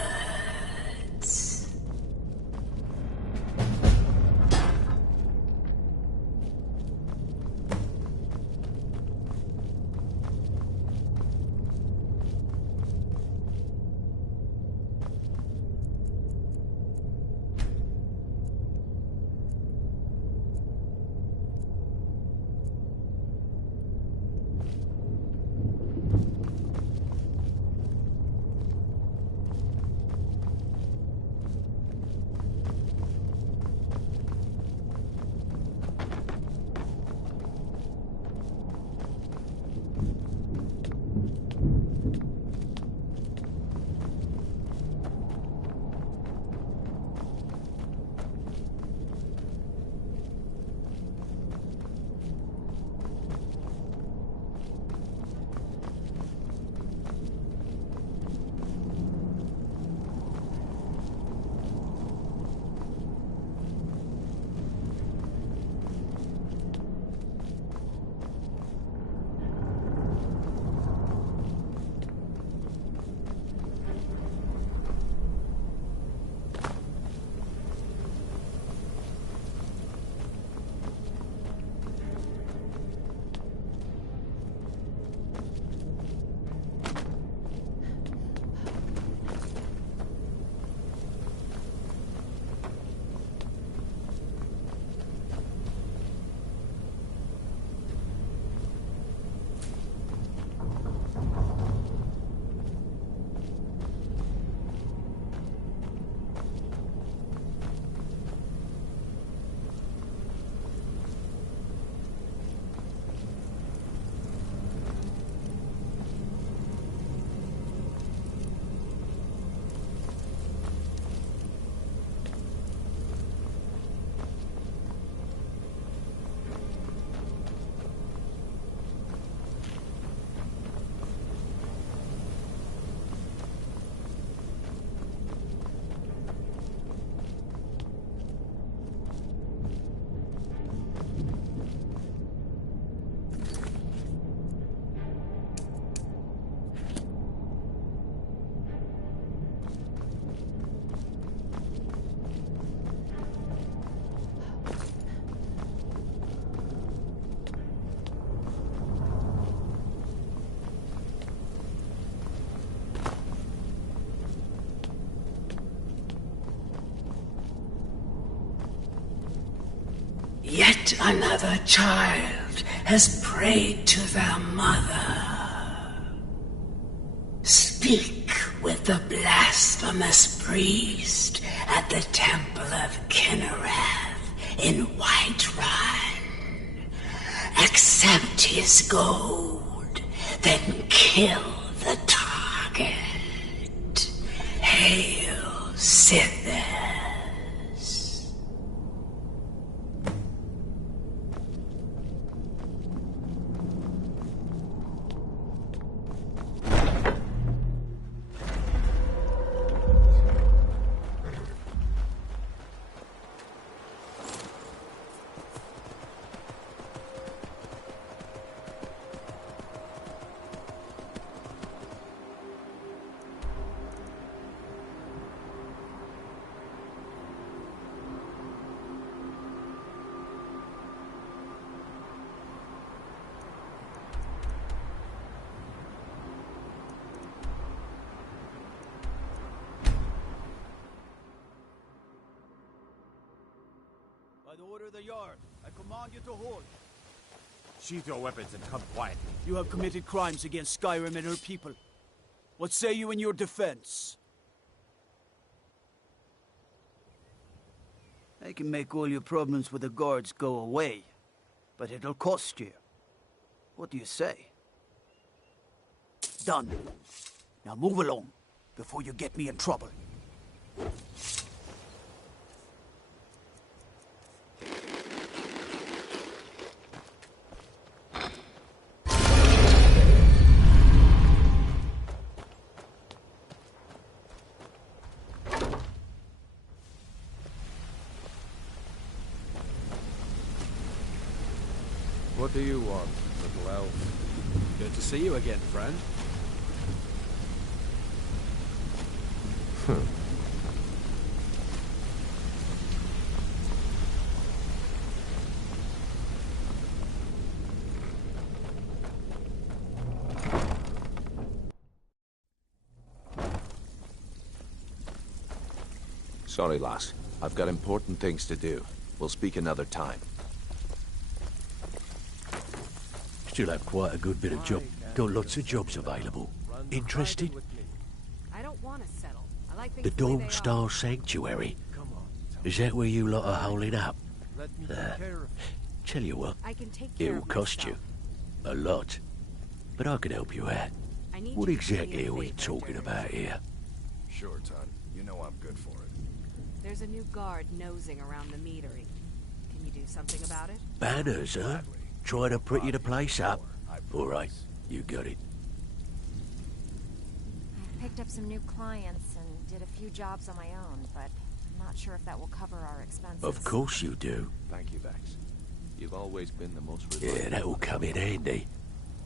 Yet another child has prayed to their mother. Speak with the blasphemous priest at the Temple of Kinnereth in Whiterun. Accept his gold, then kill the target. Hail, Sithis. By the order of the Yard, I command you to hold. Sheath your weapons and come quietly. You have committed crimes against Skyrim and her people. What say you in your defense? I can make all your problems with the guards go away, but it'll cost you. What do you say? Done. Now move along, before you get me in trouble. What do you want, little elf? Good to see you again, friend. Sorry, lass. I've got important things to do. We'll speak another time. Still have quite a good bit of job. Got lots of jobs available. Interested? I don't want to settle. I like The Dawn Star Sanctuary. Is that where you lot are holding up? Tell you what, I can take care it'll of cost you. A lot. But I can help you out. What exactly are we talking about here? Sure, Ton. You know I'm good for it. There's a new guard nosing around the meadery. Can you do something about it? Banners, huh? Trying to pretty the place up? All right, you got it. I've picked up some new clients and did a few jobs on my own, but I'm not sure if that will cover our expenses. Of course you do. Thank you, Vex. You've always been the most reliable. Yeah, that'll come in handy.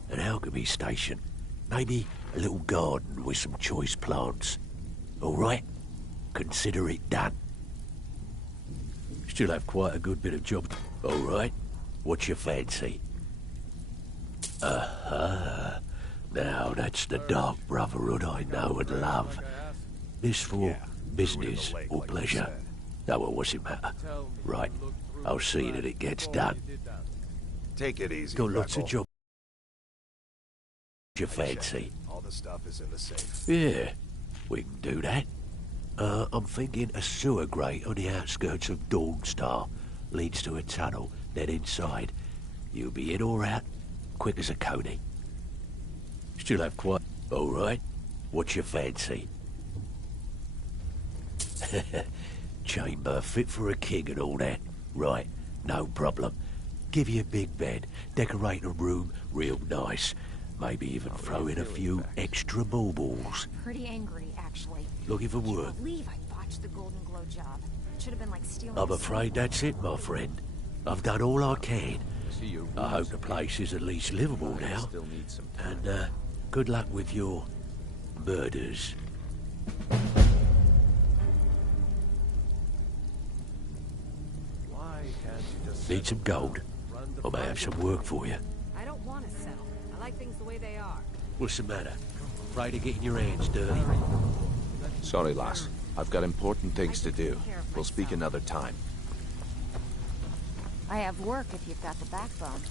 An alchemy station. Maybe a little garden with some choice plants. All right? Consider it done. Still have quite a good bit of job. All right? What's your fancy? Now that's the dark brotherhood I know and love. This for business or pleasure? No, well, what's it matter? Right, I'll see that it gets done. Take it easy. Got lots of Freckle. job. Your fancy? All the stuff is in the safe. Yeah, we can do that. I'm thinking a sewer grate on the outskirts of Dawnstar leads to a tunnel, then inside. You'll be in or out, quick as a coney. Still have quite... All right. What's your fancy? Chamber fit for a king and all that. Right, no problem. Give you a big bed, decorate a room real nice. Maybe even throw in a few extra baubles. Pretty angry, actually. Looking for work? I believe I botched the Golden Glow job. It should have been like stealing. I'm afraid that's it, my friend. I've done all I can. I hope the place is at least livable now. And good luck with your murders. Why can't you just Need some gold? I may have some work for you. I don't want to settle. I like things the way they are. What's the matter? Afraid of getting your hands dirty? Sorry, lass. I've got important things to do. We'll speak another time. I have work if you've got the backbone.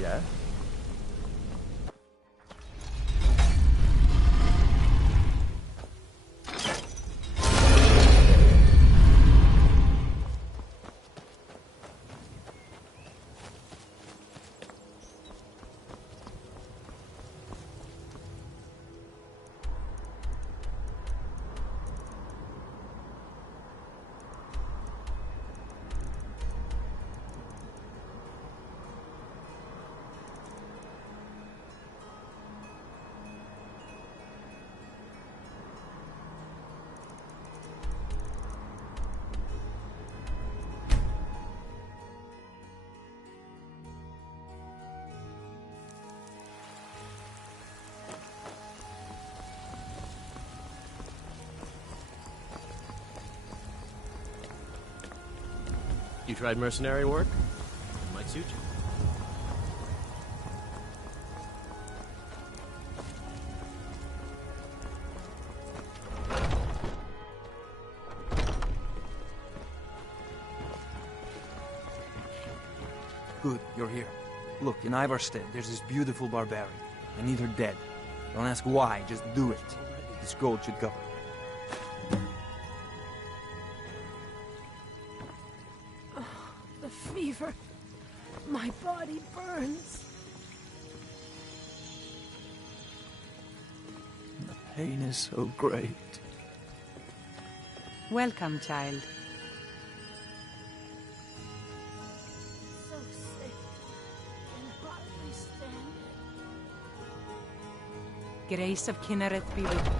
Yeah? You tried mercenary work? It might suit you. Good, you're here. Look, in Ivarstead, there's this beautiful barbarian. I need her dead. Don't ask why, just do it. This gold should cover. The fever. My body burns. The pain is so great. Welcome, child. So sick. Can hardly stand it. Grace of Kinnereth be with you.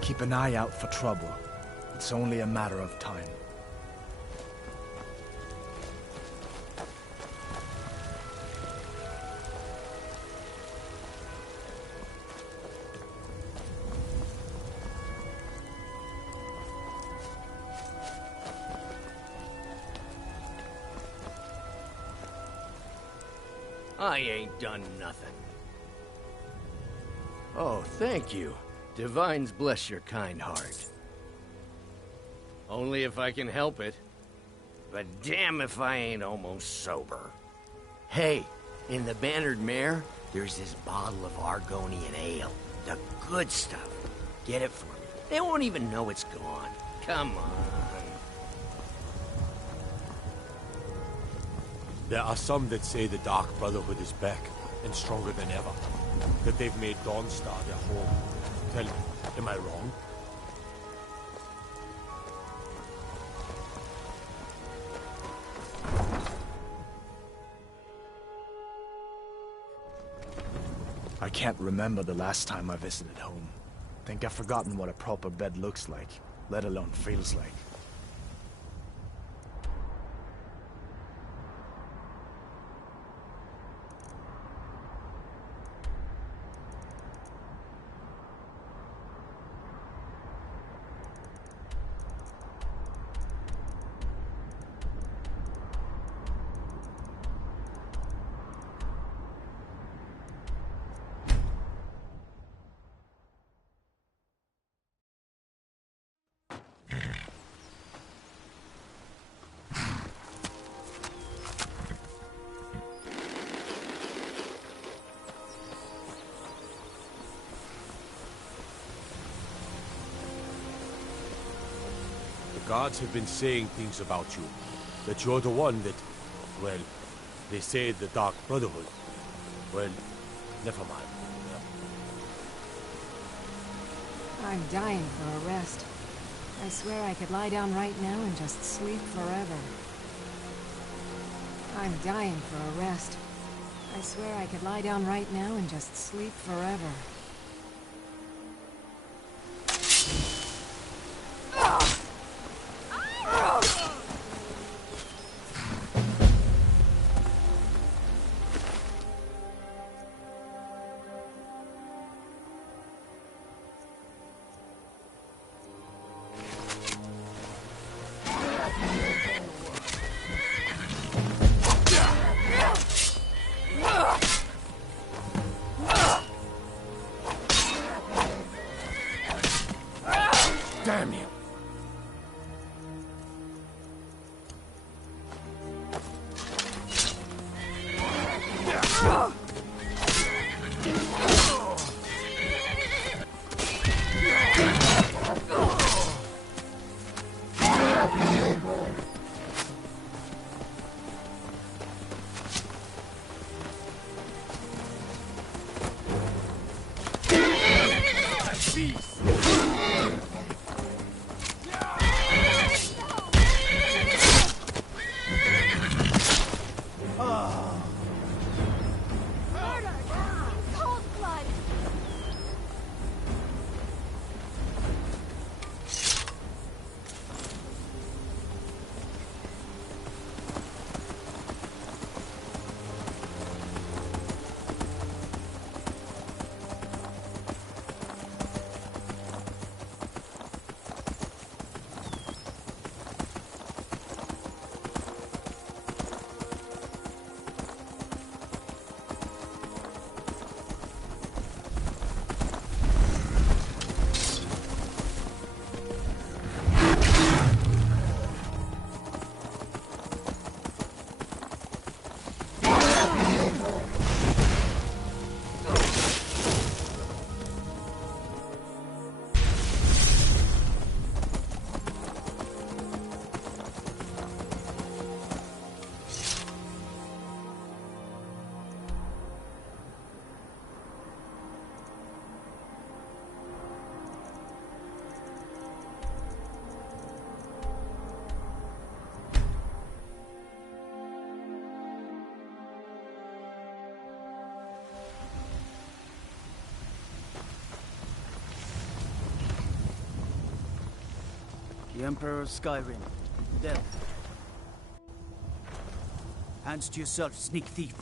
Keep an eye out for trouble. It's only a matter of time. I ain't done nothing. Oh, thank you. Divines bless your kind heart. Only if I can help it. But damn if I ain't almost sober. Hey, in the Bannered Mare, there's this bottle of Argonian ale. The good stuff. Get it for me. They won't even know it's gone. Come on. There are some that say the Dark Brotherhood is back, and stronger than ever. That they've made Dawnstar their home. Tell me, am I wrong? I can't remember the last time I visited home. Think I've forgotten what a proper bed looks like, let alone feels like. The gods have been saying things about you. That you're the one that... well, they say the Dark Brotherhood. Well, never mind. I'm dying for a rest. I swear I could lie down right now and just sleep forever. I'm dying for a rest. I swear I could lie down right now and just sleep forever. The Emperor of Skyrim. Dead. Hands to yourself, sneak thief.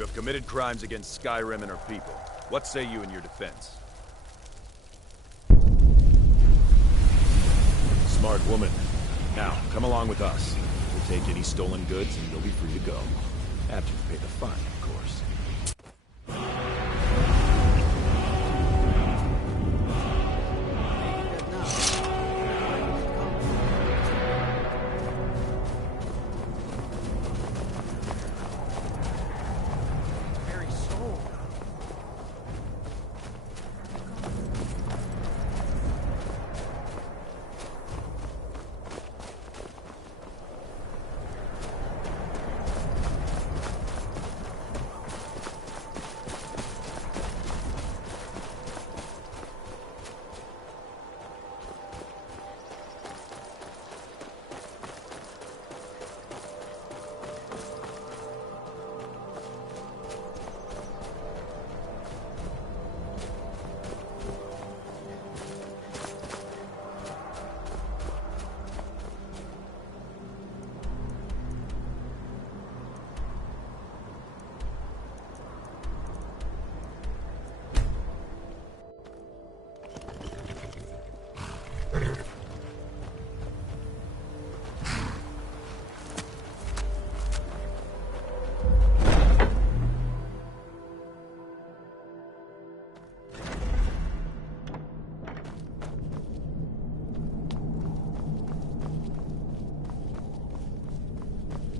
You have committed crimes against Skyrim and her people. What say you in your defense? Smart woman. Now, come along with us. We'll take any stolen goods and you'll be free to go. After you pay the fine, of course.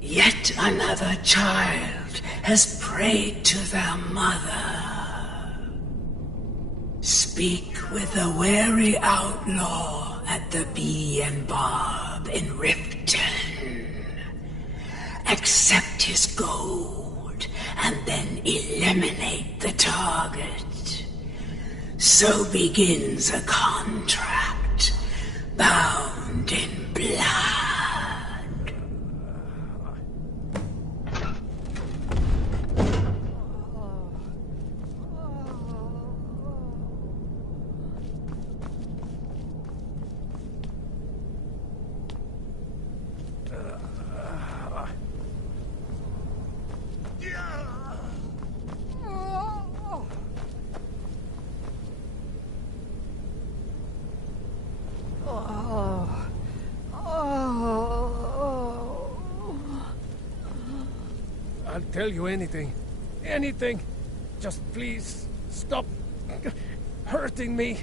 Yet another child has prayed to their mother. Speak with the wary outlaw at the Bee and Bob in Riften. accept his gold, and then eliminate the target. So begins a contract bound in blood. I'll tell you anything. Anything. Just please stop hurting me.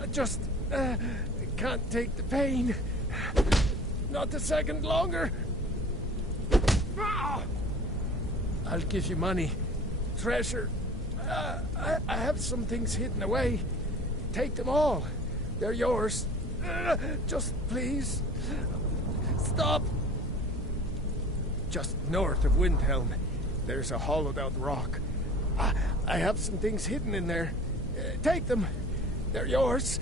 I just can't take the pain. Not a second longer. I'll give you money. Treasure. I have some things hidden away. Take them all. They're yours. Just please. Stop. Just north of Windhelm, there's a hollowed-out rock. I have some things hidden in there. Take them. They're yours.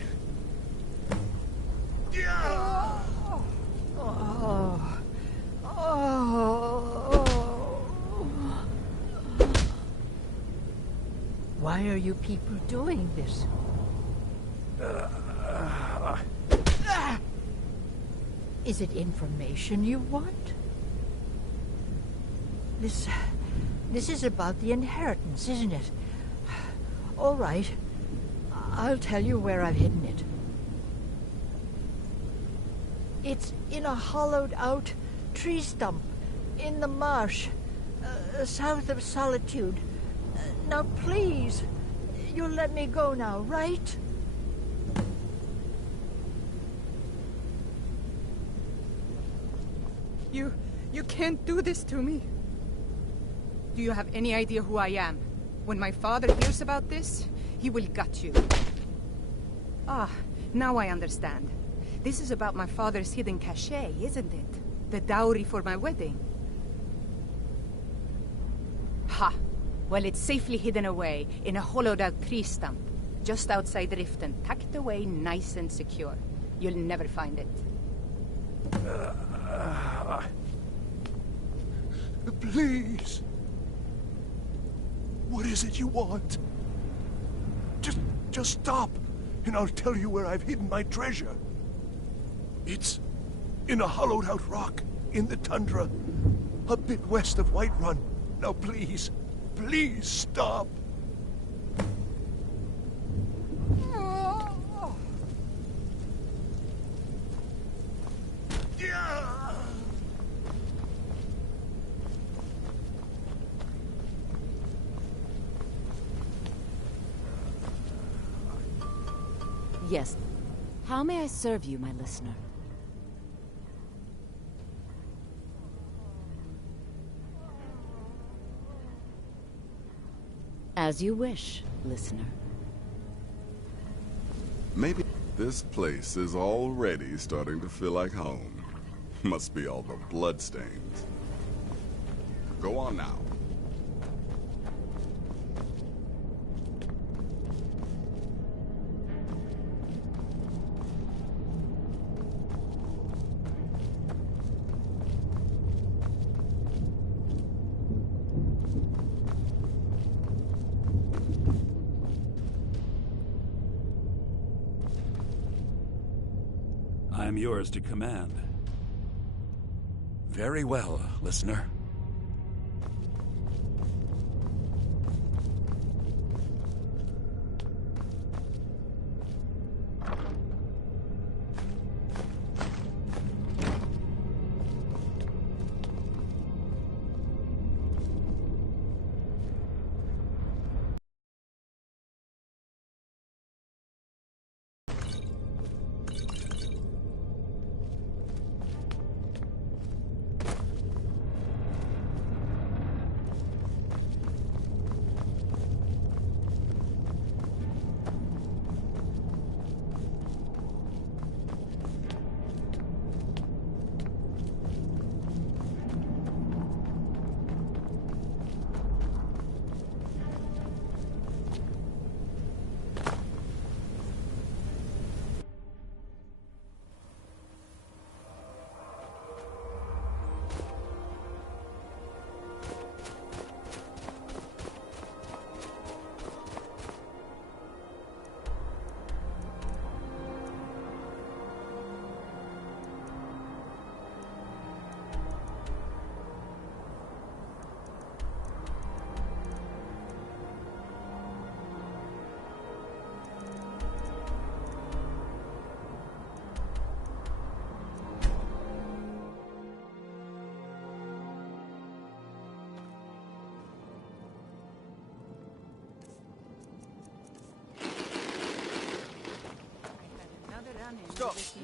Why are you people doing this? Is it information you want? This is about the inheritance, isn't it? All right. I'll tell you where I've hidden it. It's in a hollowed-out tree stump in the marsh, south of Solitude. Now, please, you'll let me go now, right? You can't do this to me. Do you have any idea who I am? When my father hears about this, he will gut you. Ah, now I understand. This is about my father's hidden cachet, isn't it? The dowry for my wedding. Ha! Well, it's safely hidden away in a hollowed-out tree stump, just outside Riften, tucked away nice and secure. You'll never find it. Please. What is it you want? Just stop, and I'll tell you where I've hidden my treasure. It's in a hollowed-out rock in the tundra, a bit west of Whiterun. Now, please, please stop. Yes. How may I serve you, my listener? As you wish, listener. Maybe this place is already starting to feel like home. Must be all the bloodstains. Go on now. I am yours to command. Very well, listener.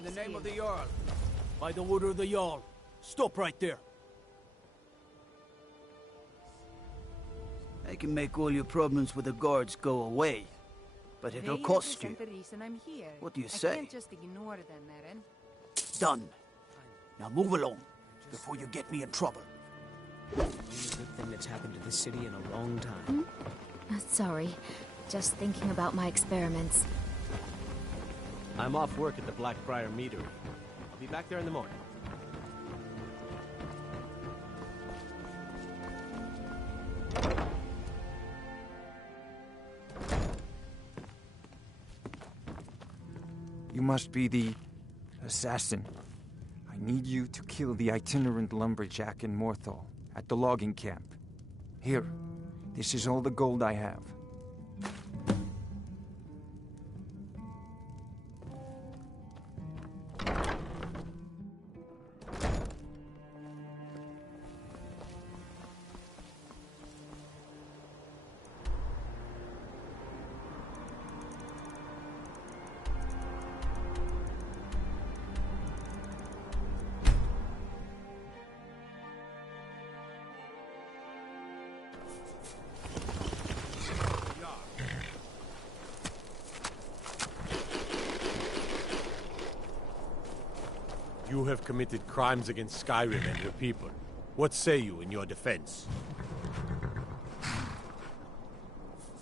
In the name of the Jarl. By the order of the Jarl. Stop right there. I can make all your problems with the guards go away. But it'll cost you. The reason I'm here. What do you I say? can't just ignore them, Eren. Done. Now move along, before you get me in trouble. Only good thing that's happened to this city in a long time. Sorry. Just thinking about my experiments. I'm off work at the Blackbriar Meadery. I'll be back there in the morning. You must be the assassin. I need you to kill the itinerant lumberjack in Morthal at the logging camp. Here, this is all the gold I have. You have committed crimes against Skyrim and her people. What say you in your defense?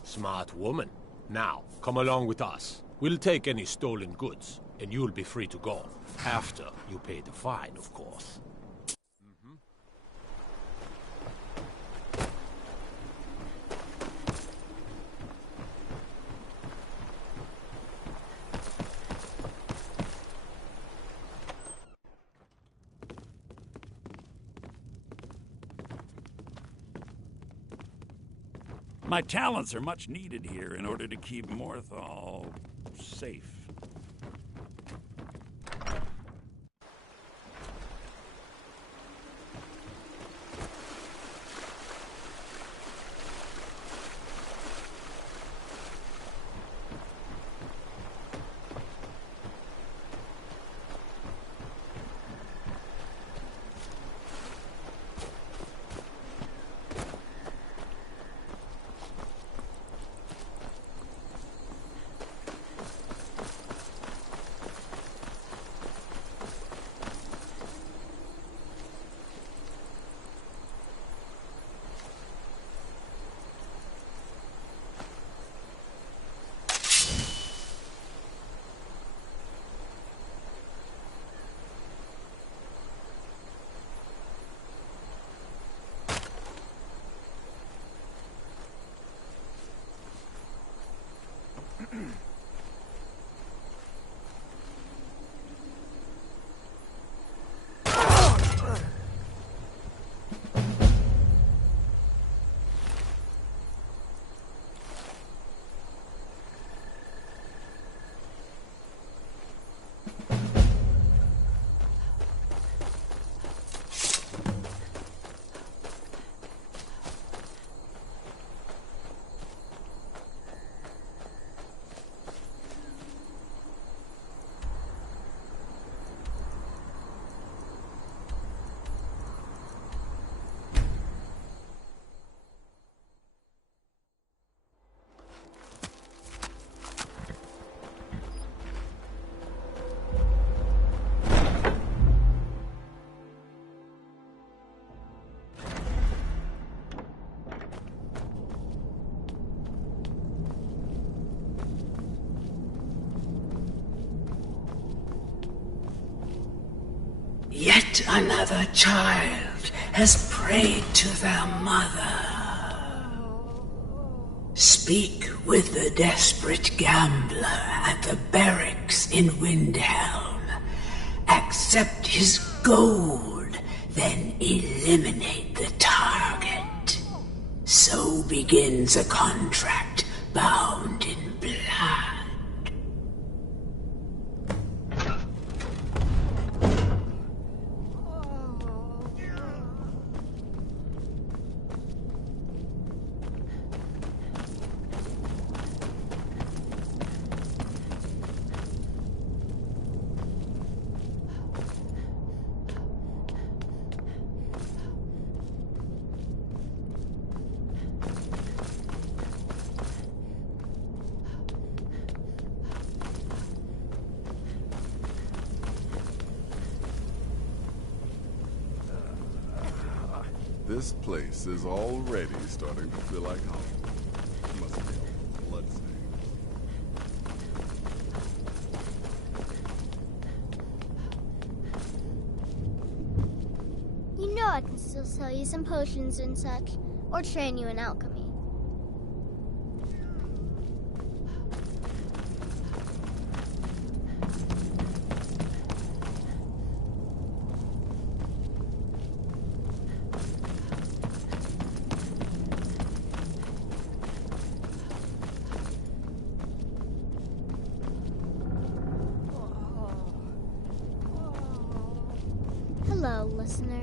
Smart woman. Now, come along with us. We'll take any stolen goods, and you'll be free to go. After you pay the fine, of course. My talents are much needed here in order to keep Morthal safe. Yet another child has prayed to their mother. Speak with the desperate gambler at the barracks in Windhelm. Accept his gold, then eliminate the target. So begins a contract bound in blood. This place is already starting to feel like home. Must be a bloodstain. You know I can still sell you some potions and such, or train you in alchemy. Hello, listener.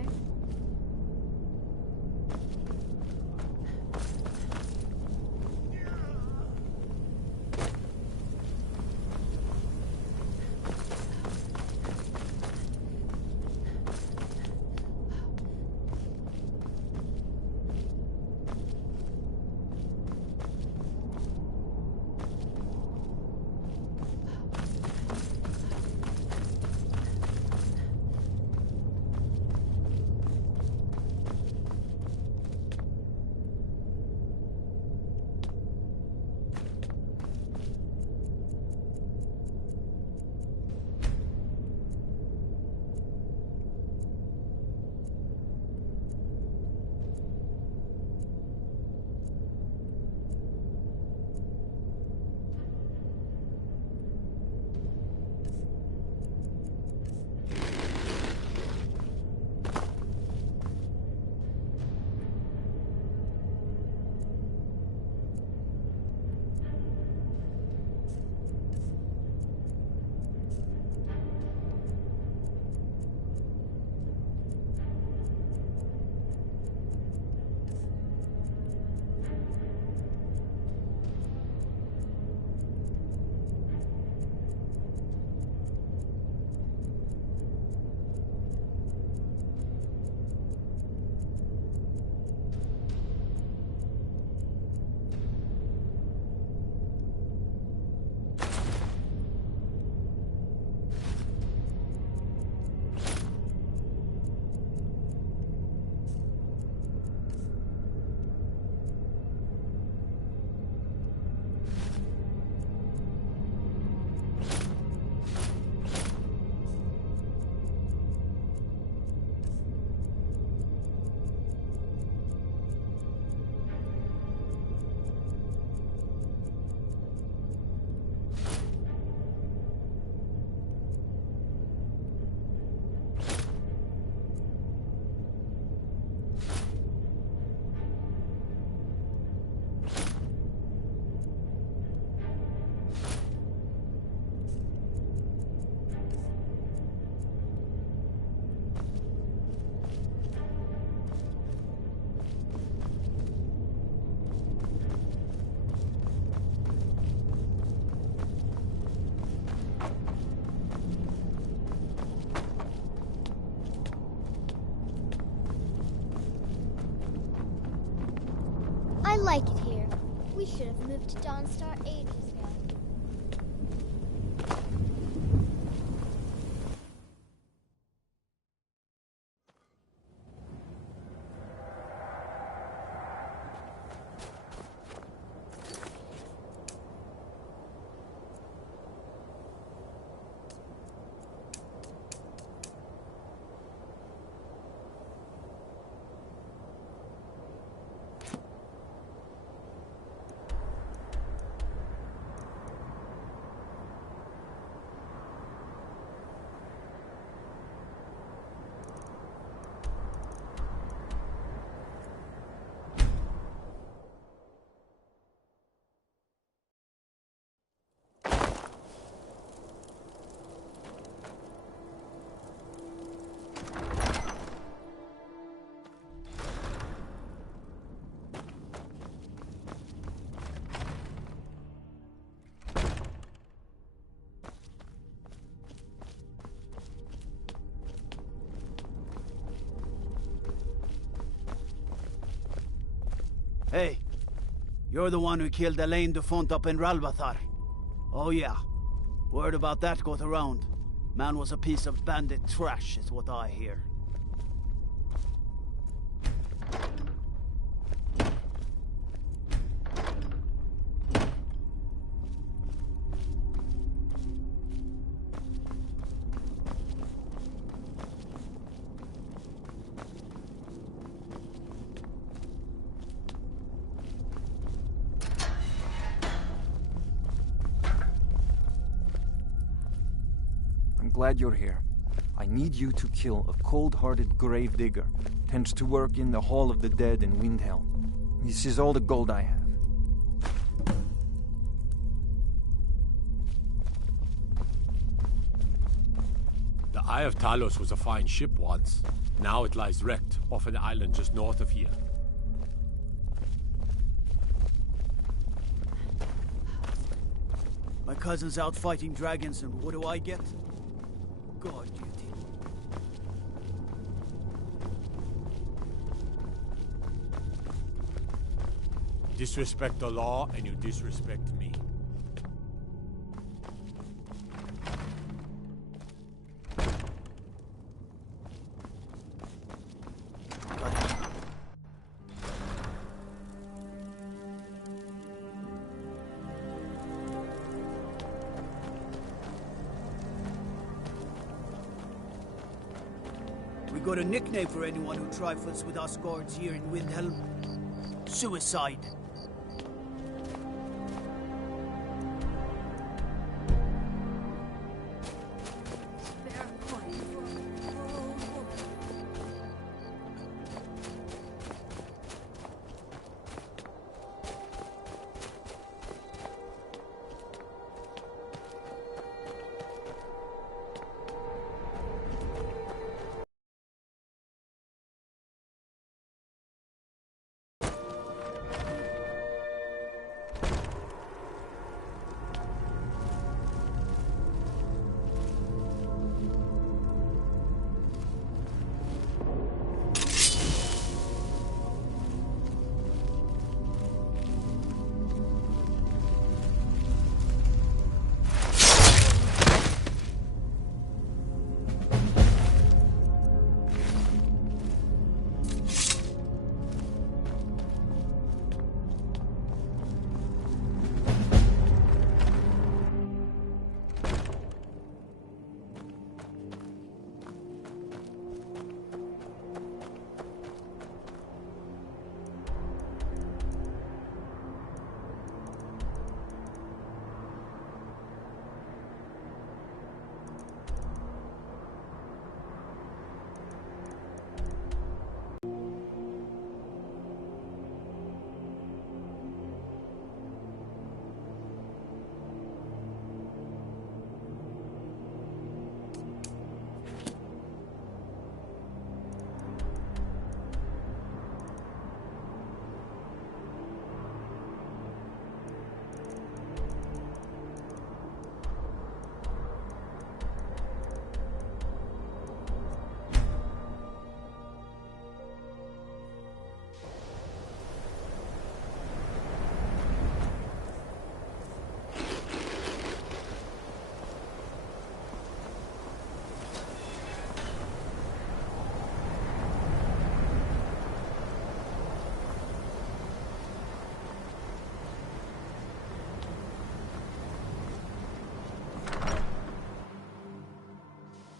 I like it here. We should have moved to Dawnstar ages ago. Hey, you're the one who killed Elaine Dufont up in Ralbathar. Oh yeah, word about that got around. Man was a piece of bandit trash, is what I hear. glad you're here. I need you to kill a cold-hearted gravedigger. Tends to work in the Hall of the Dead in Windhelm. This is all the gold I have. The Eye of Talos was a fine ship once. Now it lies wrecked off an island just north of here. My cousin's out fighting dragons, and what do I get? Guard duty. Disrespect the law, and you disrespect me. We got a nickname for anyone who trifles with us guards here in Windhelm. Suicide.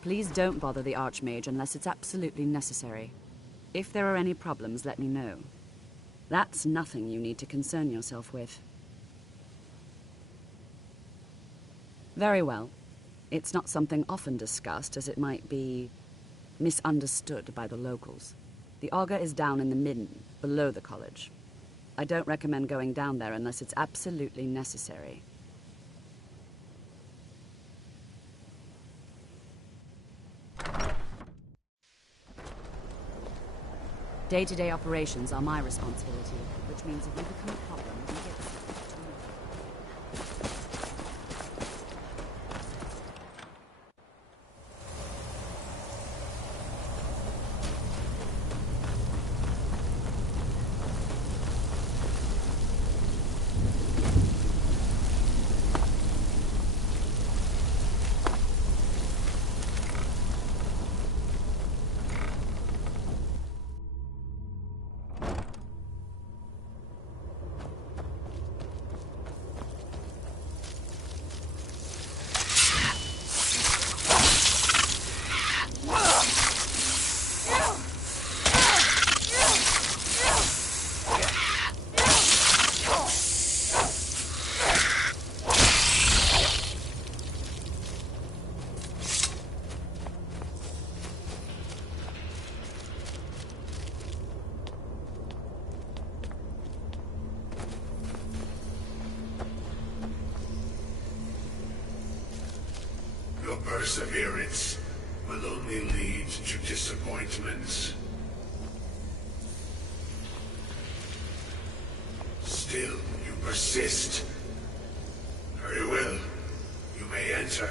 Please don't bother the Archmage unless it's absolutely necessary. If there are any problems, let me know. That's nothing you need to concern yourself with. Very well. It's not something often discussed, as it might be misunderstood by the locals. The Augur is down in the midden, below the college. I don't recommend going down there unless it's absolutely necessary. Day-to-day operations are my responsibility, which means if you become a problem, you get Perseverance will only lead to disappointment. Still, you persist. Very well. You may enter.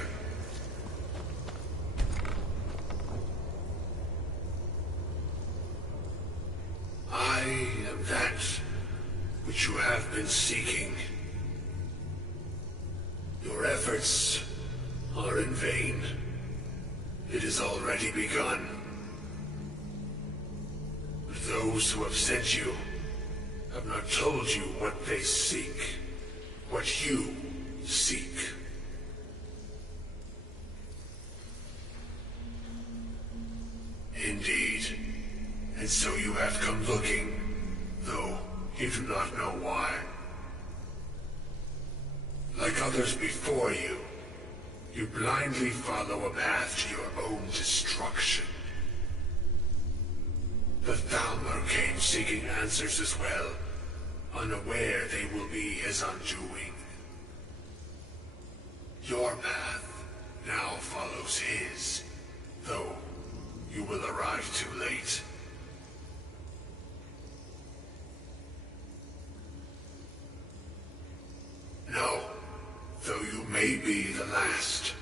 I am that which you have been seeking. Your efforts are in vain. It has already begun. Those who have sent you have not told you what they seek, what you seek. Indeed. And so you have come looking, though you do not know why. Like others before you, you blindly follow a path to your own destruction. The Thalmor came seeking answers as well, unaware they will be his undoing. Your path now follows his, though you will arrive too late. No, though you may be the last,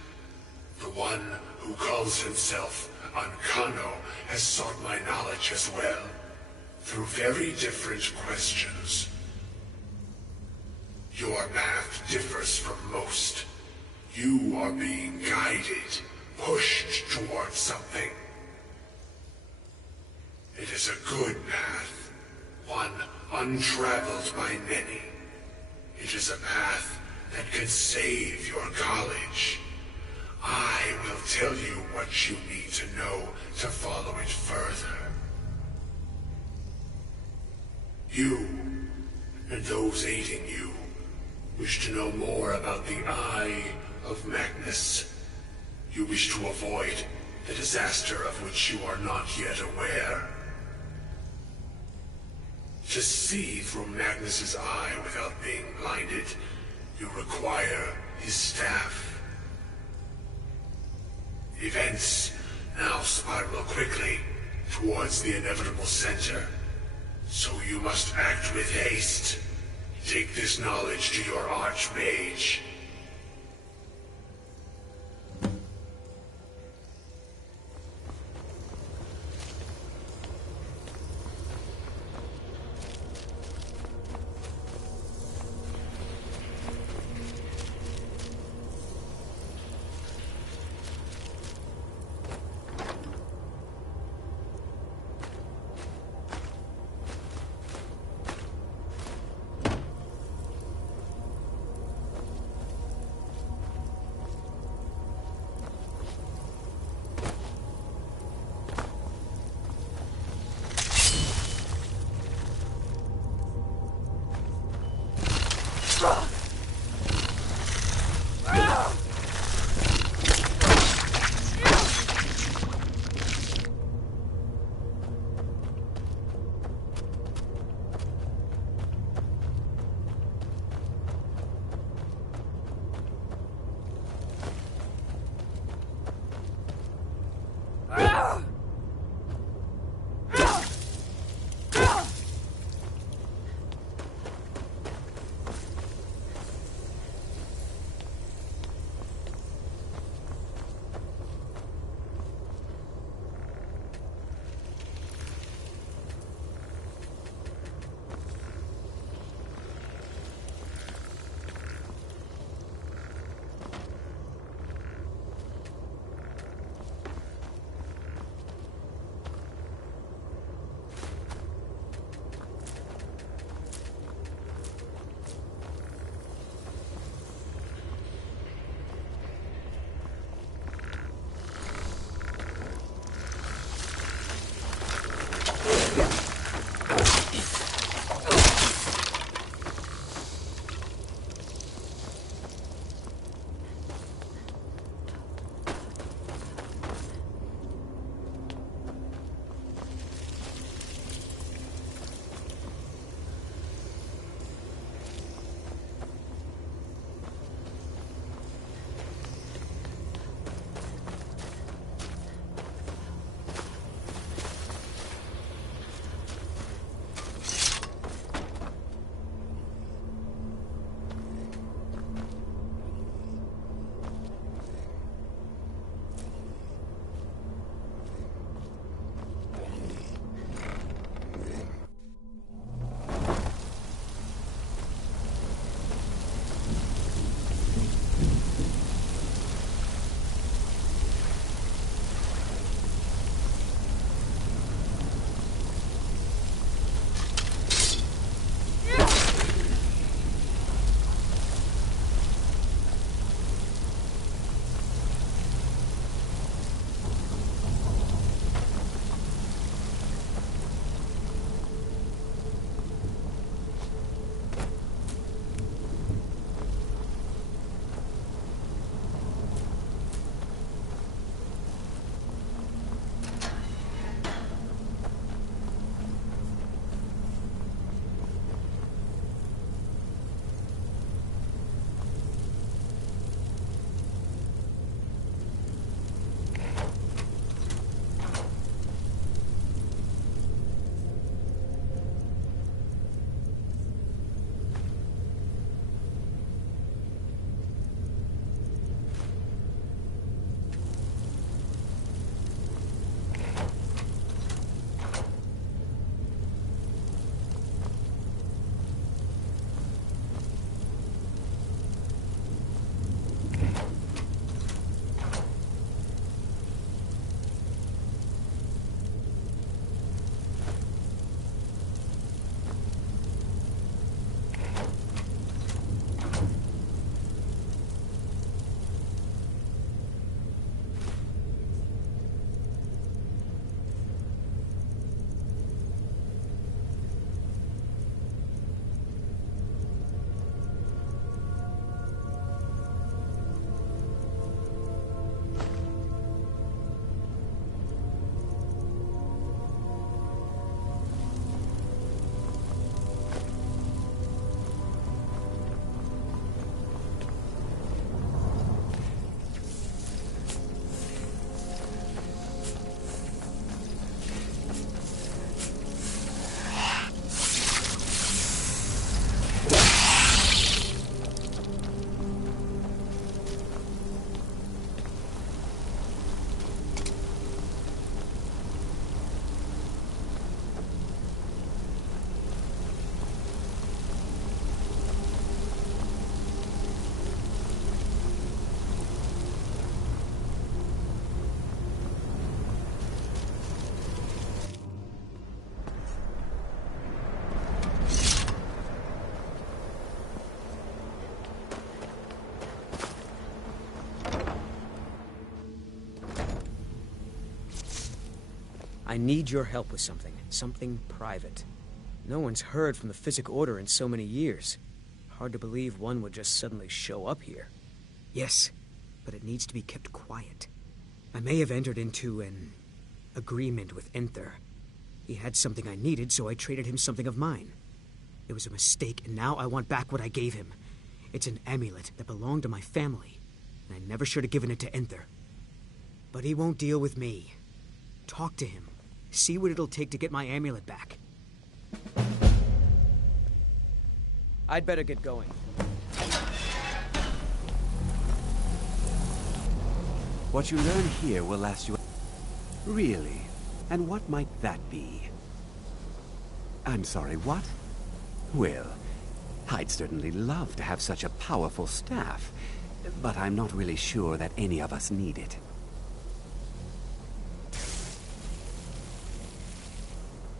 the one who calls himself Ancano has sought my knowledge as well, through very different questions. Your path differs from most. You are being guided, pushed towards something. It is a good path, one untraveled by many. It is a path that can save your college. I will tell you what you need to know to follow it further. You, and those aiding you, wish to know more about the Eye of Magnus. You wish to avoid the disaster of which you are not yet aware. To see through Magnus's eye without being blinded, you require his staff. Events now spiral quickly towards the inevitable center, so you must act with haste. Take this knowledge to your Archmage. I need your help with something. Something private. No one's heard from the Physic Order in so many years. Hard to believe one would just suddenly show up here. Yes, but it needs to be kept quiet. I may have entered into an agreement with Enther. He had something I needed, so I traded him something of mine. It was a mistake, and now I want back what I gave him. It's an amulet that belonged to my family, and I never should have given it to Enther. But he won't deal with me. Talk to him. See what it'll take to get my amulet back. I'd better get going. What you learn here will last you... Really? And what might that be? I'm sorry, what? Well, I'd certainly love to have such a powerful staff, but I'm not really sure that any of us need it.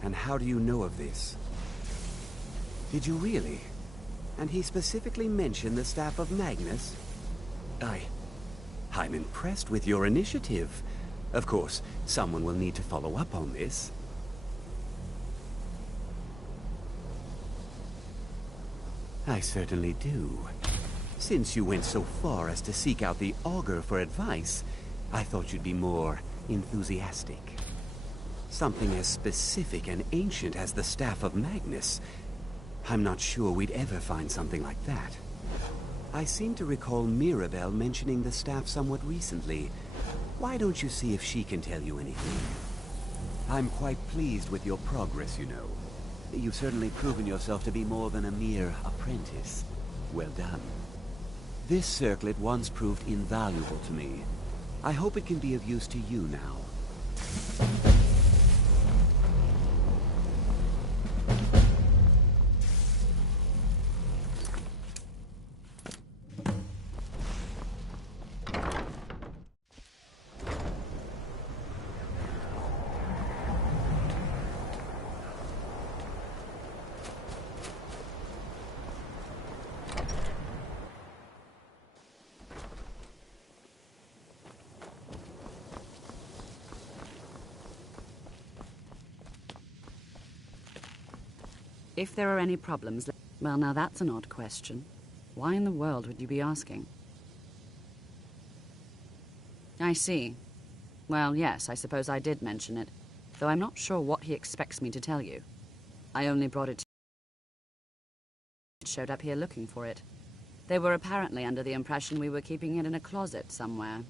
And how do you know of this? Did you really? And he specifically mentioned the staff of Magnus? I'm impressed with your initiative. Of course, someone will need to follow up on this. I certainly do. Since you went so far as to seek out the Augur for advice, I thought you'd be more enthusiastic. Something as specific and ancient as the Staff of Magnus. I'm not sure we'd ever find something like that. I seem to recall Mirabelle mentioning the staff somewhat recently. Why don't you see if she can tell you anything? I'm quite pleased with your progress, you know. You've certainly proven yourself to be more than a mere apprentice. Well done. This circlet once proved invaluable to me. I hope it can be of use to you now. If there are any problems... Well, now that's an odd question. Why in the world would you be asking? I see. Well, yes, I suppose I did mention it, though I'm not sure what he expects me to tell you. I only brought it to... It showed up here looking for it. They were apparently under the impression we were keeping it in a closet somewhere.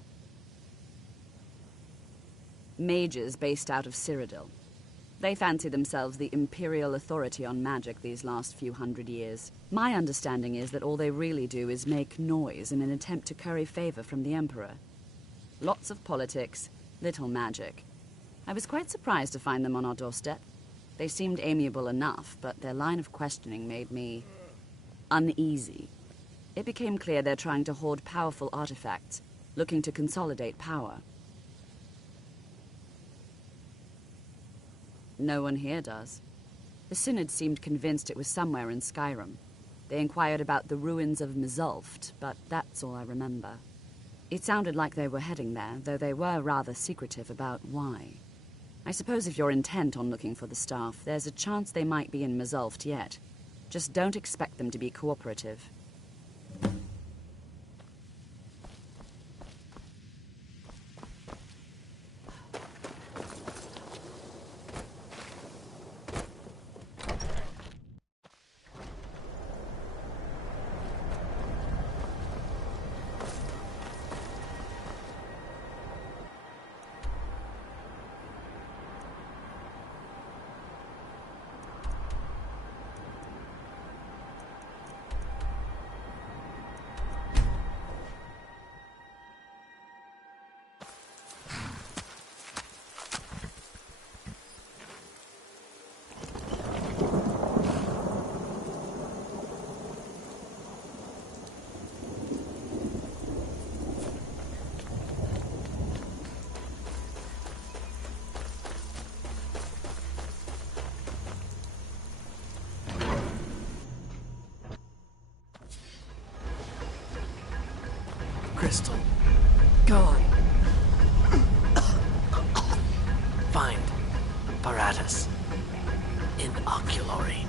Mages based out of Cyrodiil. They fancy themselves the imperial authority on magic these last few hundred years. My understanding is that all they really do is make noise in an attempt to curry favor from the Emperor. Lots of politics, little magic. I was quite surprised to find them on our doorstep. They seemed amiable enough, but their line of questioning made me uneasy. It became clear they're trying to hoard powerful artifacts, looking to consolidate power. No one here does. The Synod seemed convinced it was somewhere in Skyrim. They inquired about the ruins of Mizulft, but that's all I remember. It sounded like they were heading there, though they were rather secretive about why. I suppose if you're intent on looking for the staff, there's a chance they might be in Mizulft yet. Just don't expect them to be cooperative. Crystal. Gone. Find. matters. In oculory.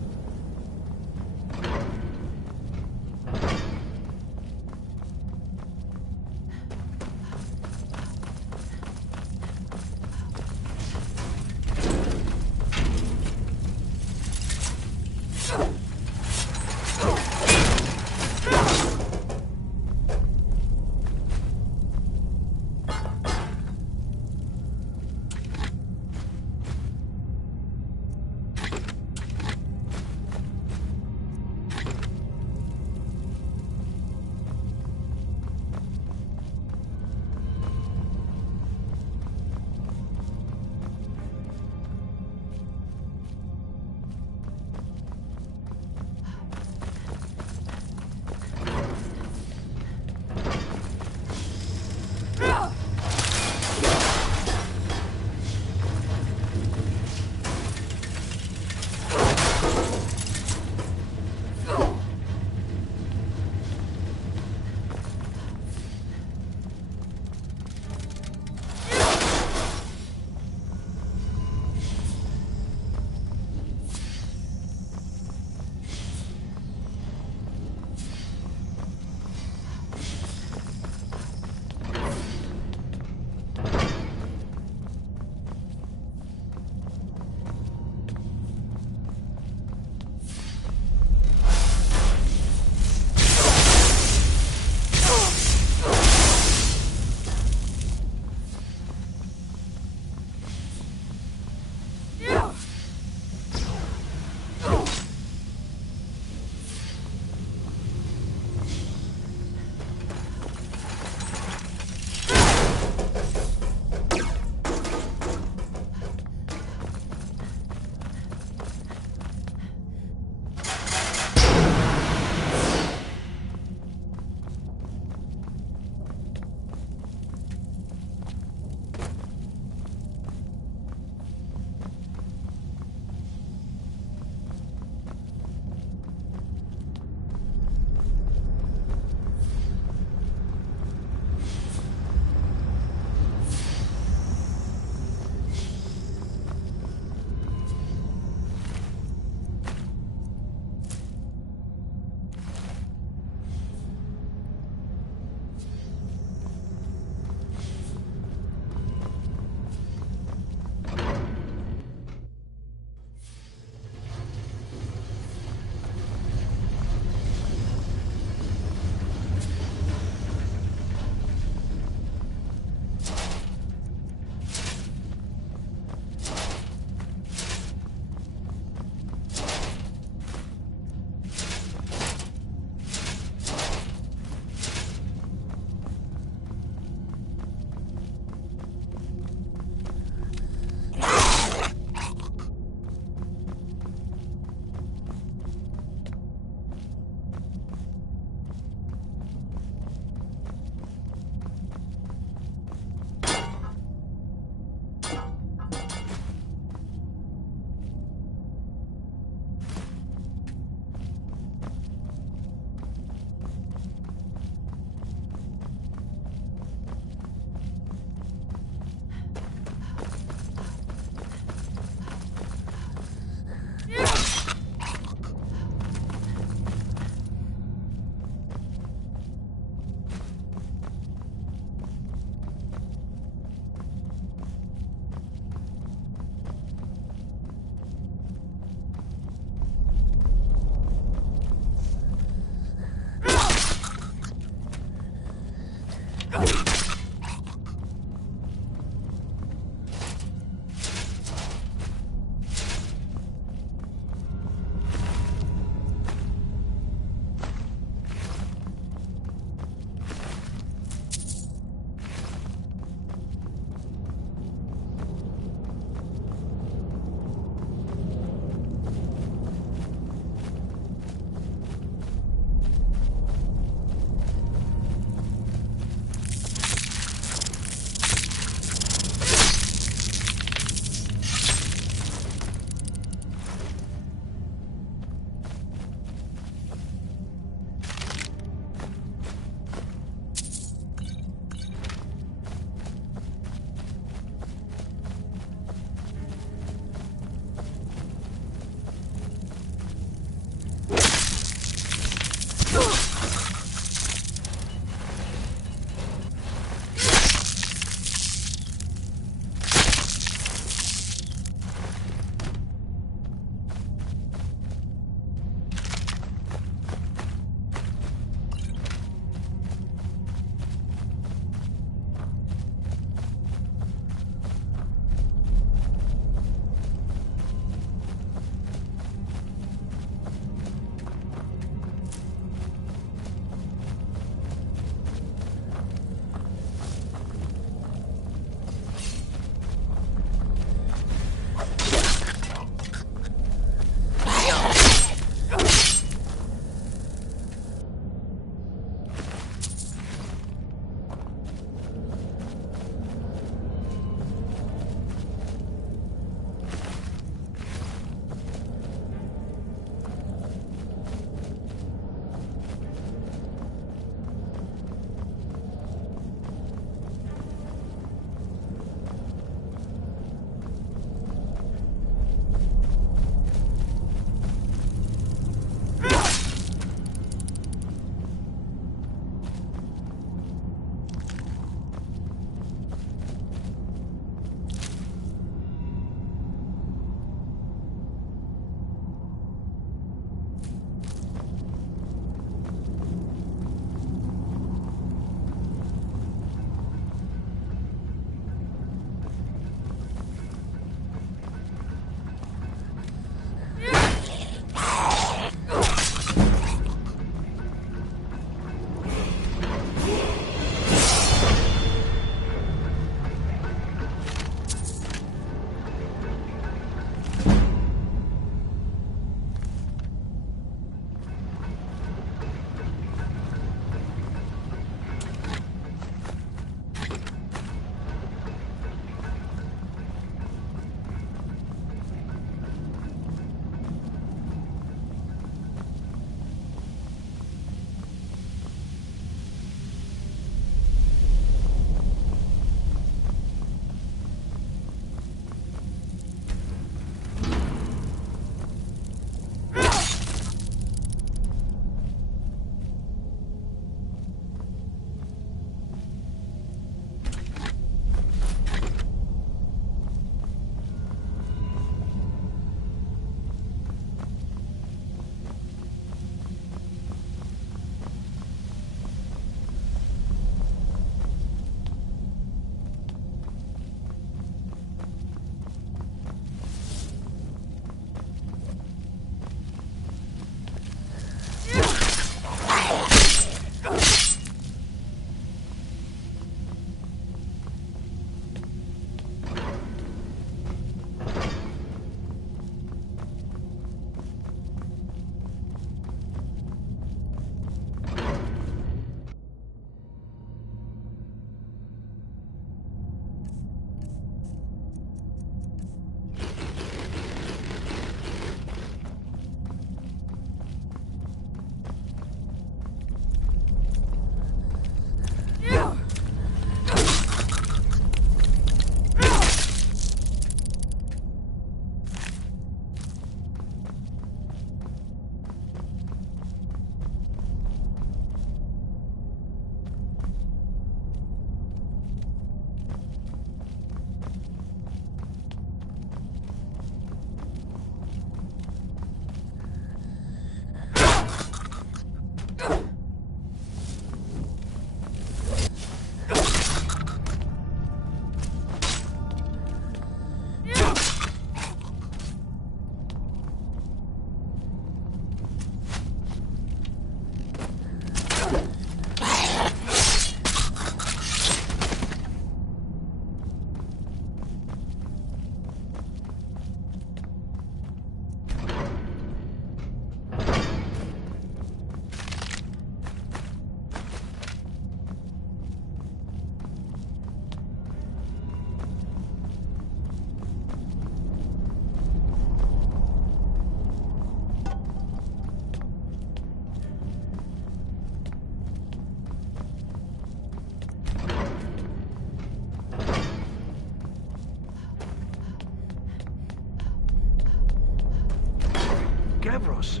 Gavros.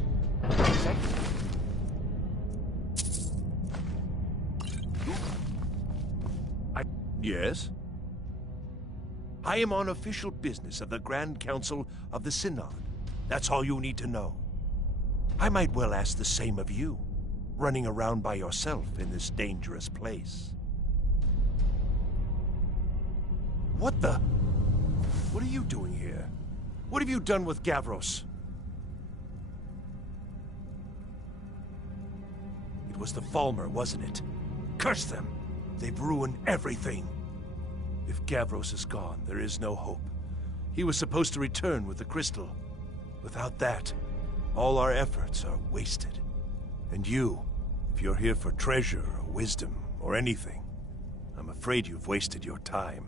Yes? I am on official business of the Grand Council of the Synod. That's all you need to know. I might well ask the same of you, running around by yourself in this dangerous place. What the? What are you doing here? What have you done with Gavros? It was the Falmer, wasn't it? Curse them! They've ruined everything. If Gavros is gone, there is no hope. He was supposed to return with the crystal. Without that, all our efforts are wasted. And you, if you're here for treasure or wisdom or anything, I'm afraid you've wasted your time.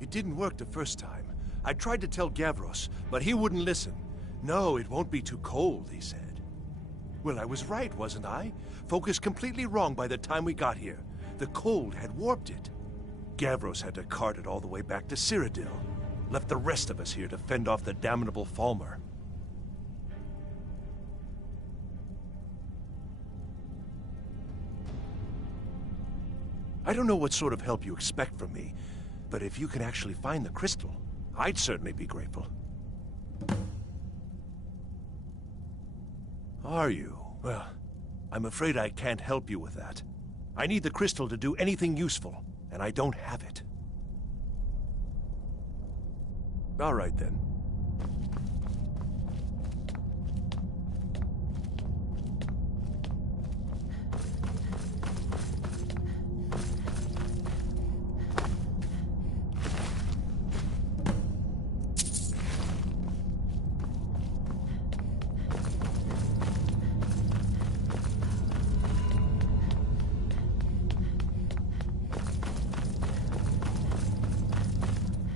It didn't work the first time. I tried to tell Gavros, but he wouldn't listen. No, it won't be too cold, he said. Well, I was right, wasn't I? Focused completely wrong by the time we got here. The cold had warped it. Gavros had to cart it all the way back to Cyrodiil. Left the rest of us here to fend off the damnable Falmer. I don't know what sort of help you expect from me, but if you can actually find the crystal, I'd certainly be grateful. Are you? Well, I'm afraid I can't help you with that. I need the crystal to do anything useful, and I don't have it. All right, then.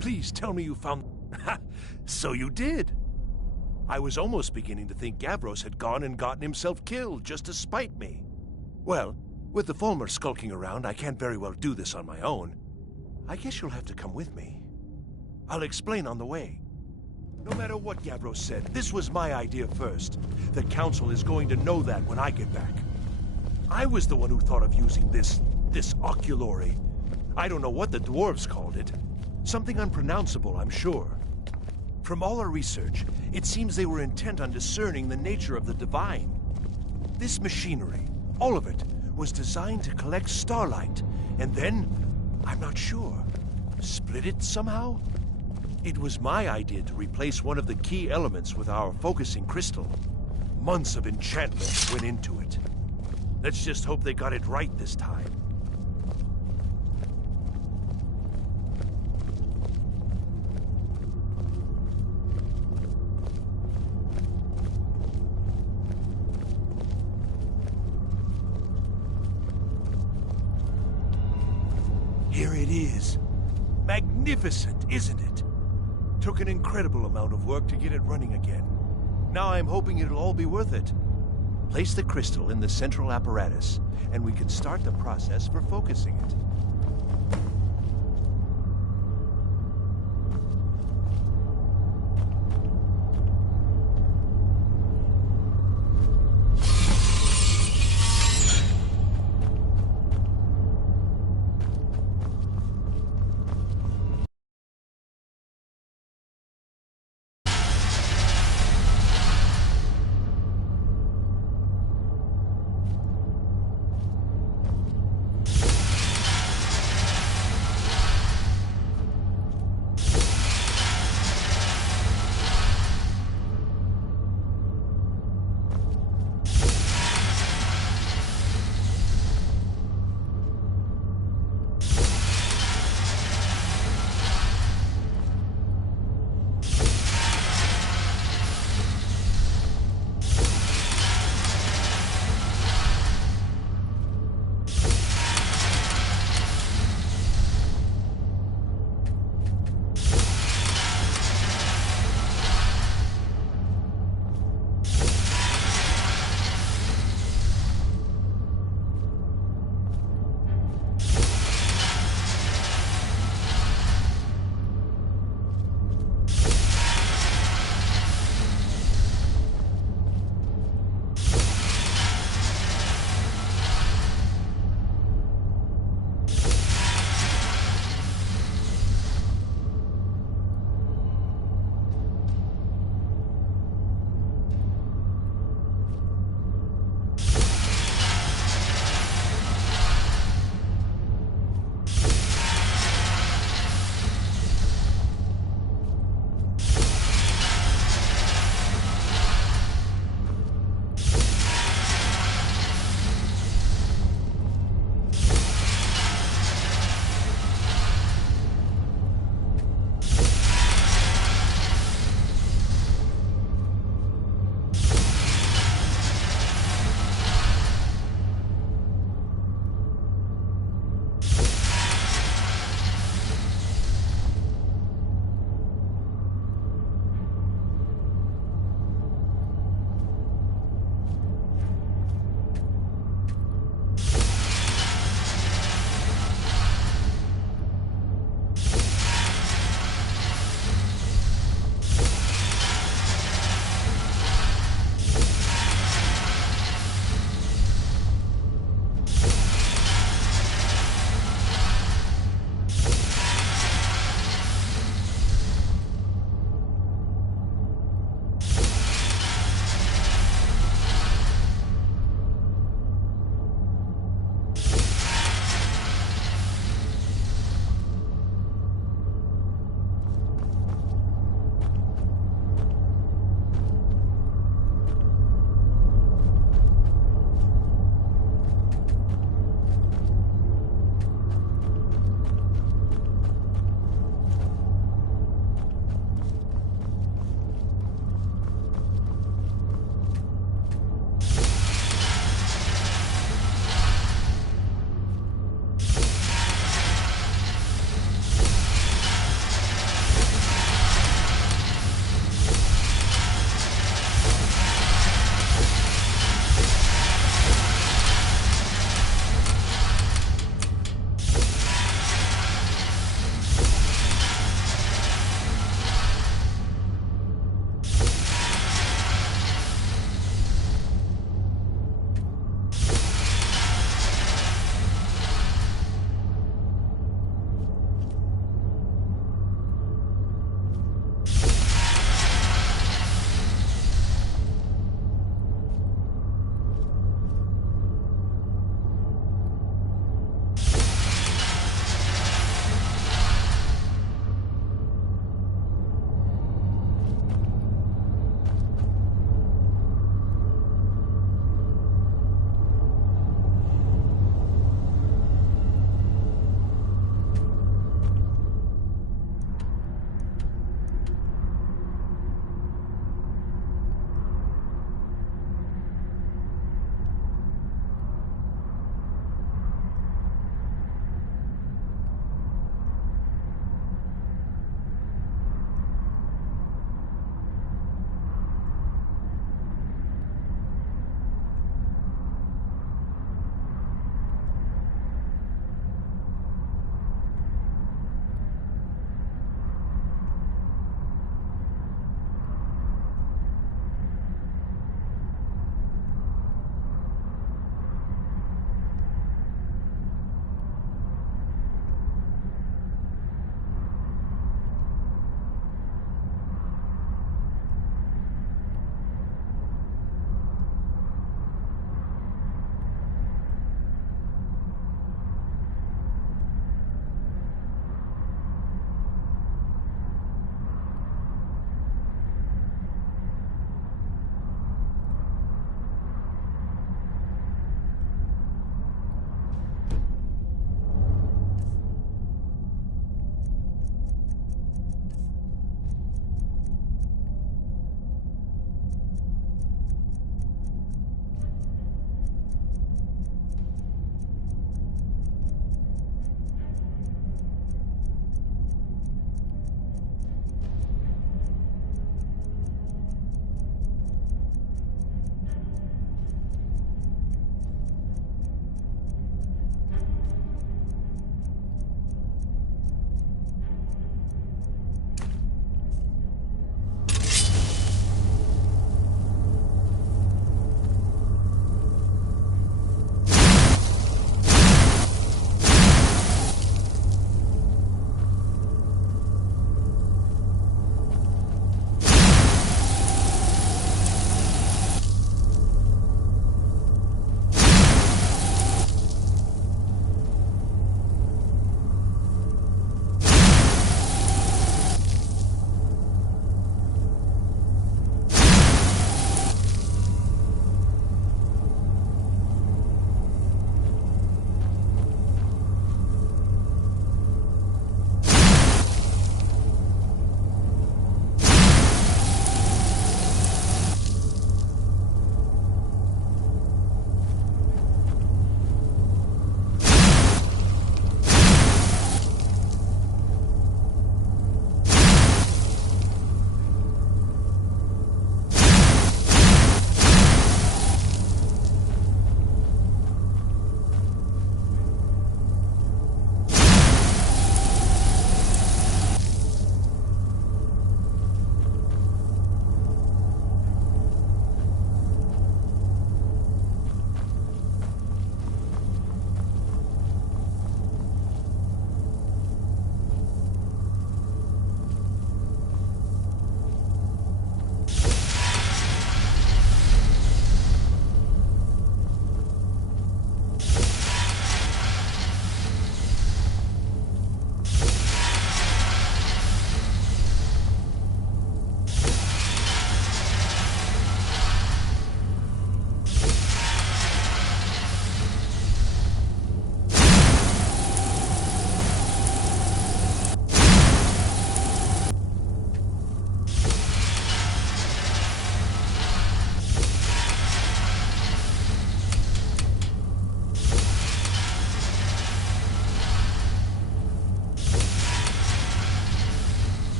Please tell me you found... So you did! I was almost beginning to think Gavros had gone and gotten himself killed just to spite me. Well, with the Falmer skulking around, I can't very well do this on my own. I guess you'll have to come with me. I'll explain on the way. No matter what Gavros said, this was my idea first. The Council is going to know that when I get back. I was the one who thought of using this oculory. I don't know what the dwarves called it. Something unpronounceable, I'm sure. From all our research, it seems they were intent on discerning the nature of the divine. This machinery, all of it, was designed to collect starlight, and then, I'm not sure, split it somehow? It was my idea to replace one of the key elements with our focusing crystal. Months of enchantment went into it. Let's just hope they got it right this time. Here it is. Magnificent, isn't it? Took an incredible amount of work to get it running again. Now I'm hoping it'll all be worth it. Place the crystal in the central apparatus, and we can start the process for focusing it.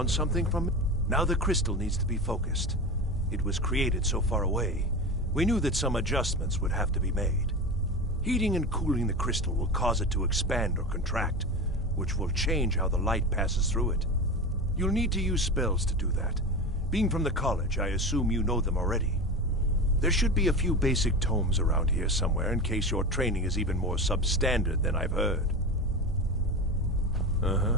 want something from me? Now the crystal needs to be focused. It was created so far away. We knew that some adjustments would have to be made. Heating and cooling the crystal will cause it to expand or contract, which will change how the light passes through it. You'll need to use spells to do that. Being from the college, I assume you know them already. There should be a few basic tomes around here somewhere in case your training is even more substandard than I've heard. Uh-huh.